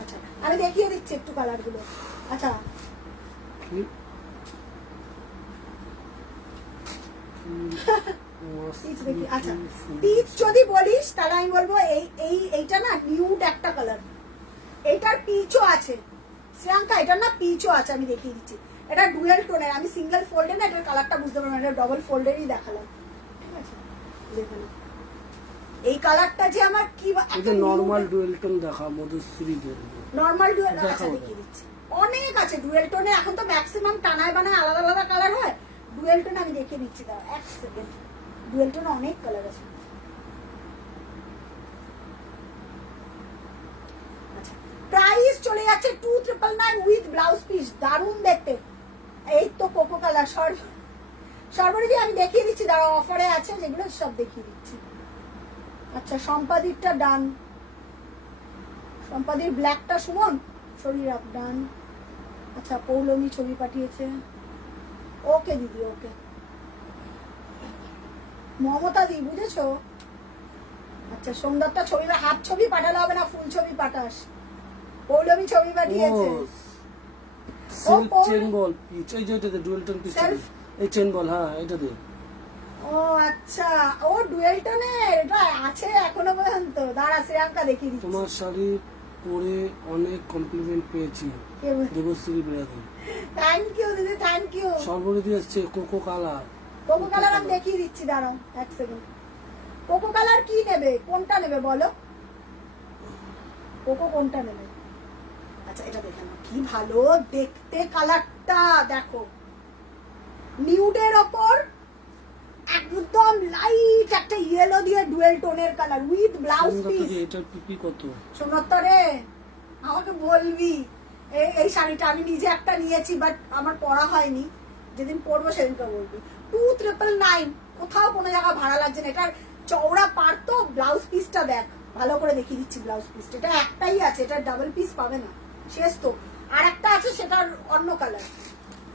আচ্ছা আমি দেখিয়ে দিচ্ছি একটু কালার গুলো। আচ্ছা আচ্ছা পিচ যদি বলিস তাহলে আমি বলবো এইটা না নিউড একটা কালার, এইটার পিচও আছে শ্রেয়াঙ্কা, এটার না পিচও আছে, আমি দেখিয়ে দিচ্ছি। এটা ডুয়েল টোনের, আমি সিঙ্গেল ফোল্ডে না এটার কালারটা বুঝতে পারবো না, এটা ডবল ফোল্ডেরই দেখালাম, ঠিক আছে। দেখে নাও এই কালারটা যে আমার কি এই যে নরমাল ডুয়েল টোন দেখা মধুশ্রী নরমাল ডুয়েল দেখাও আচ্ছা না। দেখিয়ে দিচ্ছি অনেক আছে ডুয়েল টোনে এখন তো ম্যাক্সিমাম টানায় বানায় আলাদা আলাদা কালার হয় ডুয়েল টোন আমি দেখিয়ে দিচ্ছি দাঁড়া এক সেকেন্ড ডুয়েল টোনে অনেক কালার আছে আচ্ছা প্রাইস চলে যাচ্ছে 2999 উইথ ব্লাউজ পিস দারুণ দেখতে এই তো কোকো কালার সর্বরিদি আমি দেখিয়ে দিচ্ছি দাঁড়া অফারে আছে যেগুলো সব দেখিয়ে দিচ্ছি আচ্ছা সম্পাদিরটা ডান সম্পাদির ব্ল্যাকটা সুমন শরীর আপ ডান আচ্ছা পৌলমী ছবি পাঠিয়েছে ওকে দিদি ওকে মমতা দি বুঝেছো আচ্ছা সোমদত্তা ছবি হাফ ছবি পাঠালে হবে না ফুল ছবি পাঠাস পৌলমী ছবি পাঠিয়েছে সিল্ক চেন বল পিচ এই যে এটাতে ডুয়েল টোন পিচ এই চেন বল হ্যাঁ এটা দিয়ে ও আচ্ছা ও ডুয়েল টোনের এটা আছে এখনো পর্যন্ত দাঁড়া শ্রেয়াঙ্কা দেখিয়ে দিচ্ছি তোমার শাড়ি পরে অনেক কমপ্লিমেন্ট পেয়েছি দেবশ্রী বেরাদি থ্যাংক ইউ দিদি থ্যাংক ইউ সর্বরিদি আসছে কোকো কালার কোকো কালার আমি দেখিয়ে দিচ্ছি দাঁড়াও এক সেকেন্ড কোকো কালার কি নেবে কোনটা নেবে বলো কোকো কোনটা নেবে আচ্ছা এটা দেখে নাও কি ভালো দেখতে কালারটা দেখো নিউডের ওপর একদম লাইট একটা ইয়েলো দিয়ে ডুয়েল টোনের কালার উইথ ব্লাউজ পিস এটার পিপি কত সোনাত্তরে আমাকে বলবি এই শাড়িটা আমি নিজে একটা নিয়েছি বাট আমার পরা হয়নি যেদিন পরবো সেদিনকে বলবি 2999 কোথাও কোনো জায়গা ভাড়া লাগছে না এটার চওড়া পার তো ব্লাউজ পিসটা দেখ ভালো করে দেখিয়ে দিচ্ছি ব্লাউজ পিসটা এটা একটাই আছে এটা ডাবল পিস পাবে না শেষ তো আর একটা আছে সেটার অন্য কালার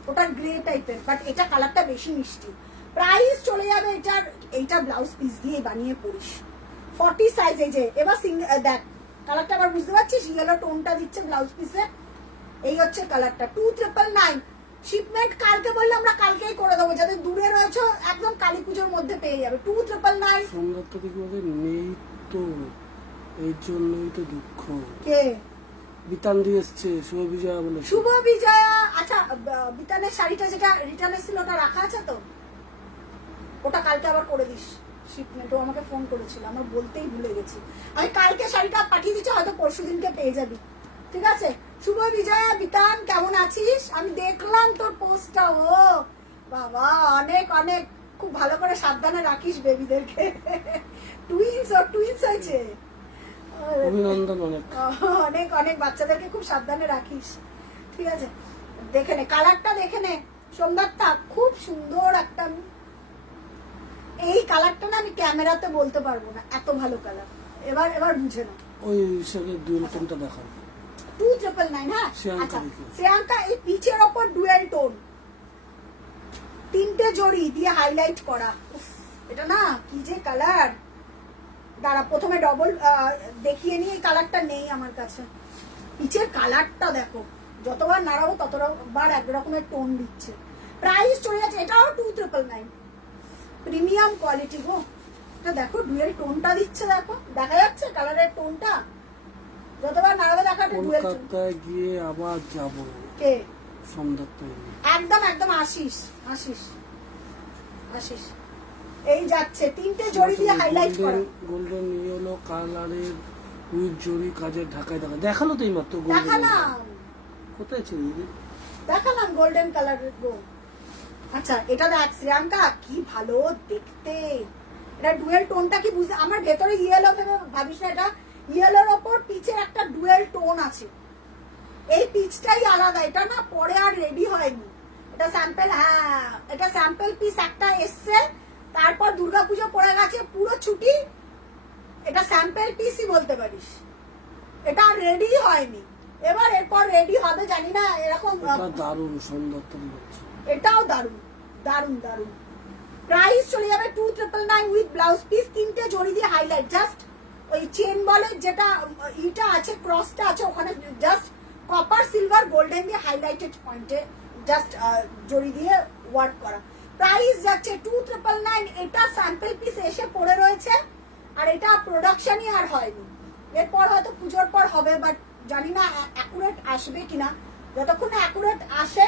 ওটার গ্রে টাইপের বাট এটা কালারটা বেশি মিষ্টি প্রাইস চলে যাবে এটার এইটা ব্লাউজ পিস দিয়ে বানিয়ে পরিস 40 সাইজ এই যে এবার দেখ কালারটা আবার বুঝতে পারছিস ইয়েলো টোনটা দিচ্ছে ব্লাউজ পিসে এই হচ্ছে কালারটা 2999 শিপমেন্ট কালকে বললে আমরা কালকেই করে দেবো যাদের দূরে রয়েছে একদম কালী পুজোর মধ্যে পেয়ে যাবে 2999 সোমদত্ত দিকে বলে নেই তো এই জন্যই তো দুঃখ কে বিতান দিয়ে এসছে শুভ বিজয়া বলে শুভ বিজয়া আচ্ছা বিতানের শাড়িটা যেটা রিটার্ন এসেছিল ওটা রাখা আছে তো ওটা কালকে আবার করে দিস শিপমেন্ট ও আমাকে ফোন করেছিল আমার বলতেই ভুলে গেছি আমি কালকে শাড়িটা পাঠিয়ে দিচ্ছি হয়তো পরশুদিনকে পেয়ে যাবি ঠিক আছে শুভ বিজয়া বিতান কেমন আছিস আমি দেখলাম তোর পোস্টটা ও বাবা অনেক অনেক খুব ভালো করে সাবধানে রাখিস বেবিদেরকে টুইন্স হয়েছে অভিনন্দন অনেক অনেক অনেক বাচ্চাদেরকে খুব সাবধানে রাখিস ঠিক আছে দেখে নে কালারটা দেখে নে সোমদত্তা খুব সুন্দর একটা এই কালারটা না আমি ক্যামেরাতে বলতে পারবো না এত ভালো কালার এবার বুঝে না ওই হিসাবে ডুয়েল টোনটা দেখাও 2999 হ্যাঁ শ্রেয়াঙ্কা আচ্ছা দেখি। শ্রেয়াঙ্কা এই পিচের ওপর ডুয়েল টোন তিনটে জড়ি দিয়ে হাইলাইট করা উফ, এটা না কি যে কালার দাঁড়া প্রথমে ডবল দেখিয়ে নিয়ে এই কালারটা নেই আমার কাছে পিচের কালারটা দেখো যতবার নাড়াবো ততবার এক রকমের টোন দিচ্ছে প্রাইস চলে যাচ্ছে এটাও 2999 প্রিমিয়াম কোয়ালিটি গো এটা দেখো ডুয়েল টোনটা দিচ্ছে দেখো দেখা যাচ্ছে কালারের টোনটা যতবার নাড়াবে দেখাটা ডুয়েল টোন কলকাতায় গিয়ে আবার যাব কে সোমদত্ত একদম একদম আসিস এই যাচ্ছে তিনটে জড়ি দিয়ে হাইলাইট করা গোল্ডেন ইয়েলো কালারের উইথ জড়ি কাজের ঢাকায় দেখালো তো এই মাত্র গোল্ডেন দেখালাম কোথায় ছিল দিদি দেখালাম গোল্ডেন কালারের গো আচ্ছা এটা দেখ শ্রেয়াঙ্কা কি ভালো দেখতে এটা ডুয়েল টোনটা কি বুঝতে আমার ভেতরে ইয়েলো ভেবে ভাবিস না এটা ইয়েলোর ওপর পিচের একটা ডুয়েল টোন আছে এই পিচটাই আলাদা এটা না পরে আর রেডি হয়নি এটা স্যাম্পল হ্যাঁ এটা স্যাম্পল পিস একটা এসছে তারপর দুর্গাপুজো পড়ে গেছে পুরো ছুটি এটা স্যাম্পল পিসই বলতে পারিস এটা আর রেডি হয়নি এরপর রেডি হবে জানি না এরকম দারুণ সোমদত্ত দিচ্ছে এটাও দারুণ দারুণ দারুণ প্রাইস চলে যাবে 2999 উইথ ব্লাউজ পিস তিনটে জড়ি দিয়ে হাইলাইট জাস্ট ওই চেন বলের যেটা ইটা আছে ক্রসটা আছে ওখানে জাস্ট কপার সিলভার গোল্ডেন দিয়ে হাইলাইটেড পয়েন্টে জাস্ট জড়ি দিয়ে ওয়ার্ক করা প্রাইস যাচ্ছে 2999 এটা স্যাম্পল পিস এসে পড়ে রয়েছে আর এটা প্রোডাকশনই আর হয়নি এরপর হয়তো পুজোর পর হবে বাট জানি না অ্যাকুরেট আসবে কিনা যতক্ষণ না অ্যাকুরেট আসে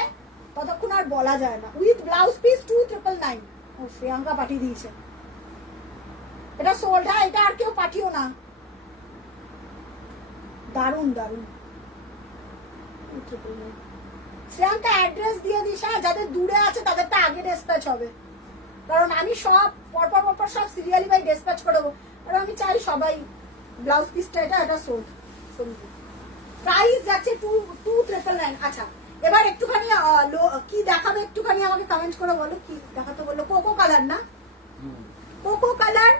ততক্ষণ আর বলা যায় না উইথ ব্লাউজ পিস 2999 ও শ্রেয়াঙ্কা পাঠিয়ে দিয়েছে এটা সোল্ড। হ্যাঁ, এটা আর কেউ পাঠিও না। দারুন দারুন। শ্রেয়াঙ্কা অ্যাড্রেস দিয়ে দিস, হ্যাঁ, যাদের দূরে আছে তাদেরটা আগে ডিসপ্যাচ হবে, কারণ আমি সব পরপর সব সিরিয়ালি বাই ডিসপ্যাচ করে দেবো, কারণ আমি চাই সবাই ব্লাউজ পিসটা এটা সোল্ড। প্রাইস যাচ্ছে 2,999। আচ্ছা, এবার একটুখানি কি দেখাবে একটুখানি আমাকে কমেন্ট করে বলো, কি দেখাতে বললো? কোকো কালার না? কোকো কালার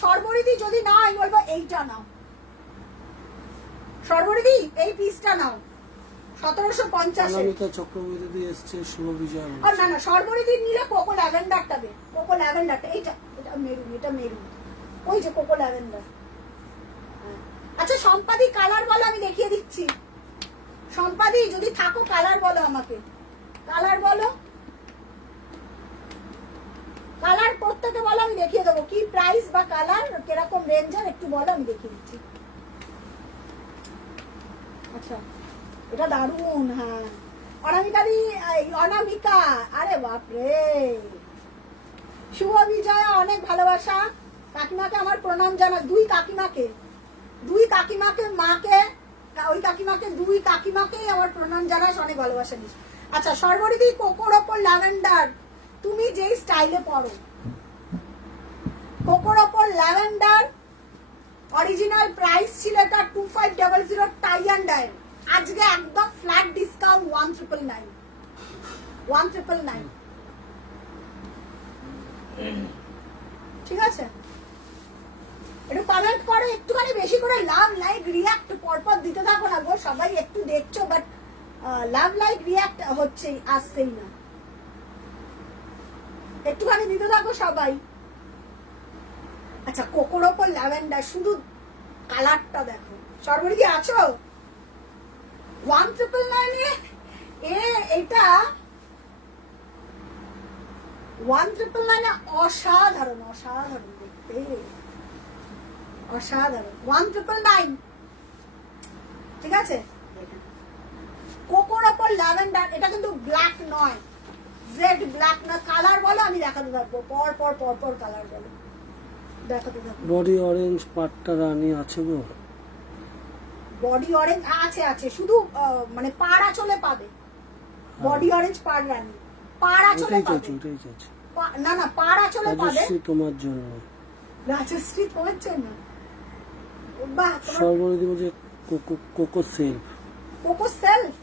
সর্বরিদি যদি না, আমি বলবো এইটা নাও। সর্বরিদি এই পিসটা নাও, 1750 চক্রবর্তী দিয়ে এসছে শুভ বিজয়। না না, সর্বরিদি নিলে কোকো ল্যাভেন্ডারটা দে, কোকো ল্যাভেন্ডারটা। এটা মেরুন, এটা মেরুন, ওই যে কোকো ল্যাভেন্ডার। আচ্ছা সম্পাদি কালার বলো, আমি দেখিয়ে দিচ্ছি। সম্পাদি যদি থাকো কালার বলো আমাকে, কালার বলো, কালার প্রত্যেকে বলো, আমি দেখিয়ে দেবো কি প্রাইস বা কালার কিরকম রেঞ্জের, একটু বলো, আমি দেখিয়ে দিচ্ছি। আচ্ছা, এটা দারুন। হ্যাঁ, অনামিকা, আরে বাপরে, শুভ বিজয়া, অনেক ভালোবাসা। কাকিমাকে আমার প্রণাম জানাস, দুই কাকিমাকে মাকে, ওই কাকিমাকে, দুই কাকিমাকেই আমার প্রণাম জানাস, অনেক ভালোবাসা দিস। আচ্ছা, সর্বরিদি কোকোর ওপর ল্যাভেন্ডার, তুমি যেই স্টাইলে পরো, কোকোর ওপর ল্যাভেন্ডার, অরিজিনাল প্রাইস ছিল এটা 2500 টাই অ্যান্ড ডাই। আজকে একদম ফ্ল্যাট ডিসকাউন্ট 1999। ঠিক আছে, একটু কমেন্ট করো, একটুখানি বেশি করে লাভ লাইক রিয়াক্ট পরপর দিতে থাকো না গো, সবাই একটু দেখছো বাট লাভ লাইক রিয়াক্ট হচ্ছেই, আসছেই না। একটুখানি দিতে থাকো সবাই। আচ্ছা, কোকোর ওপর ল্যাভেন্ডার, শুধু কালারটা দেখো। সর্বরিদি আছো? 1999 এটা 1999 অসাধারণ, অসাধারণ দেখতে, অসাধারণ। 1999, ঠিক আছে। কোকোর ওপর ল্যাভেন্ডার, এটা কিন্তু ব্ল্যাক নয়, জেড ব্ল্যাক না। কালার বলো, আমি দেখাতে থাকবো, পর কালার বলো, দেখাতে থাকবো। বডি অরেঞ্জ পাট্টা রানী আছে গো? বডি অরেঞ্জ আছে, শুধু মানে পাড়া চলে পাবে। বডি অরেঞ্জ পাড় রানী, পাড়া চলে পাবে। না না, পাড়া চলে পাবে। তোমার জন্য রাজশ্রী, তোমার জন্য। বাহ, সর্বরিদি বলছে cocoa self, cocoa self,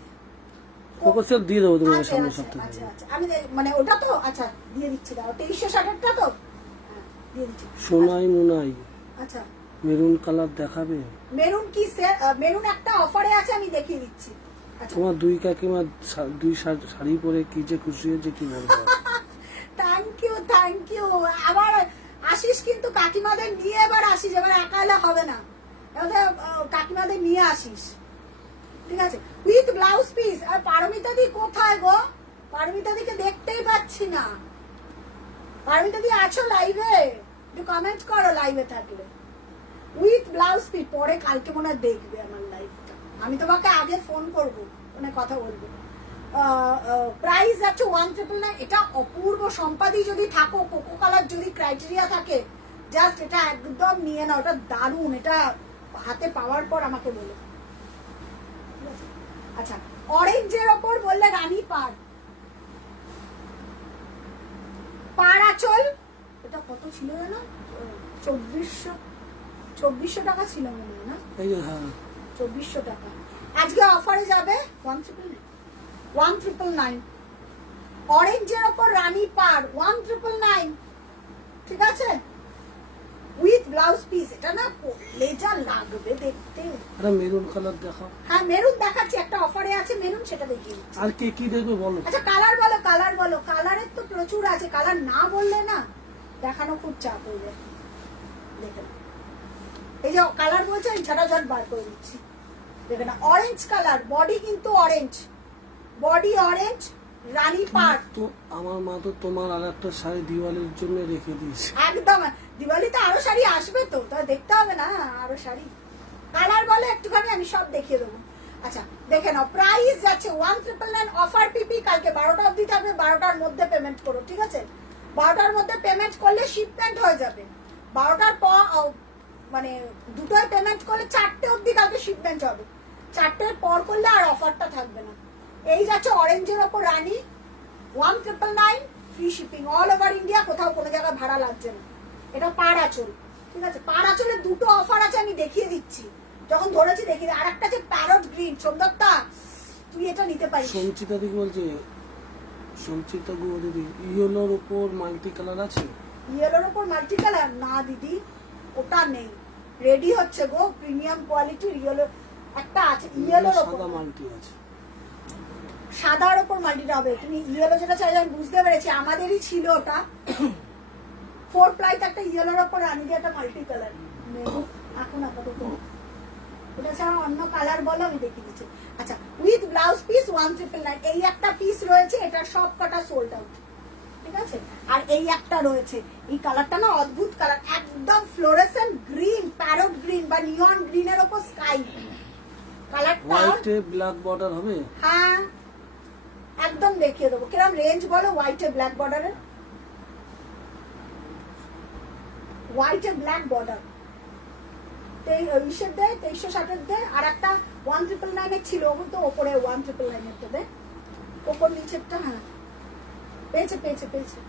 cocoa self দিয়ে দেবো তোমার সামনে সপ্তাহে। আচ্ছা, আমি মানে ওটা তো, আচ্ছা দিয়ে দিচ্ছি, দাও 2360টা তো দিয়ে দিচ্ছি। সোনাই মুনাই, আচ্ছা মেরুন কালার দেখাবে? মেরুন কি মেরুন একটা অফারে আছে, আমি দেখিয়ে দিচ্ছি। আচ্ছা, তোমার দুই কাকিমা দুই শাড়ি পরে কি যে খুশি হয়েছে কি বলবো। Thank you. আবার আসিস কিন্তু কাকিমাদের নিয়ে, এবার আসিস, এবার একা এলে হবে না, এবার কাকিমাদের নিয়ে আসিস, ঠিক আছে, উইথ ব্লাউজ পিস। আর পারমিতা দি কোথায় গো? পারমিতা দিকে দেখতেই পাচ্ছি না। পারমিতা দি আছো লাইভে? একটু কমেন্ট করো লাইভে থাকলে। উইথ ব্লাউজ পিস, পরে কালকে মনে হয় দেখবে আমার লাইভটা, আমি তোমাকে আগে ফোন করবো, মানে কথা বলবো। প্রাইস আছে 1999। এটা অপূর্ব। সম্পাদি যদি থাকো, কোকো কালার যদি ক্রাইটেরিয়া থাকে, জাস্ট এটা একদম নিয়ে নাও, এটা দারুণ। এটা হাতে পাওয়ার পর আমাকে বলো। আচ্ছা, অরেঞ্জের ওপর বললে রানী পাড় আঁচল, এটা কত ছিল জানো? 2400 টাকা ছিল মনে হয় না? 2400 টাকা। আজকে অফারে যাবে 1999। অরেঞ্জের ওপর রানী পাড় 1999, ঠিক আছে, উইথ ব্লাউজ পিস। এটা না পরলে যা লাগবে দেখতে। আরে মেরুন কালার দেখাও। হ্যাঁ, মেরুন দেখাচ্ছি, একটা অফারে আছে মেরুন, সেটা দেখিয়ে দিচ্ছি। আর কি দেখবে বলো? আচ্ছা, কালার বলো। কালারের তো প্রচুর আছে, কালার না বললে না দেখানো খুব চাপ হয়ে যায়। দেখে না, এই যে কালার বলছে, আমি ঝটাঝট বার করে দিচ্ছি। দেখে না, অরেঞ্জ কালার, বডি কিন্তু অরেঞ্জ, বডি অরেঞ্জ, রানী পাড়। তো আমার মা তো তোমার আর একটা শাড়ি দিওয়ালির জন্য রেখে দিয়েছে। একদম, দিওয়ালিতে আরো শাড়ি আসবে তো, তা দেখতে হবে না আরো শাড়ি। কালার বলে একটুখানি, আমি সব দেখিয়ে দেবো। আচ্ছা, দেখে নাও, প্রাইস যাচ্ছে 1999। অফার পিপি কালকে 12টা অবধি থাকবে, 12টার মধ্যে পেমেন্ট করো, ঠিক আছে? 12টার মধ্যে পেমেন্ট করলে শিপমেন্ট হয়ে যাবে। 12টার পর মানে দুটোয় পেমেন্ট করলে 4টে অবধি কালকে শিপমেন্ট হবে, 4টের পর করলে আর অফারটা থাকবে না। এই যাচ্ছে অরেঞ্জের ওপর রানী 1999 free shipping all over India, কোথাও কোনো জায়গায় ভাড়া লাগছে না। এটা পাড় আঁচল, ঠিক আছে? পাড় আঁচলের দুটো অফার আছে, আমি দেখিয়ে দিচ্ছি, যখন ধরেছি দেখিয়ে দিই। আর একটা আছে প্যারট গ্রিন, সোমদত্তা তুই এটা নিতে পারিস। সঞ্চিতা দিদি বলছে, সঞ্চিতা গো দিদি ইয়েলোর উপর মাল্টি কালার আছে? ইয়েলোর ওপর মাল্টি কালার না দিদি, ওটা নেই, রেডি হচ্ছে গো প্রিমিয়াম কোয়ালিটির ইয়েলো একটা আছে। ইয়েলোর ওপর সাদা মাল্টি আছে, সাদার ওপর মাল্টিটা হবে। তুমি ইয়েলো যেটা চাই আমি বুঝতে পেরেছি, আমাদেরই ছিল ওটা। 4 প্লাইতে একটা ইয়েলোর ওপর রানী দিয়ে একটা মাল্টি কালার এখন আপাতত। এটা ছাড়া অন্য কালার বলো আমি দেখিয়ে দিচ্ছি। আচ্ছা, উইথ ব্লাউজ পিস 1999, এই একটা পিস রয়েছে, এটা সব কটা সোল্ড আউট, ঠিক আছে? আর এই একটা রয়েছে, এই কালারটা না অদ্ভুত কালার, একদম ফ্লোরেসেন্ট গ্রিন, প্যারট গ্রিন বা নিয়ন গ্রিনের ওপর স্কাই কালারটা। হোয়াইটে ব্ল্যাক বর্ডার হবে? হ্যাঁ একদম দেখিয়ে দেবো। কিরম রেঞ্জ বলো হোয়াইটে ব্ল্যাক বর্ডারের? হোয়াইটে ব্ল্যাক বর্ডার ইসের দেয় 2360 দেয়, আর একটা 1999 ছিল, ওগুলো তো ওপরে 1999 দেবে, ওপর নিচেরটা। হ্যাঁ পেয়েছে পেয়েছে পেয়েছে।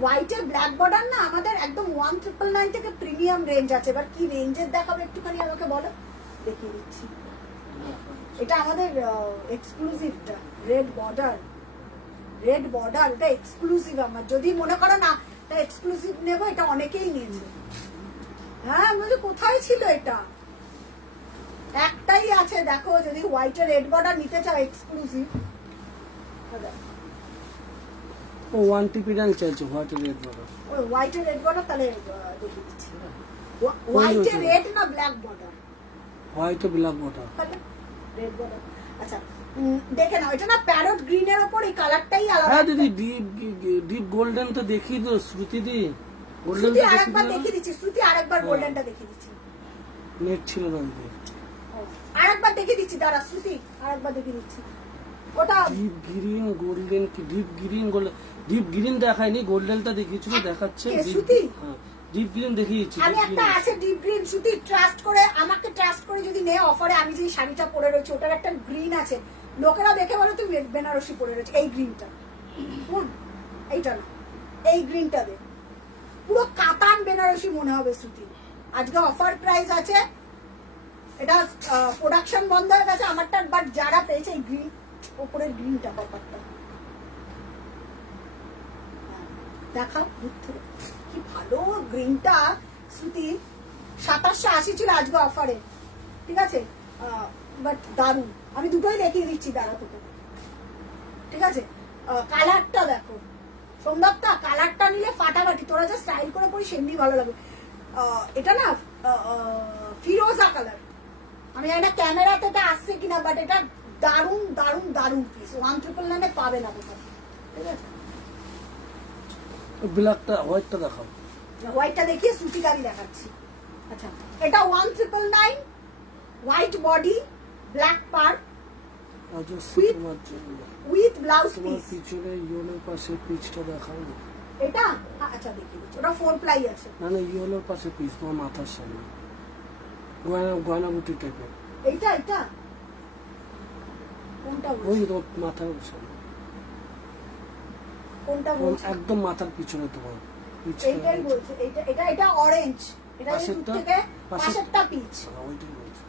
হোয়াইটে ব্ল্যাক বর্ডার না আমাদের একদম 1999 থেকে প্রিমিয়াম রেঞ্জ আছে। এবার কি রেঞ্জের দেখাবে একটুখানি আমাকে বলো, দেখিয়ে দিচ্ছি। এটা আমাদের এক্সক্লুসিভটা, রেড বর্ডার, রেড বর্ডার এটা এক্সক্লুসিভ আমার। যদি মনে করো না এটা এক্সক্লুসিভ নেবো, এটা অনেকেই নিয়েছে। হ্যাঁ বলছি কোথায় ছিল এটা, একটাই আছে দেখো, যদি হোয়াইটের রেড বর্ডার নিতে চাও এক্সক্লুসিভ। ও 1 টিপি ডাল চাইছে হোয়াইট রেড বর্ডার। ওই হোয়াইটের রেড বর্ডার তাহলে দেখিয়ে দিচ্ছি। হোয়াইটের রেড না ব্ল্যাক বর্ডার? হোয়াইটে ব্ল্যাক বর্ডার, রেড বর্ডার। আচ্ছা দেখে নাও, এটা না প্যারট গ্রিনের ওপর এই কালারটাই আলাদা। হ্যাঁ দিদি ডিপ গোল্ডেন তো দেখি তো শ্রুতি দি, গোল্ডেন শ্রুতি তো আরেকবার দেখি দেখিয়ে দিচ্ছি, শ্রুতি আরেকবার গোল্ডেনটা দেখিয়ে দিচ্ছি। নেট ছিল না দিদি। আরেকবার দেখিয়ে দিচ্ছি, দাঁড়া শ্রুতি আরেকবার দেখিয়ে দিচ্ছি। ওটা ডিপ গ্রিন গোল্ডেন কি deep green golden? Deep green দেখায়নি, গোল্ডেনটা দেখিয়েছিল, দেখাচ্ছে কে, শ্রুতি? ডিপ গ্রিন দেখিয়েছি। আমি একটা আছে ডিপ গ্রিন, শ্রুতি ট্রাস্ট করে আমাকে ট্রাস্ট করে যদি নে অফারে, আমি যে শাড়িটা পরে রয়েছে ওটার একটা গ্রিন আছে, লোকেরা দেখে বলে তুই বেনারসি পরে রয়েছে, এই গ্রিনটা। এইটা না, এই গ্রিনটা দে, পুরো কাতান বেনারসি মনে হবে শ্রুতি। আজকে অফার প্রাইস আছে, এটা প্রোডাকশন বন্ধ হয়ে গেছে আমারটা, বাট যারা পেয়েছে এই গ্রিন উপরের গ্রিনটা ব্যাপারটা দেখাও দূর থেকে, কি ভালো গ্রিনটা শ্রুতি। 2780 ছিল আজকে অফারে, ঠিক আছে? বাট দারুন, আমি দুটোই দেখিয়ে দিচ্ছি, দাঁড়া তোকে, ঠিক আছে? কালারটা দেখো সোমদত্তা, কালারটা নিলে ফাটাফাটি, তোরা যা স্টাইল করে পড়ি সেমনি ভালো লাগবে। এটা না ফিরোজা কালার, আমি জানি না ক্যামেরাতে এটা আসছে কিনা, বাট এটা দারুন দারুন দারুন পিস, 1999 পাবে না কোথাও, ঠিক আছে? ব্ল্যাকটা হোয়াইটটা দেখাও। হোয়াইটটা দেখিয়ে সুতিকারি দেখাচ্ছি। আচ্ছা এটা 1999 হোয়াইট বডি ব্ল্যাক পার তোমার জন্য উইথ ব্লাউজ তোমার পিস। পিছনে ইয়েলোর পাশে পিচটা দেখাও না। এটা আচ্ছা দেখিয়ে দিচ্ছি, ওটা 4 প্লাই আছে। না না ইয়েলোর পাশে পিস, তোমার মাথার সামনে গয়না বুটি টাইপের। এইটা এটা কোনটা ওই বলছি? তোমার মাথার সামনে, কোনটা বলছি? একদম মাথার পিছনে তোমার এইটাই বলছে, এইটা এটা এটা অরেঞ্জ, এটা দূর পাশেরটা? থেকে পাশেরটা পিচ, ওইটাই বলছি।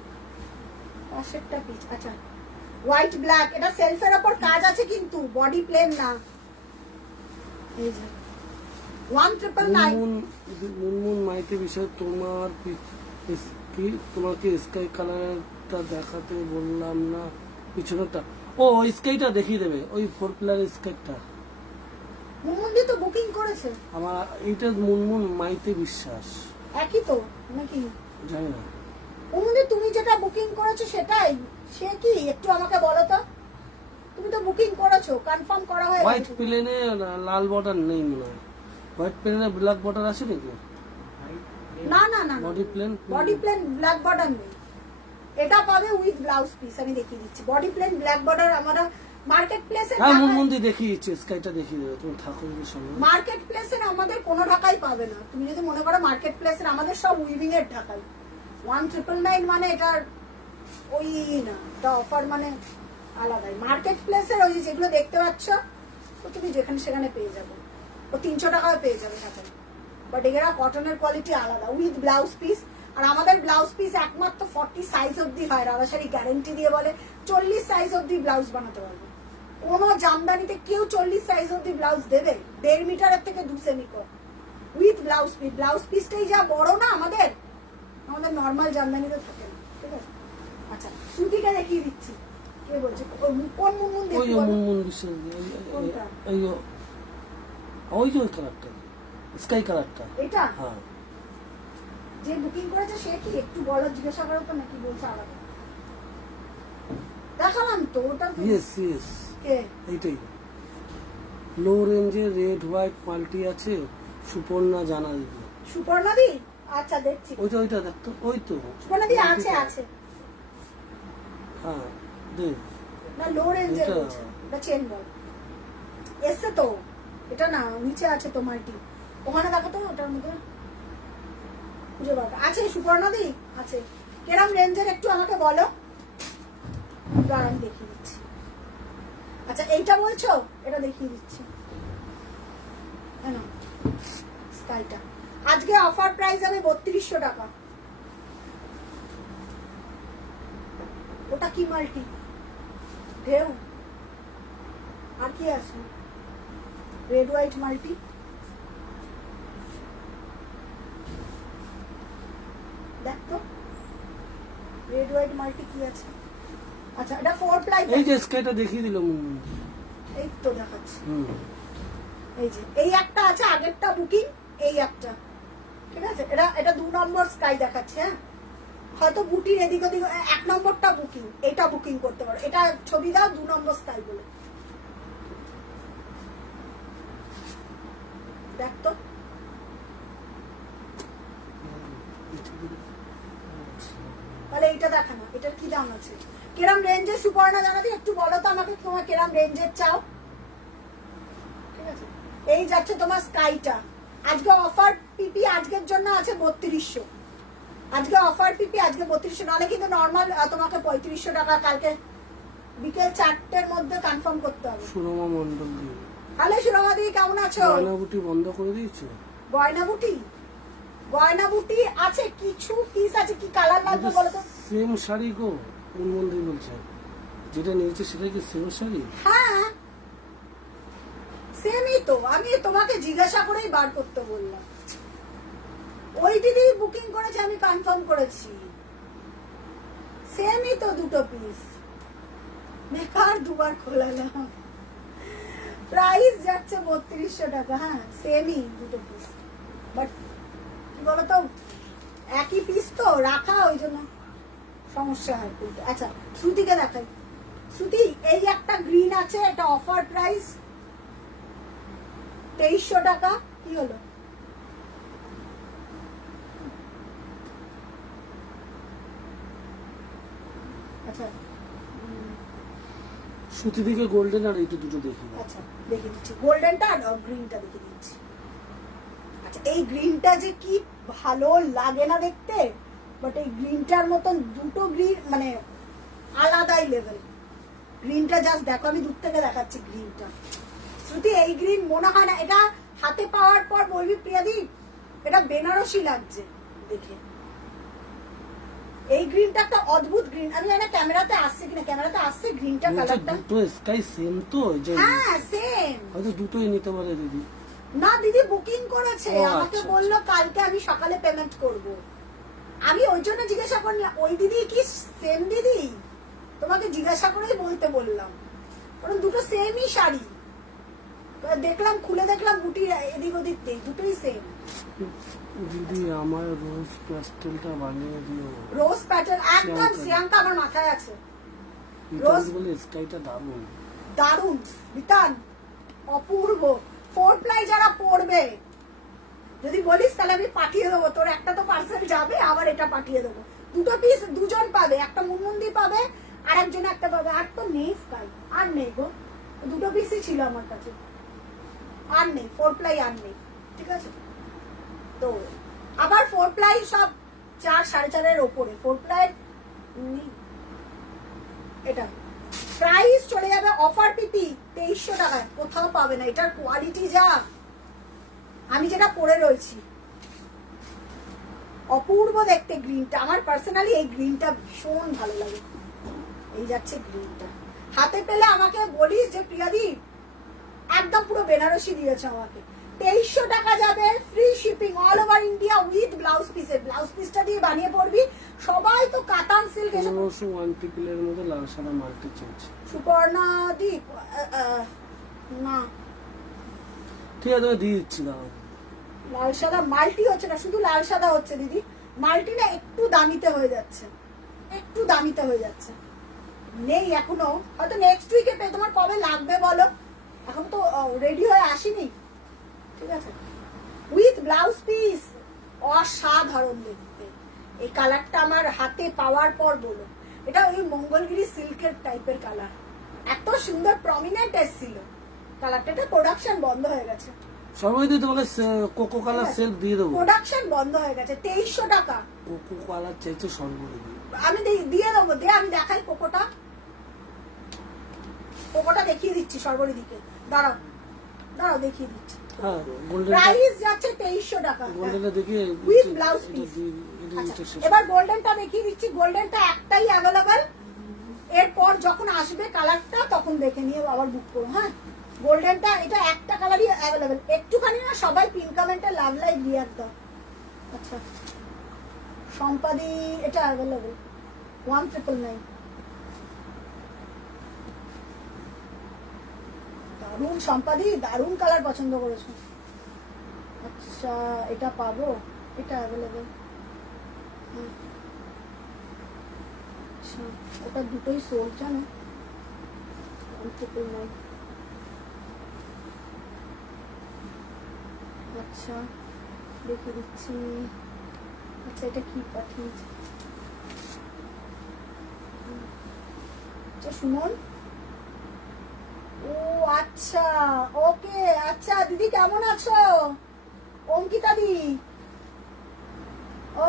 পাশেরটা পিচ। আচ্ছা হোয়াইট ব্ল্যাক, এটা সেলফের উপর কাজ আছে কিন্তু বডি প্লেন না। এই যে 1999 মুনমুন মাইতি বিষয় তোমার কি তোমাকে স্কাই কালারটা দেখাতে বললাম না, পিছনেরটা? ও ওই স্কাইটা দেখিয়ে দেবে, ওই 4 প্লার স্কাইটা। মুমুন্দি তো বুকিং করেছে, আমার এইটা মুনমুন মাইতি বিশ্বাস, একই তো নাকি? জানি না। মুমুন্দি তুমি যেটা বুকিং করেছো সেটাই, সে কি একটু আমাকে বলো তো, তুমি তো বুকিং করেছো, কনফার্ম করা হয়ে হোয়াইট গেছে। প্লেনে লাল বর্ডার নেই মনে হয়, হোয়াইট প্লেনে ব্ল্যাক বর্ডার আছে নাকি? না না না body plain body plain black border নেই, এটা পাবে উইথ ব্লাউজ পিস। আমি দেখিয়ে দিচ্ছি, বডি প্লেন ব্ল্যাক বর্ডার আমরা মার্কেট প্লেসে হ্যাঁ মুনমুন্দি দেখিয়েছে, স্কাইটা দেখিয়ে দেবে, তুমি থাকো যদি সময়। মার্কেট প্লেসের আমাদের কোনো ঢাকাই পাবে না। তুমি যদি মনে করো মার্কেট প্লেসের আমাদের সব উইভিং এর ঢাকাই। 1999 মানে এটার ওই না, এটা অফার মানে আলাদাই। মার্কেট প্লেসের ওই যেগুলো দেখতে পাচ্ছ তো তুমি যেখানে সেখানে পেয়ে যাবে, ও 300 টাকায় পেয়ে যাবে ঢাকায়। বাট এরা কটনের কোয়ালিটি আলাদা উইথ ব্লাউজ পিস। আর আমাদের ব্লাউজ পিস একমাত্র 40 সাইজ অব্দি হয়। রাধাশাড়ি গ্যারেন্টি দিয়ে বলে 40 সাইজ অব্দি ব্লাউজ বানাতে পারবে। কোনো জামদানিতে কেউ 40 সাইজ অব্দি ব্লাউজ দেবে? 1.5 মিটারের থেকে 2 সেমি কম উইথ ব্লাউজ পিস। ব্লাউজ পিসটাই যা বড় না আমাদের নর্মাল জামদানিতে থাকে না, ঠিক আছে? আচ্ছা সুতিটা দেখিয়ে দিচ্ছি। কে বলছে কোন মুনমুন ওই দেখি? মুনমুন বিশ্বাস, কোনটা? ওই যে ওই কালারটা, স্কাই কালারটা। এটা হ্যাঁ যে বুকিং করেছে সে কি একটু বলো, জিজ্ঞাসা করো তো নাকি বলছে আলাদা? দেখালাম তো ওটা তো। ইয়েস ইয়েস কে? এইটাই। লো রেঞ্জে রেড হোয়াইট মাল্টি আছে, সুপর্ণা জানা দিবে। সুপর্ণা দি? আচ্ছা দেখছি। ওইটা ওইটা দেখতো, ওই তো সুপর্ণা দি আছে আছে। হ্যাঁ দেখ না লো রেঞ্জের এটা- বলছে, এটা চেন বল এসছে তো। এটা না নিচে আছে তো মাল্টি, ওখানে দেখো তো ওটার মধ্যে খুঁজে পাবে। আছে সুপর্ণা দি আছে। কেরম রেঞ্জের একটু আমাকে বলো, আমি দেখিয়ে দিচ্ছি। আচ্ছা এইটা বলছো, এটা দেখিয়ে দিচ্ছি। হ্যাঁ না স্কাইটা আজকে অফার প্রাইস হবে 3200 টাকা। ওটা কি মাল্টি? ঢেউ। আর কি আছে? Red white multi. দেখ তো রেড হোয়াইট মাল্টি কি আছে। আচ্ছা এটা 4 প্লাই। এই যে স্কাইটা দেখিয়ে দিল মুনমুন। এই তো দেখাচ্ছি। হুম এই যে এই একটা আছে, আগেরটা বুকিং, এই একটা, ঠিক আছে? এটা এটা 2 নম্বর স্কাই দেখাচ্ছে। হ্যাঁ হয়তো বুটির এদিক ওদিক 1 নম্বরটা বুকিং, এটা বুকিং করতে পারো। এটা ছবি দাও 2 নম্বর স্কাই বলে। দেখ তো তাহলে এইটা দেখা না, এটার কি দাম আছে? কিরম রেঞ্জের সুপর্ণা জানাবি একটু বলো তো আমাকে, তোমার কিরম রেঞ্জের চাও? ঠিক আছে এই যাচ্ছে তোমার স্কাইটা। আজকে অফার পিপি আজকের জন্য আছে 3200। আজকে অফার পিপি আজকে 3200, নাহলে কিন্তু নর্মাল তোমাকে 3500 টাকা কালকে বিকেল 4টের মধ্যে কনফার্ম করতে হবে। সুরমা মন্ডল দিয়ে হ্যালো সুরমা দি কেমন আছো? গয়না বুটি বন্ধ করে দিয়েছো? গয়না বুটি, গয়না বুটি আছে কিছু পিস আছে। কি কালার লাগবে বলো তো? সেম শাড়ি গো, মুনমুন দি বলছে যেটা নিয়েছে সেটা কি সেম শাড়ি? হ্যাঁ সেমই তো, আমি তোমাকে জিজ্ঞাসা করেই বার করতে বললাম। ওই দিদি বুকিং করেছে, আমি কনফার্ম করেছি। সেমই তো দুটো পিস, বেকার দুবার খোলালাম। প্রাইস যাচ্ছে 3200 টাকা। হ্যাঁ সেমই দুটো পিস, বাট কি বলতো একই পিস তো রাখা, ওই জন্য সমস্যা হয়। আচ্ছা শ্রুতিকে দেখাই। শ্রুতি এই একটা গ্রিন আছে, এটা অফার প্রাইস 2300 টাকা। কি হলো? আচ্ছা সুতি দিকে গোল্ডেন আর এইটা দুটো দেখি। আচ্ছা দেখে দিচ্ছি, গোল্ডেনটা আর গ্রিনটা দেখে দিচ্ছি। আচ্ছা এই গ্রিনটা যে কি ভালো লাগে না দেখতে, বাট এই গ্রিনটার মতন দুটো গ্রিন মানে আলাদাই লেভেল। গ্রিনটা জাস্ট দেখো, আমি দূর থেকে দেখাচ্ছি গ্রিনটা। শ্রুতি এই গ্রিন মনে হয় না, এটা হাতে পাওয়ার পর বলবি প্রিয়াদি এটা বেনারসি লাগছে দেখে। এই গ্রিনটা একটা অদ্ভুত গ্রিন। আমি জানি না ক্যামেরাতে আসছে কিনা, ক্যামেরাতে আসছে গ্রিনটা কালারটা। দুটো স্কাই সেম তো, যে হ্যাঁ সেম। হয়তো দুটোই নিতে পারে দিদি। না দিদি বুকিং করেছে, ও, আমাকে আচ্ছা, বললো কালকে আমি সকালে পেমেন্ট করব। আমি ওই জন্য জিজ্ঞাসা করলাম ওই দিদি কি সেম দিদি, তোমাকে জিজ্ঞাসা করেই বলতে বললাম, কারণ দুটো সেমই শাড়ি। দেখলাম খুলে দেখলাম বুটি এদিক ওদিক নেই, দুটোই সেম। দিদি আমার রোজ প্যাস্টেলটা বানিয়ে দিও। রোজ প্যাটার্ন একদম শ্রিয়াঙ্কা আমার মাথায় আছে। রোজ বলে স্কাইটা দারুণ দারুণ বিতান অপূর্ব। 4 প্লাই যারা পড়বে যদি বলিস তাহলে আমি পাঠিয়ে দেবো, তোর একটা তো পার্সেল যাবে, আবার এটা পাঠিয়ে দেবো। দুটো পিস দুজন পাবে, একটা মুনমুন্দি পাবে আর একজন একটা পাবে, আর তো নেই স্কাই, আর নেই গো, দুটো পিসই ছিল আমার কাছে, আর নেই, 4 প্লাই আর নেই, ঠিক আছে। তো আবার 4 প্লাই সব 4 4.5 ওপরে, 4 প্লাই এটা প্রাইস চলে যাবে অফার পিপি 2300 টাকায়, কোথাও পাবে না। এটার কোয়ালিটি যা, আমি যেটা পরে রয়েছি অপূর্ব দেখতে গ্রিনটা, আমার পার্সোনালি এই গ্রিনটা ভীষণ ভালো লাগে। এই যাচ্ছে গ্রিনটা, হাতে পেলে আমাকে বলিস যে প্রিয়াদি একদম পুরো বেনারসি দিয়েছে আমাকে। 2300 টাকা যাবে, free shipping all over India with blouse পিসের, ব্লাউজ পিসটা দিয়ে বানিয়ে পড়বি। সবাই তো কাতান সিল্ক এসে 1501 পিপলের মধ্যে লাল সাদা মাল্টি চলছে। সুপর্ণা দি না ঠিক আছে, দিয়ে দিচ্ছি দাও। লাল সাদা মাল্টি হচ্ছে না, শুধু লাল সাদা হচ্ছে দিদি। মাল্টি না একটু দামিতে হয়ে যাচ্ছে, একটু দামিতে হয়ে যাচ্ছে, নেই এখনো, হয়তো নেক্সট উইকে পেয়ে। তোমার কবে লাগবে বলো, এখন তো রেডি হয়ে আসিনি, ঠিক আছে। উইথ ব্লাউজ পিস অসাধারণ দেখতে। এই কালারটা আমার হাতে পাওয়ার পর বলো, এটা ওই মঙ্গলগিরি সিল্কের টাইপের কালার, এত সুন্দর প্রমিনেন্ট এসেছিল কালারটা। এটা প্রোডাকশন বন্ধ হয়ে গেছে, সবাই দিয়ে তোমাকে কোকো কালার সেলফ দিয়ে দেবো। প্রোডাকশন বন্ধ হয়ে গেছে। 2300 টাকা কোকো কালার চাইছে সর্বনিম্ন, আমি দিয়ে দেবো। আমি দেখাই কোকোটা, কোকোটা দেখিয়ে দিচ্ছি সর্বরিদিকে, দাঁড়াও দাঁড়াও দেখিয়ে দিচ্ছি। হ্যাঁ গোল্ডেন, প্রাইস যাচ্ছে 2300 টাকা গোল্ডেনটা দেখে উইথ ব্লাউজ পিস। এবার গোল্ডেনটা দেখিয়ে দিচ্ছি, গোল্ডেনটা একটাই অ্যাভেলেবেল, এরপর যখন আসবে কালারটা তখন দেখে নিয়ে আবার বুক করো। হ্যাঁ গোল্ডেনটা এটা একটা কালারই অ্যাভেলেবেল, একটুখানি না সবাই পিন কমেন্টে লাভ লাইক দিয়ে দাও। আচ্ছা সম্পাদি এটা অ্যাভেলেবেল 1999, দারুণ সম্পাদি, দারুণ কালার পছন্দ করেছো। আচ্ছা এটা পাবো, এটা অ্যাভেলেবেল, আচ্ছা ওটা দুটোই সোল্ড জানো, 1999। আচ্ছা দেখে দিচ্ছি। আচ্ছা এটা কি পাঠিয়েছে, আচ্ছা সুমন, ও আচ্ছা ওকে। আচ্ছা দিদি কেমন আছো, অঙ্কিতা দি,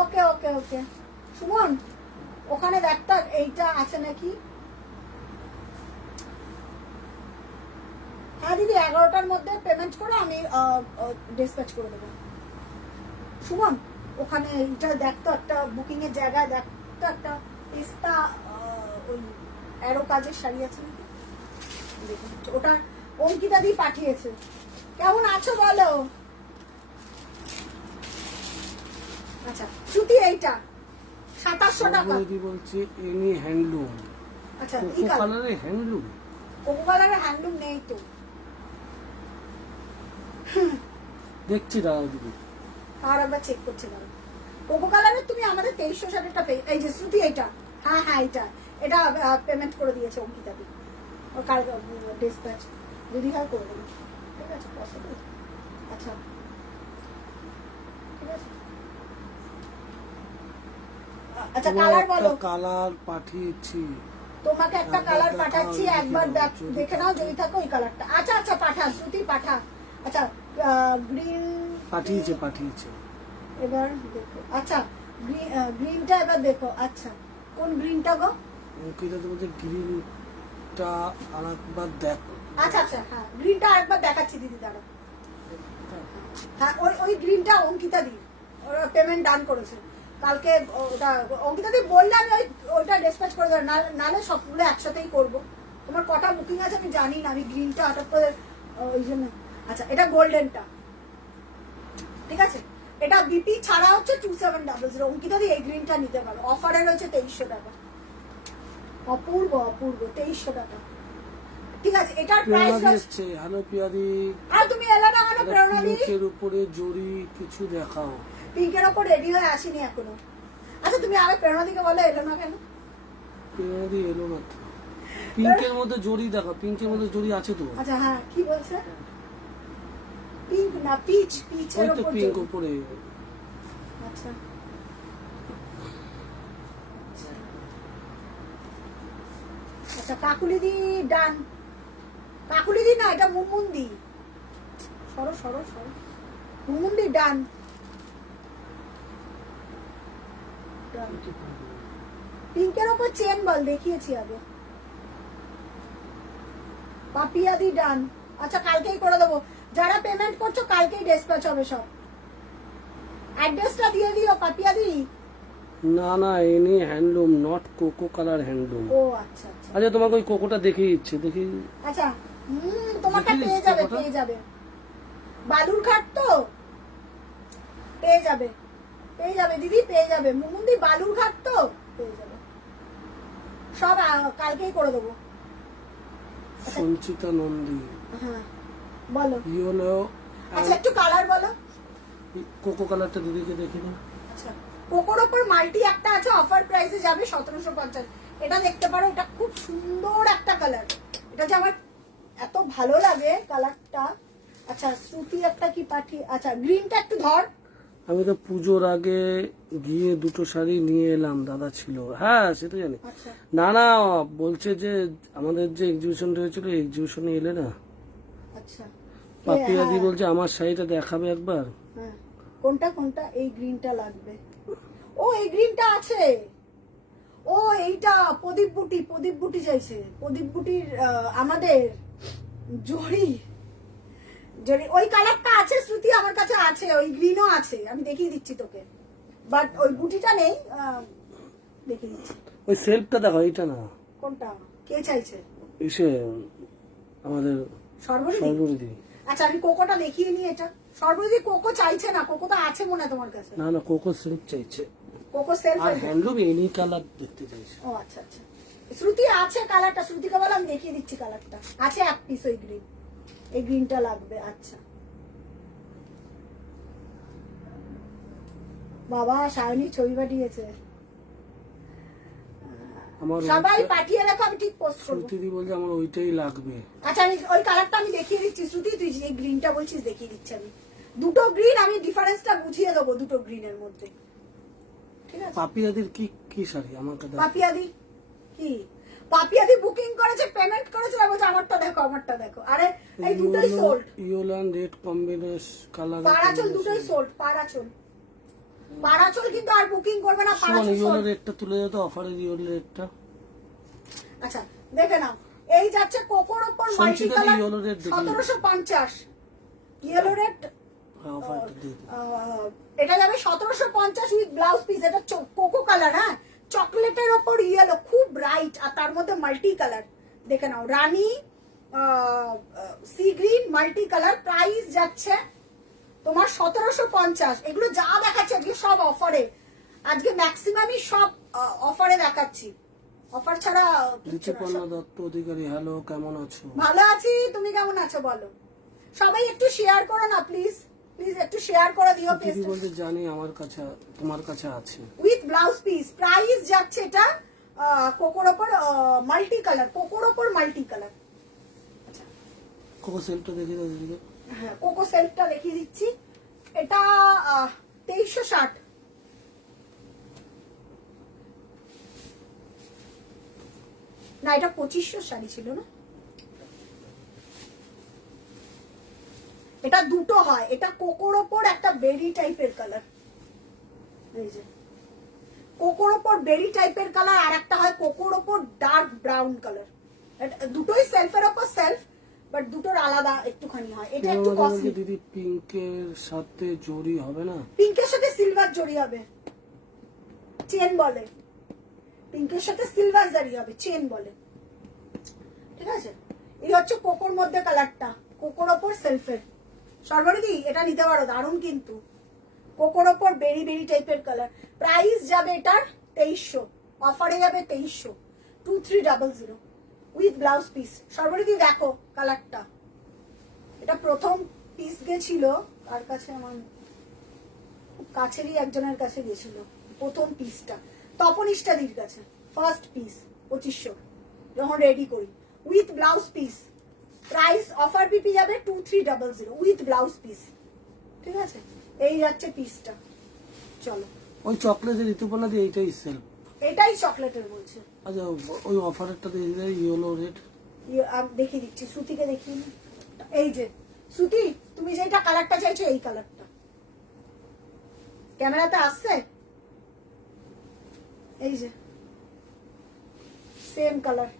ওকে ওকে ওকে। সুমন ওখানে দেখতা এইটা আছে নাকি। হ্যাঁ দিদি 11টার মধ্যে পেমেন্ট করে আমি ডিসপ্যাচ করে দেবো। সুমন ওখানে এটা দেখতো, একটা বুকিং এর জায়গায় দেখতো একটা পিস্তা ওই অ্যারো কাজের শাড়ি আছে নাকি, দেখুন ওটা অঙ্কিতা দি পাঠিয়েছে। কেমন আছো বলো। আচ্ছা শ্রুতি এইটা 2700 টাকা দিদি বলছে এনি হ্যান্ডলুম। আচ্ছা কোকো কালারে হ্যান্ডলুম, কোকো কালারের হ্যান্ডলুম নেই তো, দেখছি দাও দিদি, আর একবার চেক করছে দাও। কোকো কালারের তুমি আমাদের 2300 শাড়িটা পেয়ে, এই যে শ্রুতি এইটা, হ্যাঁ হ্যাঁ এটা পেমেন্ট করে দিয়েছে অঙ্কিতা দি, ওর কাল ডিসপ্যাচ যদি হয় করে দেবে, ঠিক আছে পসিবল। আচ্ছা ঠিক আছে। আচ্ছা কালার বলো, কালার পাঠিয়েছি তোমাকে একটা কালার পাঠাচ্ছি, একবার দেখে নাও যদি থাকে ওই কালারটা। আচ্ছা আচ্ছা পাঠা শ্রুতি পাঠা। আচ্ছা গ্রিন পাঠিয়েছে এবার দেখো। আচ্ছা গ্রিনটা এবার দেখো। আচ্ছা কোন গ্রিনটা গো, অঙ্কিতা তো বলছে গ্রিনটা আরেকবার দেখো। আচ্ছা আচ্ছা হ্যাঁ গ্রিনটা আরেকবার দেখাচ্ছি দিদি, দাঁড়াও। হ্যাঁ ওই গ্রিনটা অঙ্কিতা দি, ওরা পেমেন্ট ডান করেছে কালকে। ওটা অঙ্কিতা দি বললে আমি ওইটা ডিসপ্যাচ করে দেবো, নাহলে সবগুলো একসাথেই করবো। তোমার কটা বুকিং আছে আমি জানি না, আমি গ্রিনটা হঠাৎ করে ওই জন্য। আচ্ছা এটা গোল্ডেনটা, ঠিক আছে। এটা বিপি ছাড়া হচ্ছে 2700। অঙ্কিতা দি এই গ্রিনটা নিতে পারো, অফারে রয়েছে 2300 টাকা। অপূর্ব অপূর্ব 2300 টাকা, ঠিক আছে। এটার প্রাইস হচ্ছে হ্যালো পিয়াদি, আর তুমি এলে না কেন প্রেরণা দি? পিঙ্কের উপরে জরি কিছু দেখাও। পিঙ্কের উপর রেডি হয়ে আসিনি এখনো। আচ্ছা তুমি আগে প্রেরণা দিকে বলে এলো না কেন? পিয়াদি এলো না তো, পিঙ্কের মধ্যে জরি দেখো, পিঙ্কের মধ্যে জরি আছে তো। আচ্ছা হ্যাঁ কি বলছে, পিঙ্ক না পিচ, পিচের ওই তো উপর পিঙ্ক উপরে। আচ্ছা আচ্ছা কাকুলিদি ডান, কাকুলিদি না এটা মুনমুন্দি, সরো সরো সরো, মুনমুন্দি ডান। পিঙ্কের ওপর চেন বল দেখিয়েছি আগে। পাপিয়াদি ডান। আচ্ছা কালকেই করে দেবো, যারা পেমেন্ট করছো কালকেই ডিসপ্যাচ হবে সব। অ্যাড্রেসটা দিয়ে দিও পাপিয়াদি। না না any handloom, not coco colour handloom. ও আচ্ছা আচ্ছা আচ্ছা তোমাকে ওই কোকোটা দেখিয়ে দিচ্ছে, দেখি। আচ্ছা তোমারটা পেয়ে যাবে, পেয়ে যাবে। বালুরঘাট তো পেয়ে যাবে, পেয়ে যাবে দিদি, পেয়ে যাবে। মুমুন্দি বালুরঘাট তো পেয়ে যাবে সব, কালকেই করে দেবো। সঞ্চিতা নন্দী। হ্যাঁ বলো। ইয়েলো আচ্ছা একটু কালার বলো। কোকো কালারটা দিদিকে দেখি না। আচ্ছা কোকোর ওপর মাল্টি একটা আছে, অফার প্রাইসে যাবে 1750। এটা দেখতে পারো, এটা খুব সুন্দর একটা কালার, এটা যে আমার এত ভালো লাগে কালারটা। আচ্ছা শ্রুতি একটা কি পাঠিয়ে, আচ্ছা গ্রিনটা একটু ধর। আমি তো পুজোর আগে গিয়ে দুটো শাড়ি নিয়ে এলাম, দাদা ছিল। হ্যাঁ সেটা জানি। আচ্ছা না না বলছে যে আমাদের যে এক্সিবিশনটা হয়েছিল এক্সিবিশনে এলে না। আচ্ছা পাপিয়াদি বলছে আমার শাড়িটা দেখাবে একবার। হ্যাঁ কোনটা কোনটা? এই গ্রিনটা লাগবে। ও এই গ্রিনটা আছে। ও এইটা প্রদীপ বুটি, প্রদীপ বুটি চাইছে। প্রদীপ বুটির আমাদের জরি, জরি ওই কালারটা আছে শ্রুতি, আমার কাছে আছে, ওই গ্রিনও আছে, আমি দেখিয়ে দিচ্ছি তোকে। বাট ওই বুটিটা নেই, দেখিয়ে দিচ্ছি। ওই সেলফটা দেখো, এইটা না। কোনটা কে চাইছে? এসে আমাদের সর্বরিদি। সর্বরিদি। আচ্ছা আমি কোকোটা দেখিয়ে নিই। এটা সর্বরিদি কোকো চাইছে না, কোকো তো আছে মনে হয় তোমার কাছে। না না কোকো সেলফ চাইছে, কোকো সেলফ আর হ্যান্ডলুম এনি কালার দেখতে চাইছে। ও আচ্ছা আচ্ছা শ্রুতি আছে কালারটা, শ্রুতিকে বলো আমি দেখিয়ে দিচ্ছি কালারটা আছে এক পিস। ওই গ্রিন, এই গ্রিনটা লাগবে। আচ্ছা বাবা সায়নী ছবি পাঠিয়েছে, আমার সবাই পাঠিয়ে রাখো, আমি ঠিক পোস্ট করবো। শ্রুতিদি বলছে আমার ওইটাই লাগবে। আচ্ছা আমি ওই কালারটা আমি দেখিয়ে দিচ্ছি শ্রুতি, তুই যে গ্রিনটা বলছিস দেখিয়ে দিচ্ছি আমি। দুটো গ্রিন, আমি ডিফারেন্সটা বুঝিয়ে দেবো দুটো গ্রিনের মধ্যে, ঠিক আছে? পাপিয়াদির কি কি শাড়ি আমাকে দেখো। পাপিয়াদি কি, পাপিয়াদি বুকিং করেছে, পেমেন্ট করেছে, আর বলছে আমারটা দেখো, আমারটা দেখো। আরে এই দুটোই sold. Yellow and red combination colour. পাড়াচল দুটোই সোল্ড, পাড়াচল, পাড়াচল কিন্তু আর বুকিং করবে না, পাড়াচল ইয়েলো sold। রেডটা তুলে যেত, অফারের ইয়েলো রেডটা। আচ্ছা দেখে নাও, এই যাচ্ছে কোকোর ওপর multi Sanchita colour yellow red দেখি। 1750 ইয়েলো রেড। অফারটা দিয়ে দিন। এটা যাবে 1750 উইথ ব্লাউজ পিস। এটা কোকো কালার, হ্যাঁ চকলেটের ওপর ইয়েলো, খুব ব্রাইট, আর তার মধ্যে মাল্টি কালার। দেখে নাও রানী sea green multi colour. Price যাচ্ছে তোমার 1750। এগুলো যা দেখাচ্ছে আজকে সব অফারে, আজকে ম্যাক্সিমামই সব অফারে দেখাচ্ছি, অফার ছাড়া কিচ্ছু না। ঋতুপর্ণা দত্ত অধিকারী, হ্যালো কেমন আছো? ভালো আছি, তুমি কেমন আছো বলো? সবাই একটু শেয়ার করো না প্লিজ, প্লিজ একটু শেয়ার করে দিও দিদি পেজটা। বলতে জানি আমার কাছে তোমার কাছে আছে। With blouse piece. প্রাইস যাচ্ছে এটা কোকোর ওপর মাল্টি কালার, কোকোর ওপর মাল্টি কালার। আচ্ছা কোকো সেলফটা দেখি দাও দিদিকে। হ্যাঁ কোকো সেলফটা দেখিয়ে দিচ্ছি। এটা 2360। না এটা 2500 শাড়ি ছিল না, এটা দুটো হয়। এটা কোকোর ওপর একটা বেরি টাইপের কালার, এই যে কোকোর ওপর বেরি টাইপের কালার, আর একটা হয় কোকোর ওপর ডার্ক ব্রাউন কালার। দুটোই সেলফের ওপর সেলফ, বাট দুটোর আলাদা একটুখানি হয়। এটা একটু কস্টলি। দিদি পিঙ্কের সাথে জড়ি হবে না? পিঙ্কের সাথে সিলভার জড়ি হবে, চেন বলে। পিঙ্কের সাথে সিলভার জড়ি হবে, চেন বলে, ঠিক আছে? এই হচ্ছে কোকোর মধ্যে কালারটা, কোকোর ওপর সেলফের। সর্বরিদি এটা নিতে পারো, দারুণ কিন্তু। কোকোর ওপর বেরি বেরি টাইপের কালার। প্রাইস যাবে এটার 2300, অফারে যাবে 2300, 2300 উইথ ব্লাউজ পিস। সর্বরিদি দেখো কালারটা, এটা প্রথম পিস গেছিল কার কাছে, আমার খুব কাছেরই একজনের কাছে গেছিল প্রথম পিসটা, তপনিষ্ঠাদির কাছে। ফার্স্ট পিস 2500 যখন রেডি করি, with blouse piece. Price offer পিপি যাবে 2300 উইথ ব্লাউজ পিস, ঠিক আছে? এই যাচ্ছে পিসটা। চলো ওই চকলেটের ঋতুপর্ণা দিয়ে এইটাই সেলফ। এটাই চকলেটের বলছে। আচ্ছা ওই অফারেরটা দিয়ে দিলে ইয়েলো রেড। আমি দেখিয়ে দিচ্ছি, শ্রুতিকে দেখিয়ে নি। এই যে শ্রুতি, তুমি যেটা কালারটা চাইছো এই কালারটা ক্যামেরাতে আসছে, এই যে সেম কালার,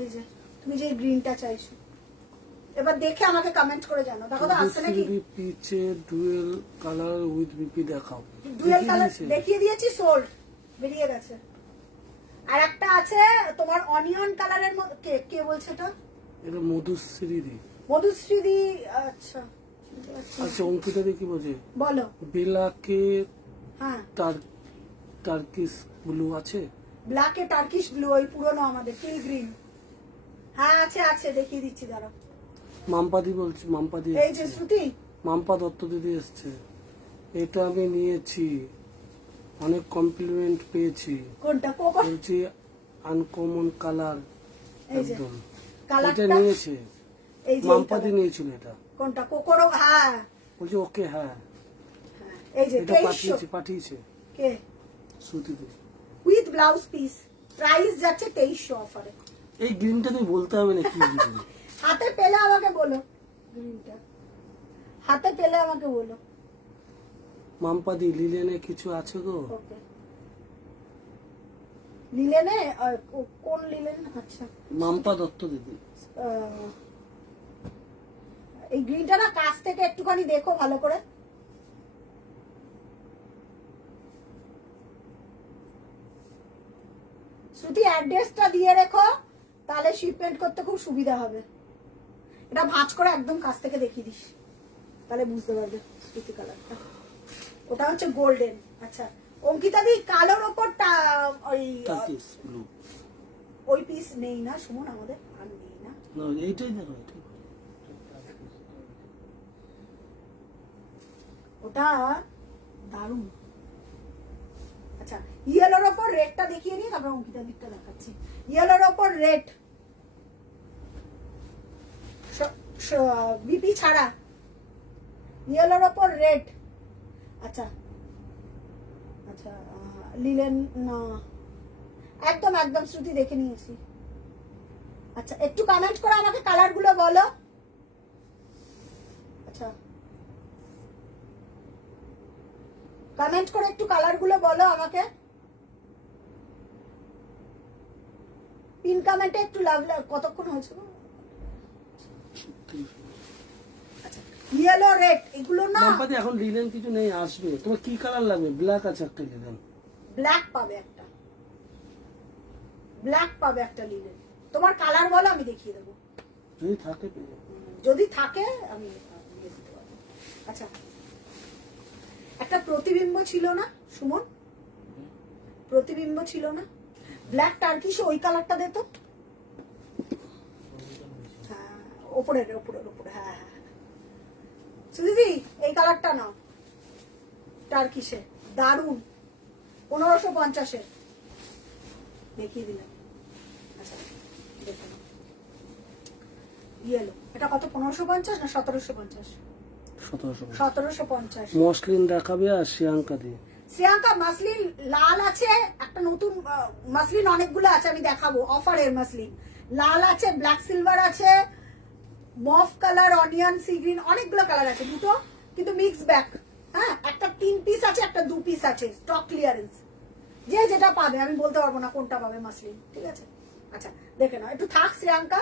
এই যে তুমি যে গ্রিনটা চাইছো। এবার দেখে আমাকে কমেন্ট করে জানো, দেখো তো আসছে নাকি। পিচে ডুয়েল কালার উইথ বিপি দেখাও। ডুয়েল কালার দেখিয়ে দিয়েছি, সোল্ড, বেরিয়ে গেছে। আর একটা আছে তোমার অনিয়ন কালারের মধ্যে, কে কে বলছে এটা? এটা মধুশ্রী দি। মধুশ্রী দি, আচ্ছা আচ্ছা অঙ্কিতা দি কি বলছে? বলো। বেলাকে হ্যাঁ, টার্কিশ ব্লু আছে? ব্ল্যাকে টার্কিশ ব্লু, ওই পুরনো আমাদের টিল গ্রিন। হ্যাঁ আছে আছে, দেখিয়ে দিচ্ছি দাঁড়াও। মাম্পাদি বলছে, মাম্পাদি এই যে শ্রুতি, মাম্পা দত্ত দিদি এসছে। এটা আমি নিয়েছি, অনেক কমপ্লিমেন্ট পেয়েছি। কোনটা? কোকো, বলছি আনকমন কালার এই যে একদম। এটা কালারটা, নিয়েছে, এই যে মাম্পাদি নিয়েছিল এটা। কোনটা? কোকোরো, হ্যাঁ বলছে ওকে হ্যাঁ, হ্যাঁ, এই যে এটা 2300। পাঠিয়েছে কে? শ্রুতিদি। উইথ ব্লাউজ পিস, প্রাইস যাচ্ছে 2300 অফারে। এই গ্রিনটা তুমি বলতে হবে না কি গ্রিন। হাতে পেলে আমাকে বলো, গ্রিনটা হাতে পেলে আমাকে বলো। মাম্পাদি লিলেনে কিছু আছে গো? ওকে, লিলেনে, কোন লিলেন? আচ্ছা মাম্পা দত্ত দিদি। এই গ্রিনটা না কাছ থেকে একটুখানি দেখো ভালো করে। শ্রুতি অ্যাড্রেসটা দিয়ে রেখো, তাহলে শিপমেন্ট করতে খুব সুবিধা হবে। এটা ভাঁজ করে একদম কাছ থেকে দেখিয়ে দিস, তাহলে বুঝতে পারবে শ্রুতি কালারটা। ওটা হচ্ছে গোল্ডেন। আচ্ছা অঙ্কিতা দি, কালোর ওপরটা ওই টার্কিশ ব্লু। ওই পিস নেই না সুমন আমাদের, আর নেই না। না এইটাই দেখো, এটাই। ওটা দারুণ। আচ্ছা ইয়েলোর ওপর রেডটা দেখিয়ে নিয়ে তারপর অঙ্কিতা দিকটা দেখাচ্ছি। ইয়েলোর ওপর রেড, বিপি ছাড়া ইয়েলোর ওপর রেড। আচ্ছা আচ্ছা, লিলেন না, একদম একদম শ্রুতি দেখে নিয়েছি। আচ্ছা একটু কমেন্ট করে আমাকে কালার গুলো বলো। আচ্ছা কমেন্ট করে একটু কালার গুলো বলো আমাকে। পিন কমেন্টে একটু লাভ, কতক্ষণ হয়েছে? আচ্ছা ইয়েলো রেড এগুলো না, মাম্পাদি এখন লিলেন কিছু নেই, আসবে। তোমার কি কালার লাগবে? ব্ল্যাক আছে একটা লিলেন। ব্ল্যাক পাবে একটা, ব্ল্যাক পাবে একটা লিলেন। তোমার কালার বলো, আমি দেখিয়ে দেবো। যদি থাকে পেয়ে যাবে। যদি থাকে আমি দিয়ে দিতে পারবো। আচ্ছা একটা প্রতিবিম্ব ছিল না সুমন, প্রতিবিম্ব ছিল না ব্ল্যাক টার্কিশ, ওই কালারটা দে তো। হ্যাঁ ওপরের ওপরের ওপরে, হ্যাঁ হ্যাঁ দিদি এই কালারটা নাও, টার্কিশে দারুন, 1550-এ দেখিয়ে দিলাম। আচ্ছা দেখুন ইয়েলো, এটা কত? 1550 না 1750? 1750। মসলিন দেখাবে আর শ্রিয়াঙ্কা দিয়ে। শ্রিয়াঙ্কা মাসলিন লাল আছে, একটা নতুন মাসলিন অনেকগুলো আছে, আমি দেখাবো। অফারের মাসলিন লাল আছে, ব্ল্যাক সিলভার আছে, মফ কালার, অনিয়ন সি গ্রিন, অনেকগুলো কালার আছে। দুটো কিন্তু মিক্স ব্যাক। হ্যাঁ একটা 3 পিস আছে, একটা 2 পিস আছে, স্টক ক্লিয়ারেন্স। যে যেটা পাবে, আমি বলতে পারবো না কোনটা পাবে মাসলিন, ঠিক আছে? আচ্ছা দেখে নাও, একটু থাক শ্রিয়াঙ্কা।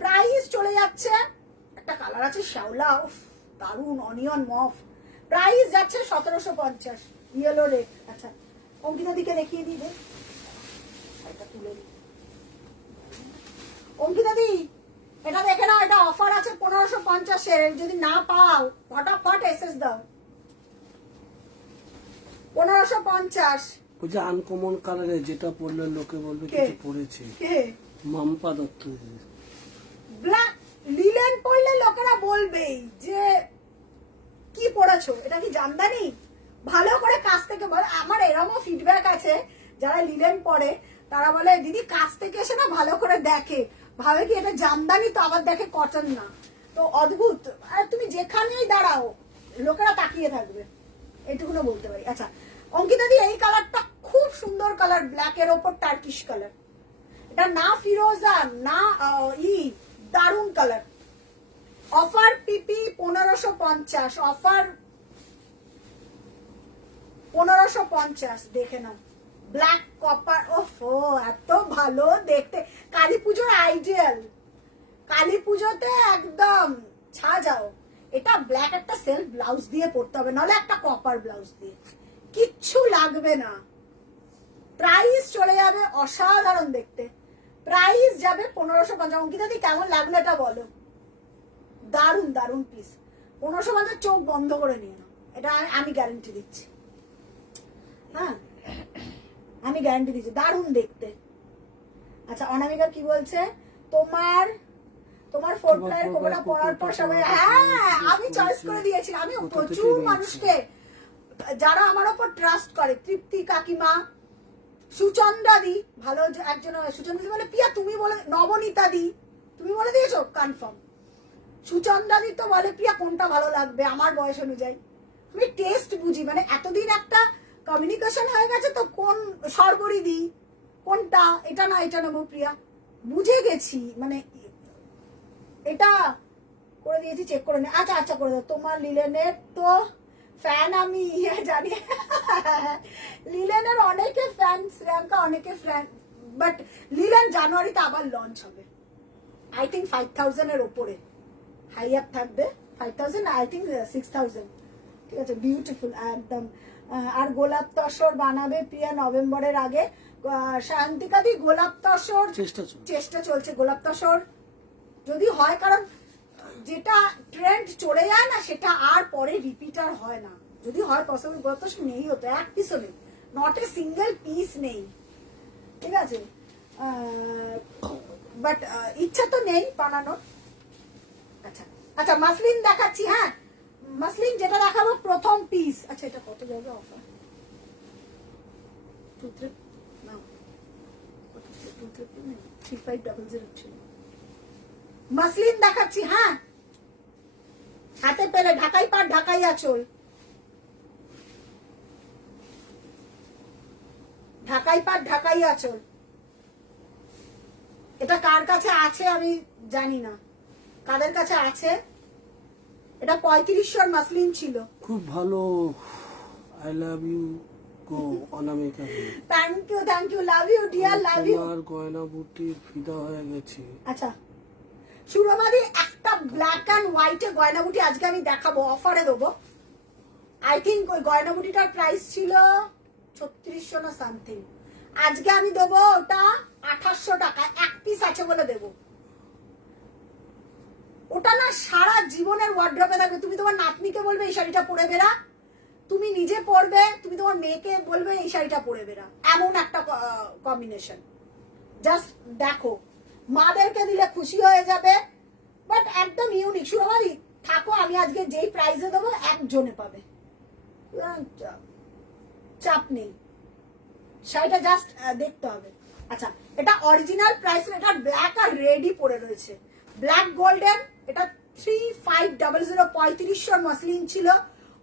প্রাইস চলে যাচ্ছে, একটা কালার আছে শ্যাওলা, উফ দারুন, অনিয়ন মফ, প্রাইস যাচ্ছে 1750 ইয়েলো রেড। আচ্ছা অঙ্কিতা দিকে দেখিয়ে দিই, এটা তুলে দিই। অঙ্কিতা দি এটা দেখে নাও, এটা অফার আছে 1550-এর, যদি না পাও ফটাফট এসএস দাও। 1550। ওই যে আনকমন কালারে যেটা পরলে লোকে বলবে কিছু পরেছে। কে? মাম্পা দত্ত দিদি। ব্ল্যাক লিলেন পরলে লোকেরা বলবেই যে কি পড়েছো, এটা কি জামদানি? ভালো করে কাছ থেকে বল। আমার এরকমও ফিডব্যাক আছে, যারা লিলেন পরে তারা বলে দিদি কাছ থেকে এসে না ভালো করে দেখে, ভাবে কি এটা জামদানি, তো আবার দেখে কটন না। তো অদ্ভুত, আর তুমি যেখানেই দাঁড়াও লোকেরা তাকিয়ে থাকবে, এইটুকুনো বলতে পারি। আচ্ছা অঙ্কিতা দি এই কালারটা খুব সুন্দর কালার, ব্ল্যাকের ওপর টার্কিশ কালার। এটা না ফিরোজা না দারুন কালার। অফার পিপি 1550, অফার 1550, দেখে নাও। ব্ল্যাক কপার, ওফো এত ভালো দেখতে, কালী পুজোর আইডিয়াল, কালী পুজোতে একদম ছা যাও। এটা ব্ল্যাক একটা সেলফ ব্লাউজ দিয়ে পরতে হবে, নাহলে একটা কপার ব্লাউজ দিয়ে, কিচ্ছু লাগবে না। প্রাইস চলে যাবে অসাধারণ দেখতে, প্রাইস যাবে 1550। অঙ্কিতা দি কেমন লাগলো এটা বলো? দারুন দারুন পিস। 1550 চোখ বন্ধ করে নিয়ে নাও, এটা আমি গ্যারান্টি দিচ্ছি। হ্যাঁ আমি গ্যারান্টি দিচ্ছি, দারুন দেখতে। আচ্ছা অনামিকা কি বলছে? তোমার 4 প্লায়ের কোবরা পরার পর সবাই, হ্যাঁ আমি চয়েস করে দিয়েছিলাম। আমি প্রচুর মানুষকে যারা আমার উপর ট্রাস্ট করে, তৃপ্তি কাকিমা, সুচন্দ্রা দি, ভালো একজন সুচন্দ্রা দি বলে পিয়া তুমি বলে, নবনীতা দি তুমি বলে দিয়েছো কনফার্ম। সুচন্দ্রা দি তো বলে পিয়া কোনটা ভালো লাগবে আমার বয়স অনুযায়ী। আমি টেস্ট বুঝি, মানে এতদিন একটা কমিউনিকেশন হয়ে গেছে তো, কোন সর্বরি দি কোনটা, এটা না এটা নেবো প্রিয়া, বুঝে গেছি, মানে এটা করে দিয়েছি, চেক করে নে। আচ্ছা আচ্ছা করে দাও। তোমার লিলেনের তো ফ্যান আমি জানি, লিলেনের অনেকে ফ্যান, শ্রেয়াঙ্কা অনেকে ফ্যান, বাট লিলেন জানুয়ারিতে আবার লঞ্চ হবে, আই থিঙ্ক 5000 এর ওপরে হাই আপ থাকবে, 5000 আই থিঙ্ক 6000। ঠিক আছে, বিউটিফুল একদম। আর গোলাপ তসর বানাবে প্রিয়া নভেম্বরের আগে। শান্তিকা দি গোলাপ তসর চেষ্টা চলছে, গোলাপ তসর যদি হয়, কারণ যেটা ট্রেন্ড চলে যায় না সেটা আর পরে রিপিটার হয় না। যদি হয় পসিবল, গোলাপ তসর নেই হতো, এক পিসও নেই, নট এ সিঙ্গেল পিস নেই। ঠিক আছে, বাট ইচ্ছা তো নেই বানানোর। আচ্ছা আচ্ছা মাসলিন দেখাচ্ছি। হ্যাঁ মাসলিন যেটা দেখাবো প্রথম পিস। আচ্ছা এটা কত যাবে অফার? 3500 ছিল। মাসলিন দেখাচ্ছি। হ্যাঁ হাতে পেলে, ঢাকাই পাট ঢাকাই আঁচল, ঢাকাই পাট ঢাকাই আঁচল। এটা কার কাছে আছে আমি জানি না, কাদের কাছে আছে। এটা 3500 মাসলিন ছিল, খুব ভালো। আই লাভ ইউ গো Anamika. Thank you love you dear, love you. তোমার গয়না বুটির ফিদা হয়ে গেছি। আচ্ছা সুরমাদি একটা ব্ল্যাক এন্ড হোয়াইটে গয়না বুটি আজকে আমি দেখাবো, অফারে দেবো। আই থিঙ্ক ওই গয়না বুটিটার প্রাইস ছিল 3600 না সামথিং, আজকে আমি দেবো ওটা 2800 টাকা, এক পিস আছে বলে দেবো। ওটা না সারা জীবনের ওয়ার্ড্রপে থাকবে। তুমি তোমার নাতনিকে বলবে এই শাড়িটা পরে বেরা, তুমি নিজে পরবে, তুমি তোমার মেয়েকে বলবে এই শাড়িটা পরে বেরা, এমন একটা কম্বিনেশন। জাস্ট দেখো, মাদেরকে দিলে খুশি হয়ে যাবে, বাট একদম ইউনিক। সুরমাদি থাকো, আমি আজকে যেই প্রাইসে দেবো একজনে পাবে, চাপ নেই, শাড়িটা জাস্ট দেখতে হবে। আচ্ছা এটা অরিজিনাল প্রাইস, এটা ব্ল্যাক আর রেডই পরে রয়েছে, ব্ল্যাক গোল্ডেন। এটা 3500 3500 মাসলিন ছিল,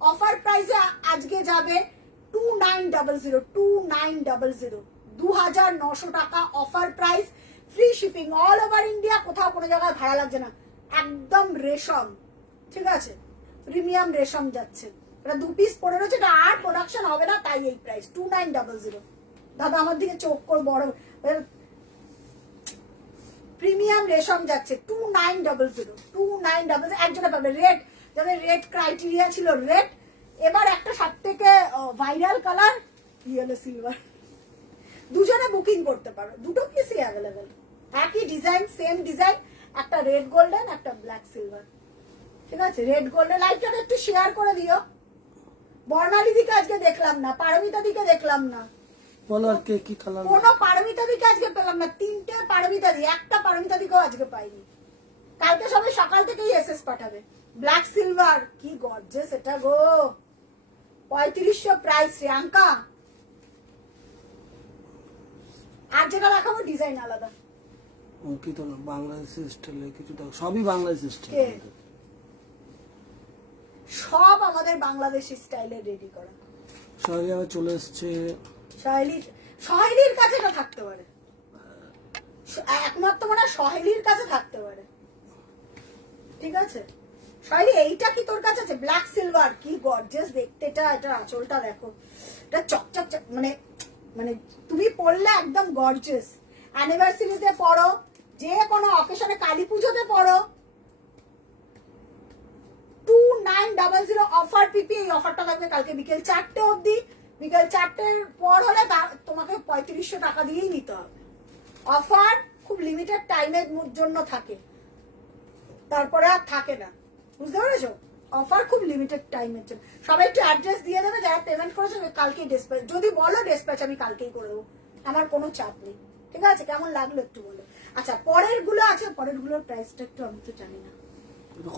অফার প্রাইসে আজকে যাবে 2900 2900 টাকা offer price, free shipping all over India, কোথাও কোনো জায়গায় ভাড়া লাগছে না, একদম রেশম। ঠিক আছে, প্রিমিয়াম রেশম যাচ্ছে। এটা 2 পিস পরে রয়েছে, এটা আর প্রোডাকশন হবে না, তাই এই প্রাইস 2900। দাদা আমার দিকে চোখ করে বড়, প্রিমিয়াম রেশম যাচ্ছে 2900 একজনে পাবে। রেড, যাদের রেড ক্রাইটেরিয়া ছিল রেড, এবার একটা সব থেকে ভাইরাল কালার ইয়েলো সিলভার, দুজনে বুকিং করতে পারো, দুটো পিসই অ্যাভেলেবেল, একই ডিজাইন, সেম ডিজাইন, একটা রেড গোল্ডেন একটা ব্ল্যাক সিলভার। ঠিক আছে, রেড গোল্ডেন লাইটটা একটু শেয়ার করে দিও। বর্ণালী দিকে আজকে দেখলাম না, পারমিতা দিকে দেখলাম না, বলার কে কি কালার, কোনো পারমিতা দিকে আজকে পেলাম না, 3টে পারমিতা দি, একটা পারমিতা দিকেও আজকে পাইনি। কালকে সবাই সকাল থেকেই এসএস পাঠাবে। ব্ল্যাক সিলভার কি গর্জিয়াস এটা গো, 3500 প্রাইস শ্রেয়াঙ্কা। আর যেটা দেখাবো ডিজাইন আলাদা, কি তো বাংলাদেশের স্টাইলে কিছু দেখো, সবই বাংলাদেশের স্টাইল, সব আমাদের বাংলাদেশি স্টাইলে রেডি করা। সবাই আবার চলে এসছে। শাইলি সহেলির কাছে এটা থাকতে পারে, একমাত্র মানে সহেলির কাছে থাকতে পারে। ঠিক আছে সহেলি, এইটা কি তোর কাছে আছে? ব্ল্যাক সিলভার, কি গর্জিয়াস দেখতে এটা। এটা আঁচলটা দেখো, এটা চকচক মানে মানে তুমি পরলে একদম গর্জিয়াস। অ্যানিভার্সারিতে পরো, যে কোনো অকেশনে, কালী পুজোতে পরো। 2900 অফার পিপি। এই অফারটা থাকবে কালকে বিকেল 4টে অবধি। বিকেল 4টের পর হলে তোমাকে 3500 টাকা দিয়েই নিতে হবে। অফার খুব লিমিটেড টাইমের জন্য থাকে, তারপরে আর থাকে না, বুঝতে পেরেছো? অফার খুব লিমিটেড টাইমের জন্য। সবাই একটু অ্যাড্রেস দিয়ে দেবে যারা পেমেন্ট করেছে, কালকেই ডিসপ্যাচ, যদি বলো ডিসপ্যাচ আমি কালকেই করে দেবো, আমার কোনো চাপ নেই। ঠিক আছে, কেমন লাগলো একটু বলো। আচ্ছা পরের গুলো আছে, পরের গুলোর প্রাইসটা একটু আমি তো জানি না।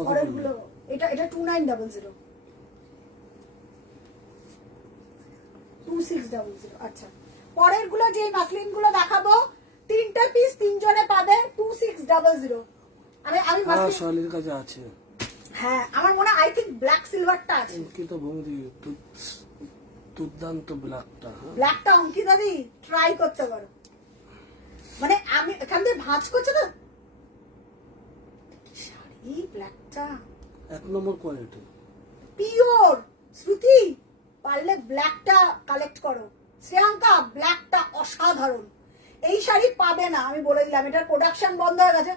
পরের গুলো এটা 2900, 2600। আচ্ছা পরের গুলো যে মাসলিন গুলো দেখাবো, 3টে পিস 3 জনে পাবে 2600। আমি শালির কাছে আছে। হ্যাঁ আমার মনে আই থিঙ্ক ব্ল্যাক সিলভারটা আছে। অঙ্কিত ভঙ্গি দুর্দান্ত ব্ল্যাকটা। ব্ল্যাকটা অঙ্কিতা দি ট্রাই করতে পারো, মানে আমি এখান থেকে ভাঁজ করছে না শাড়ি। ব্ল্যাকটা 1 নম্বর কোয়ালিটি, পিওর। শ্রুতি পারলে ব্ল্যাকটা কালেক্ট করো। শ্রেয়াঙ্কা ব্ল্যাকটা অসাধারণ। এই শাড়ি পাবে না, আমি বলে দিলাম। এটার প্রোডাকশন বন্ধ হয়ে গেছে।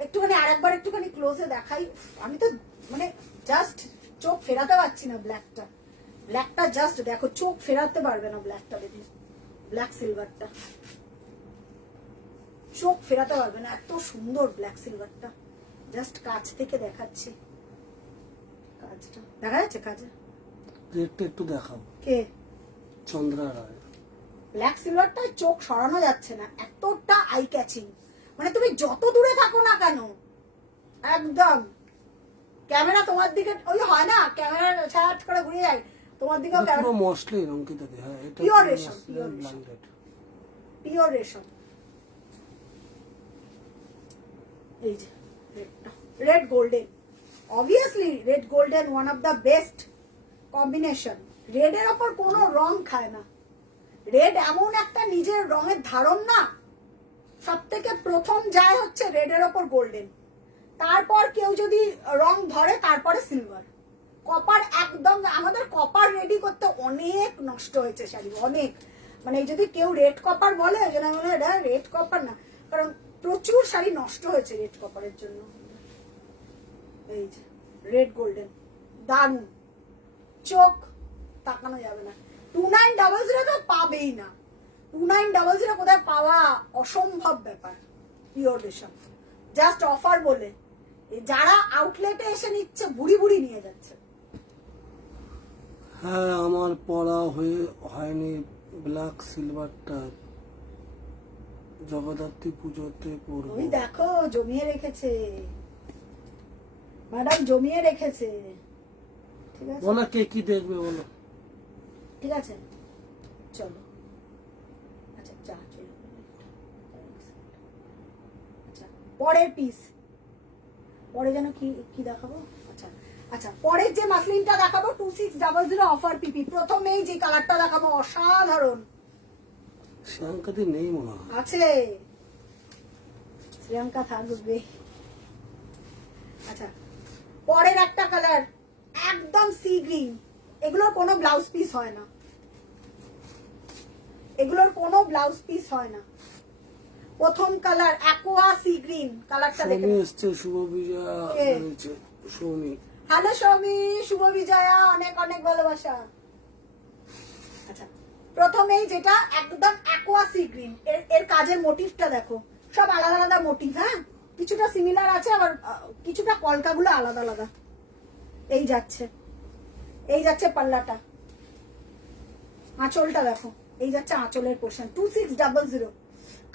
একটুখানি আরেকবার একটুখানি ক্লোজে দেখাই। আমি তো মানে জাস্ট চোখ ফেরাতে পারছি না ব্ল্যাকটা। ব্ল্যাকটা জাস্ট দেখো, চোখ ফেরাতে পারবে না ব্ল্যাকটা দেখে। ব্ল্যাক সিলভারটা চোখ ফেরাতে পারবে না, এত সুন্দর ব্ল্যাক সিলভারটা। জাস্ট কাছ থেকে দেখাচ্ছি, কাজটা দেখা যাচ্ছে। কাজে রেটটা একটু দেখাবো। কে? চন্দ্রা রায়। ব্ল্যাক সিলভারটা চোখ সরানো যাচ্ছে না, এতটা আই ক্যাচিং। মানে তুমি যত দূরে থাকো না কেন, একদম ক্যামেরা তোমার দিকে ওই হয় না, ক্যামেরা ছাট করে ঘুরে যায় তোমার দিকে। পুরো মসলিন অঙ্কিতা দি। হ্যাঁ এটা পিওর রেশম, পিওর রেশম। এই যে red golden, obviously red golden one of the best combination. Red এর ওপর কোনো রং খায় না। রেড এমন একটা নিজের রঙের ধারণ না, সব থেকে প্রথম যায় হচ্ছে রেড এর ওপর গোল্ডেন, তারপর কেউ যদি রং ধরে তারপরে সিলভার। কপার একদম, আমাদের কপার রেডি করতে অনেক নষ্ট হয়েছে শাড়ি, অনেক। মানে যদি কেউ রেড কপার বলে, ওই জন্য মনে হয় এটা রেড কপার না, কারণ প্রচুর শাড়ি নষ্ট হয়েছে রেড কপারের জন্য। এই যে রেড গোল্ডেন, দারুণ, চোখ তাকানো যাবে না। 2900 তো পাবেই না। 2900 কোথায় পাওয়া অসম্ভব ব্যাপার। পিওর রেশম জাস্ট অফার বলে যারা আউটলেটে এসে নিচ্ছে বুড়ি বুড়ি নিয়ে যাচ্ছে। হ্যাঁ আমার পড়া হয়নি ব্ল্যাক সিলভারটা, জগদ্ধাত্রী পুজোতে পরবো। ওই দেখো জমিয়ে রেখেছে ম্যাডাম, জমিয়ে রেখেছে। ঠিক আছে বলো কে কি দেখবে বলো। ঠিক আছে চলো। আচ্ছা চা চলো। আচ্ছা পরের পিস, পরে যেন কি কি দেখাবো। আচ্ছা আচ্ছা পরের যে মাসলিনটা দেখাবো 2600 অফার পিপি। প্রথমেই যে কালারটা দেখাবো অসাধারণ। শ্রেয়াঙ্কাতে নেই মনে হয়। আছে, শ্রেয়াঙ্কা থাকবে। আচ্ছা পরের একটা কালার একদম সি গ্রিন। এগুলোর কোনো ব্লাউজ পিস হয় না, এগুলোর কোনো ব্লাউজ পিস হয় না। প্রথম কালার অ্যাকোয়া সি গ্রিন কালারটা দেখে। সৌমি এসছে, শুভ বিজয়া হয়েছে। সৌমি, হ্যালো সৌমি, শুভ বিজয়া, অনেক অনেক ভালোবাসা। আচ্ছা প্রথমেই যেটা একদম অ্যাকোয়া সি গ্রিন, এর কাজের মোটিভটা দেখো, সব আলাদা আলাদা মোটিভ। হ্যাঁ কিছুটা সিমিলার আছে, আবার কিছুটা কলকাগুলো আলাদা আলাদা। এই যাচ্ছে, এই যাচ্ছে পাল্লাটা, আঁচলটা দেখো, এই যাচ্ছে আঁচলের পোর্শন। 2600।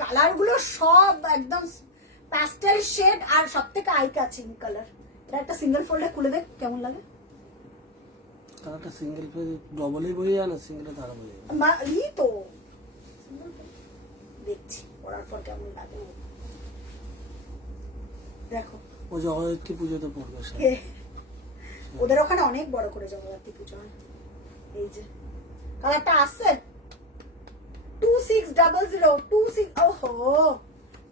কালার গুলো সব একদম প্যাস্টেল শেড, আর সব থেকে আই ক্যাচিং কালার। এটা একটা সিঙ্গেল ফোল্ডে খুলে দেখ কেমন লাগে। কালারটা সিঙ্গেল পেজ ডবলই বই যায় না, সিঙ্গেলে তারা বই যায়। ই তো দেখছি পড়ার পর কেমন লাগে দেখো। ও জগদ্ধাত্রী পুজোতে পড়বে। ওদের ওখানে অনেক বড় করে জগদ্ধাত্রী পুজো হয়। এই যে কালারটা আসছে, 2600 26, ওহো,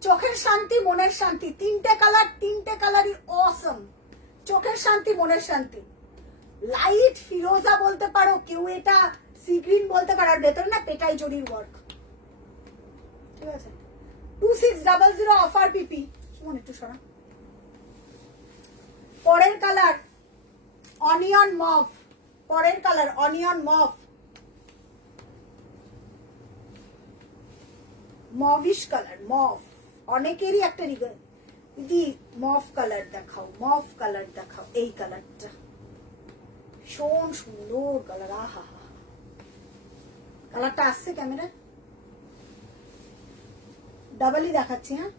চোখের শান্তি মনের শান্তি, তিনটে কালারই অসম। চোখের শান্তি মনের শান্তি, লাইট ফিরোজা বলতে পারো, কেউ এটা সি গ্রিন বলতে পারো, আর ভেতরে না পেটাই জরির ওয়ার্ক। ঠিক আছে, 2600 অফার পিপি। মনে একটু সরা। পরের কালার অনিয়ন মভ, পরের colour onion mauve, mauvish colour, mauve. অনেকেরই একটা দিদি মভ কালার দেখাও, মভ কালার দেখাও। এই কালারটা ভীষণ সুন্দর কালার, আহা হা। কালারটা আসছে ক্যামেরা, ডাবলই দেখাচ্ছি। হ্যাঁ,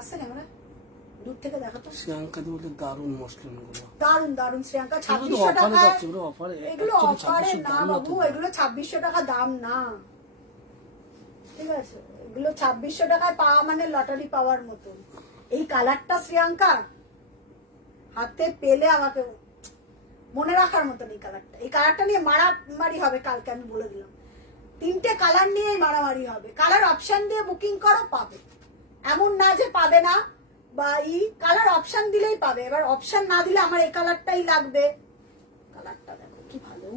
আসছে ক্যামেরা, দূর থেকে দেখাতো। শ্রিয়াঙ্কা দি বলে দারুণ মসলিনগুলো, দারুন দারুন শ্রিয়াঙ্কা। এগুলো 2600 অফারে টাকায় যাচ্ছে, এগুলো অফারে, এগুলো actually অফারে 2600 না দাম বাবু, তো। এগুলো 2600 টাকা দাম না। ঠিক আছে, এগুলো 2600 টাকায় পাওয়া মানে লটারি পাওয়ার মতন। এই কালারটা শ্রিয়াঙ্কা হাতে পেলে আমাকে মনে রাখার মতন। এই কালারটা, এই কালারটা নিয়ে মারামারি হবে কালকে, আমি বলে দিলাম। তিনটে কালার নিয়েই মারামারি হবে। কালার অপশন দিয়ে বুকিং করো, পাবে। এমন না যে পাবে না, বা কালার অপশন দিলেই পাবে। এবার অপশন না দিলে আমার এই কালারটাই লাগবে। কালারটা দেখো কি ভালো,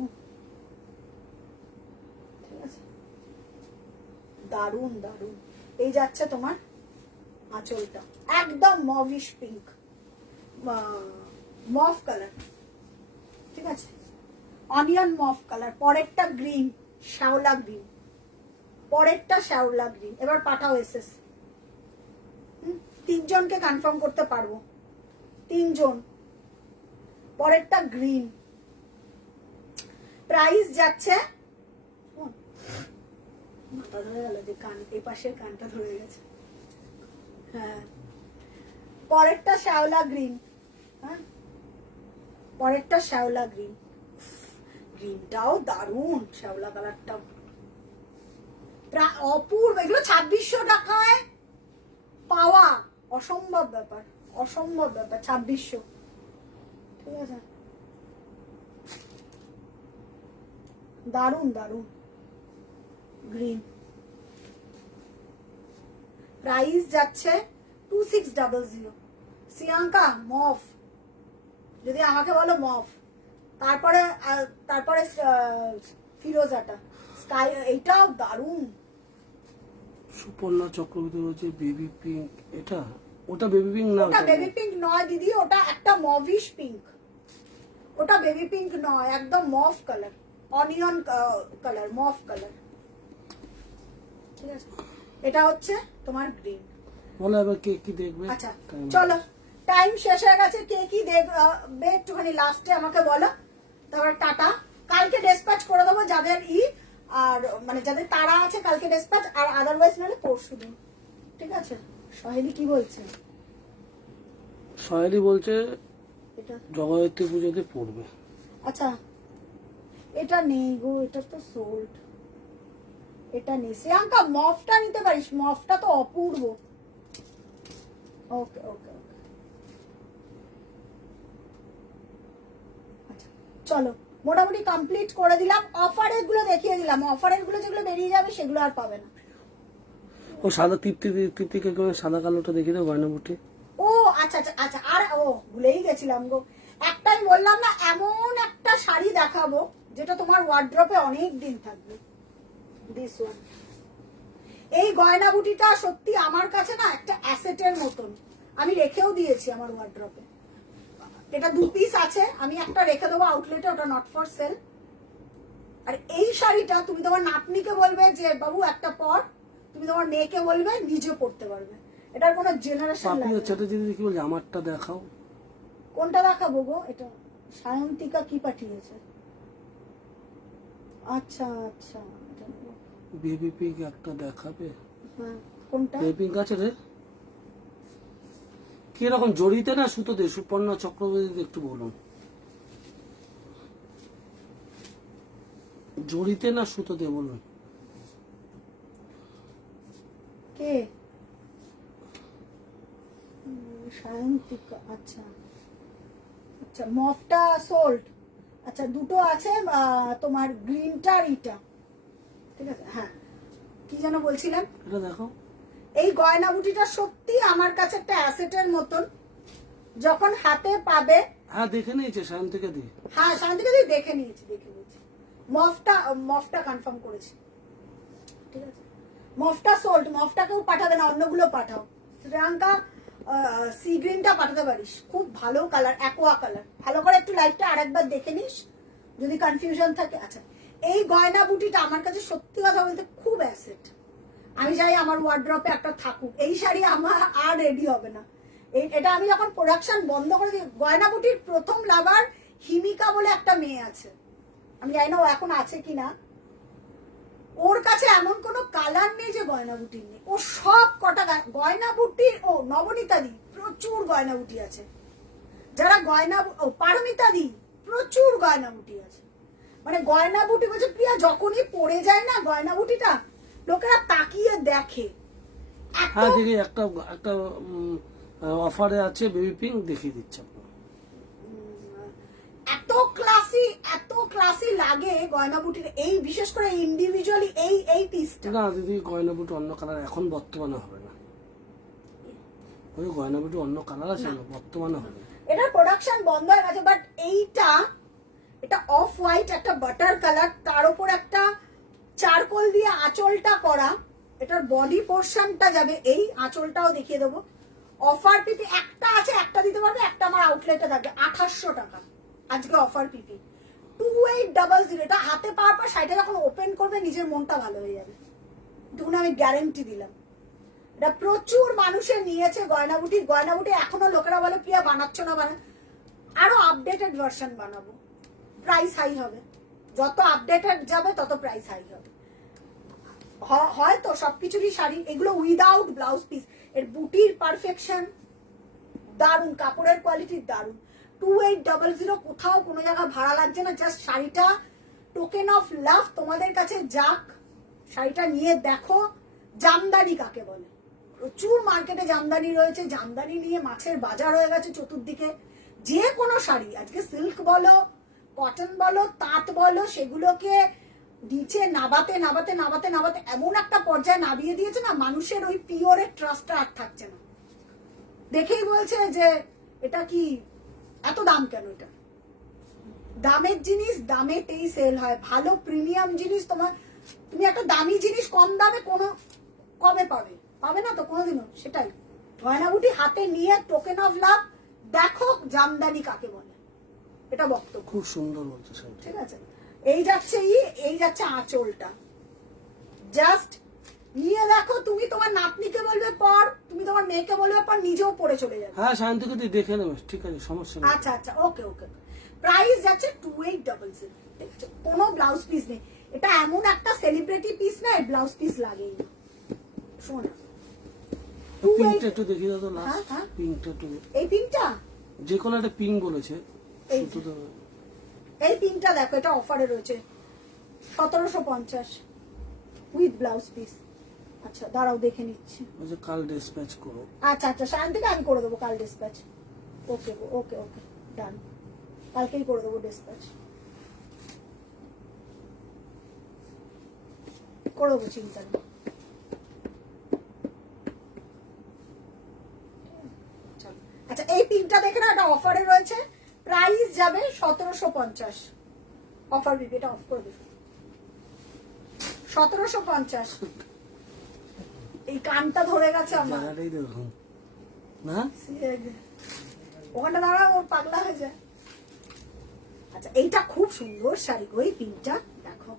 ঠিক আছে, দারুন দারুন। এই যাচ্ছে তোমার আঁচলটা, একদম মভিশ পিঙ্ক, মভ কালার। ঠিক আছে, অনিয়ন মভ কালার। পরেরটা গ্রিন, শ্যাওলা গ্রিন, পরেরটা শ্যাওলা গ্রিন। এবার পাঠাও এসএস। তিনজনকে কনফার্ম করতে পারবো, তিনজন। পরেরটা গ্রিন, প্রাইস যাচ্ছে, মাথা ধরে গেল যে কান, এই পাশের কানটা ধরে গেছে। হ্যাঁ, পরেরটা শ্যাওলা গ্রিন। হ্যাঁ, পরেরটা শ্যাওলা গ্রিন, গ্রিনটাও দারুন, শ্যাওলা কালারটাও অপূর্ব। এগুলো 2600 টাকায় পাওয়া অসম্ভব ব্যাপার, অসম্ভব ব্যাপার। 2600, ঠিক আছে, দারুন দারুন গ্রিন। প্রাইস যাচ্ছে 2600। শ্রিয়াঙ্কা মফ, যদি আমাকে বলো মফ, তারপরে তারপরে ফিরোজাটা স্কাই, এইটাও দারুন। সুপর্ণা চক্রবর্তী বলছে বেবি পিঙ্ক, এটা ওটা বেবি পিঙ্ক না, ওটা বেবি পিঙ্ক নয় দিদি, ওটা একটা মভিশ পিঙ্ক। ওটা বেবি পিঙ্ক নয়, একদম mauve colour, onion colour, mauve colour. ঠিক আছে, এটা হচ্ছে তোমার গ্রিন। বলো এবার কে কি দেখবে। আচ্ছা চলো, টাইম শেষ হয়ে গেছে। কে কি দেখবে একটুখানি লাস্টে আমাকে বলো, তারপর টাটা। কালকে ডেসপ্যাচ করে দেবো যাদের আর মানে যাদের তারা আছে কালকে ডেসপ্যাচ, আর আদারওয়াইজ নাহলে পরশু দিন। ঠিক আছে, সহেলি কি বলছে? সহেলি বলছে এটা জগদ্ধাত্রী পুজোতে পড়বে। আচ্ছা, এটা নেই গো, এটা তো সোল্ড। এটা নেই। শ্রেয়াঙ্কা মফটা নিতে পারিস, মফটা তো অপূর্ব। ওকে ওকে ওকে, আচ্ছা চলো, মোটামুটি কমপ্লিট করে দিলাম। অফারের গুলো দেখিয়ে দিলাম, অফারের গুলো যেগুলো বেরিয়ে যাবে সেগুলো আর পাবে না। ও সাদা তৃপ্তিকে সাদা কালোটা দেখিয়ে দেবো গয়নাবুটি। ও আচ্ছা আচ্ছা আচ্ছা, আর ভুলেই গেছিলাম গো, একটাই বললাম না, এমন একটা শাড়ি দেখাবো যেটা তোমার ওয়ার্ড্রপে অনেক দিন থাকবে। দিস ওয়ান, এই গয়না বুটিটা সত্যি আমার কাছে না একটা অ্যাসেটের মতন, আমি রেখেও দিয়েছি আমার ওয়ার্ড্রপে। এটা 2 পিস আছে, আমি একটা রেখে দেবো আউটলেটে, ওটা নট ফর সেল। আর এই শাড়িটা তুমি তোমার নাতনিকে বলবে যে বাবু একটা পর, তুমি তোমার মেয়েকে বলবে নিজে পড়তে পারবে। এটার কোনো জেনারেশন লাগে না। চ্যাটার্জি দিদি কি বলছে আমারটা দেখাও। কোনটা দেখাবো গো? এটা সায়ন্তিকা কি পাঠিয়েছে? আচ্ছা আচ্ছা, বেবি পিঙ্ক একটা দেখাবে। হ্যাঁ, কোনটা? বেবি পিঙ্ক আছে রে, কি রকম জড়িতে না সুতোতে? সুপর্ণা চক্রবর্তী একটু বলুন, জড়িতে না সুতোতে বলুন। কে? সায়ন্তিকা, আচ্ছা আচ্ছা। মফটা সোল্ড, আচ্ছা দুটো আছে তোমার গ্রিনটা আর ইটা, ঠিক আছে। হ্যাঁ কি যেন বলছিলাম, এটা দেখো, এই গয়না বুটিটা সত্যি আমার কাছে একটা অ্যাসেটের মতন, যখন হাতে পাবে। হ্যাঁ দেখে নিয়েছে শান্তিকে দিয়ে। হ্যাঁ শান্তিকে দেখে নিয়েছি। মফটা কনফার্ম করেছি, ঠিক আছে। মফটা সোল্ড, মফটাকেও পাঠাবে না, অন্যগুলো পাঠাও। শ্রীলঙ্কা সি গ্রিনটা পাঠাতে পারিস, খুব ভালো কালার, অ্যাকোয়া কালার। ভালো করে একটু লাইটটা আরেকবার দেখে নিস যদি কনফিউশন থাকে। আচ্ছা এই গয়না বুটিটা আমার কাছে সত্যি কথা বলতে খুব অ্যাসেট। আমি চাই আমার ওয়ার্ড্রপে একটা থাকুক। এই শাড়ি আমার আর রেডি হবে না। এটা আমি যখন প্রোডাকশন বন্ধ করে দিই, গয়না বুটির প্রথম লাভার হিমিকা বলে একটা মেয়ে আছে, আমি জানি না ও এখন আছে কিনা। ওর কাছে এমন কোনো কালার নেই যে গয়না বুটি নেই, ও সব কটা গয়না বুটি। ও নবনীতা দি প্রচুর গয়না বুটি আছে, যারা গয়না, ও পারমিতা দি প্রচুর গয়না বুটি আছে। মানে গয়না বুটি বলছে প্রিয়া, যখনই পড়ে যায় না গয়না বুটিটা, লোকেরা তাকিয়ে দেখে। হ্যাঁ দেখি একটা একটা অফারে আছে বেবি পিঙ্ক, দেখিয়ে দিচ্ছে আপনার। এত ক্লাসি লাগে গয়না বুটির, এই বিশেষ করে ইন্ডিভিজুয়ালি এই পিসটা। না দিদি গয়না বুটি অন্য কালার এখন বর্তমানে হবে না, ওই গয়না বুটি অন্য কালার আছে না, বর্তমানে হবে না। এটার প্রোডাকশন বন্ধ হয়ে গেছে, বাট এটা অফ হোয়াইট একটা বাটার কালার, তার উপর একটা চারকোল দিয়ে আঁচলটা করা। এটার বডি পোর্শনটা যাবে, এই আঁচলটাও দেখিয়ে দেবো। অফার পিপি একটা আছে, একটা দিতে পারবে, একটা আমার আউটলেটে থাকবে 2800 টাকা আজকে অফার পিপি 2800। এটা হাতে পাওয়ার পর শাড়িটা যখন ওপেন করবে নিজের মনটা ভালো হয়ে যাবে, তখন আমি গ্যারেন্টি দিলাম। এটা প্রচুর মানুষের নিয়েছে গয়না বুটি। গয়না বুটি এখনো লোকেরা বলে প্রিয়া বানাচ্ছ না, আরো আপডেটেড ভার্সন বানাবো, প্রাইস হাই হবে। যত আপডেটেড যাবে তত প্রাইস হাই হবে। হয়তো সবকিছুরই শাড়ি, এগুলো উইদাউট ব্লাউজ পিস। এর বুটির পারফেকশন দারুন, কাপড়ের কোয়ালিটি দারুন। 2800, কোথাও কোনো জায়গা ভাড়া লাগছে না। জাস্ট শাড়িটা টোকেন অফ লাভ তোমাদের কাছে যাক, শাড়িটা নিয়ে দেখো জামদানি কাকে বলে। প্রচুর মার্কেটে জামদানি রয়েছে, জামদানি নিয়ে মাছের বাজার হয়ে গেছে চতুর্দিকে। যে কোনো শাড়ি আজকে সিল্ক বলো, কটন বলো, তাঁত বলো, সেগুলোকে নিচে নাবাতে নাবাতে নাবাতে নাবাতে এমন একটা পর্যায়ে নামিয়ে দিয়েছে না, মানুষের ওই পিওরের ট্রাস্টটা আর থাকছে না। দেখেই বলছে যে এটা কি এত দাম কেন। এটা দামের জিনিস দামেতেই সেল হয়। ভালো প্রিমিয়াম জিনিস তুমি একটা দামি জিনিস কম দামে কবে পাবে না তো কোনোদিনও। সেটাই গয়নাগুটি হাতে নিয়ে টোকেন অফ লাভ দেখো জামদানি কাকে বলে, এটা বক্তব্য। খুব সুন্দর বলছে, ঠিক আছে। এই যাচ্ছে আঁচলটা, জাস্ট নিয়ে দেখো। তুমি তোমার নাতনিকে বলবে পর, তুমি তোমার মেয়েকে বলবে পর, নিজেও পরে চলে যাবে। হ্যাঁ শান্তিকে তুই দেখে নেবে, ঠিক আছে, সমস্যা নেই। আচ্ছা ওকে। প্রাইস যাচ্ছে 2800, ঠিক আছে। কোনো ব্লাউজ পিস নেই। এটা এমন একটা সেলিব্রিটি পিস না, ব্লাউজ পিস লাগেই না। শোন পিঙ্কটা একটু দেখিয়ে দাও তো, লাস্ট পিঙ্কটা একটু। এই পিঙ্কটা যে কোনো একটা পিঙ্ক বলেছে, এই পিঙ্কটা দেখো, এটা অফারে রয়েছে 1750 উইথ ব্লাউজ পিস। আচ্ছা দাঁড়াও দেখে নিচ্ছি। কাল ডিসপ্যাচ করো। আচ্ছা শান্তিকে আমি করে দেবো কাল ডিসপ্যাচ। ওকে ডান, কালকেই করে দেবো ডিসপ্যাচ, করে দেবো, চিন্তা নেই। আচ্ছা এই পিঙ্কটা দেখে না, এটা অফারে রয়েছে, প্রাইস যাবে 1750। অফার বিবি, এটা অফ করে দেবো 1750। এই কানটা ধরে গেছে আমার, না ওখানটা দাঁড়া, ওর পাগলা হয়ে যায়। আচ্ছা এইটা খুব সুন্দর শাড়ি গো, এই পিঙ্কটা দেখো,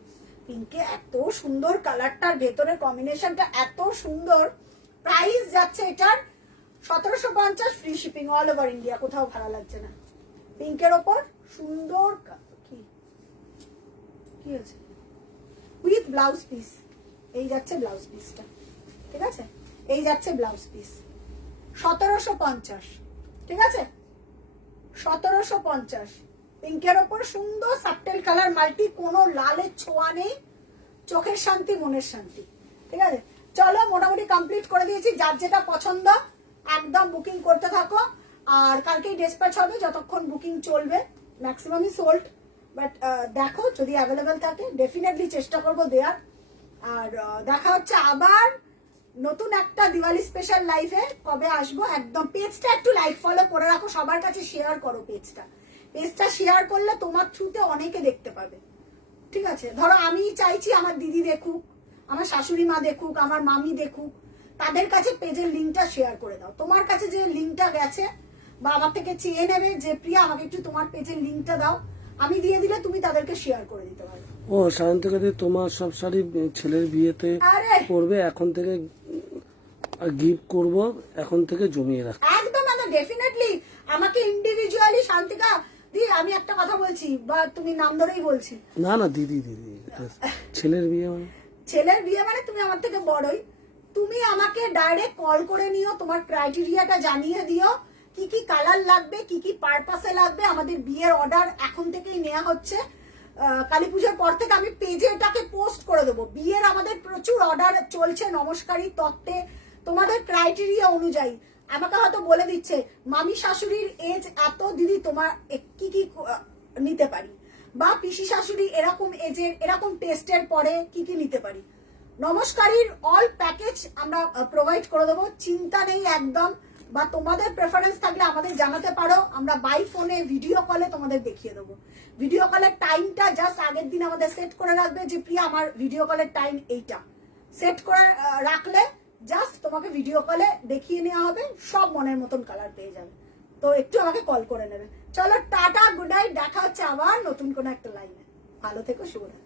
পিঙ্কে এত সুন্দর কালারটার ভেতরের কম্বিনেশনটা এত সুন্দর। প্রাইস যাচ্ছে এটার 1750, free shipping all over India, কোথাও ভাড়া লাগছে না। পিঙ্কের ওপর সুন্দর কি আছে উইথ ব্লাউজ পিস। এই যাচ্ছে ব্লাউজ পিসটা, ঠিক আছে। এই যাচ্ছে ব্লাউজ পিস 1750, ঠিক আছে। 1750 পিঙ্কের ওপর সুন্দর সাবটেল কালার মাল্টি, কোনো লালের ছোঁয়া নেই, চোখের শান্তি মনের শান্তি, ঠিক আছে। চলো মোটামুটি কমপ্লিট করে দিয়েছি। যার যেটা পছন্দ একদম বুকিং করতে থাকো, আর কালকেই ডিসপ্যাচ হবে, যতক্ষণ বুকিং চলবে। ম্যাক্সিমামই সোল্ড, বাট দেখো যদি অ্যাভেলেবেল থাকে ডেফিনেটলি চেষ্টা করবো দেওয়ার। আর দেখা হচ্ছে আবার নতুন একটা দিওয়ালি স্পেশাল লাইভে কবে আসবো। একদম পেজটা একটু লাইক ফলো করে রাখো, সবার কাছে শেয়ার করো পেজটা শেয়ার করলে তোমার থ্রুতে অনেকে দেখতে পাবে। ঠিক আছে, ধরো আমি চাইছি আমার দিদি দেখুক, আমার শাশুড়ি মা দেখুক, আমার মামি দেখুক, তাদের কাছে পেজের লিঙ্কটা শেয়ার করে দাও। তোমার কাছে যে লিঙ্কটা গেছে বা আমার থেকে চেয়ে নেবে যে প্রিয়া আমাকে একটু তোমার পেজের লিঙ্কটা দাও, আমি দিয়ে দিলে তুমি তাদেরকে শেয়ার করে দিতে পারো। ও সায়ন্তিকাদি তোমার সব শাড়ি ছেলের বিয়েতে আরে পরবে, এখন থেকে গিফট করব, এখন থেকে জমিয়ে রাখ। একদম ডেফিনেটলি আমাকে ইন্ডিভিজুয়ালি শান্তিকা দি, আমি একটা কথা বলছি বা তুমি নাম ধরেই বলছি, না না দিদি দিদি, ছেলের বিয়ে মানে ছেলের বিয়ে মানে তুমি আমার থেকে বড়ই, তুমি আমাকে ডাইরেক্ট কল করে নিও, তোমার ক্রাইটেরিয়াটা জানিয়ে দিও, কি কি কালার লাগবে, কি কি পারপাসে লাগবে। আমাদের বিয়ের অর্ডার এখন থেকেই নেওয়া হচ্ছে, কালী পুজোর পর থেকে আমি পেজে এটাকে পোস্ট করে দেবো। বিয়ের আমাদের প্রচুর অর্ডার চলছে নমস্কারী তত্ত্বে, তোমাদের ক্রাইটেরিয়া অনুযায়ী আমাকে হয়তো বলে দিচ্ছে মামি শাশুড়ির এজ এত, দিদি তোমার কি কি নিতে পারি, বা পিসি শাশুড়ি এরকম এজের এরকম টেস্টের পরে কি কি নিতে পারি। নমস্কারীর অল প্যাকেজ আমরা প্রোভাইড করে দেবো, চিন্তা নেই একদম। বা তোমাদের প্রেফারেন্স থাকলে আমাদের জানাতে পারো, আমরা বাই ফোনে ভিডিও কলে তোমাদের দেখিয়ে দেবো। ভিডিও কলের টাইমটা জাস্ট আগের দিন আমাদের সেট করে রাখবে যে প্রিয়া আমার ভিডিও কলের টাইম এইটা, সেট করে রাখলে জাস্ট তোমাকে ভিডিও কলে দেখিয়ে নেওয়া হবে, সব মনের মতন কালার পেয়ে যাবে। তো একটু আমাকে কল করে নেবে। চলো টাটা, গুড নাইট, দেখা হচ্ছে আবার নতুন কোনো একটা লাইনে। ভালো থেকো, শুভরাত্রি।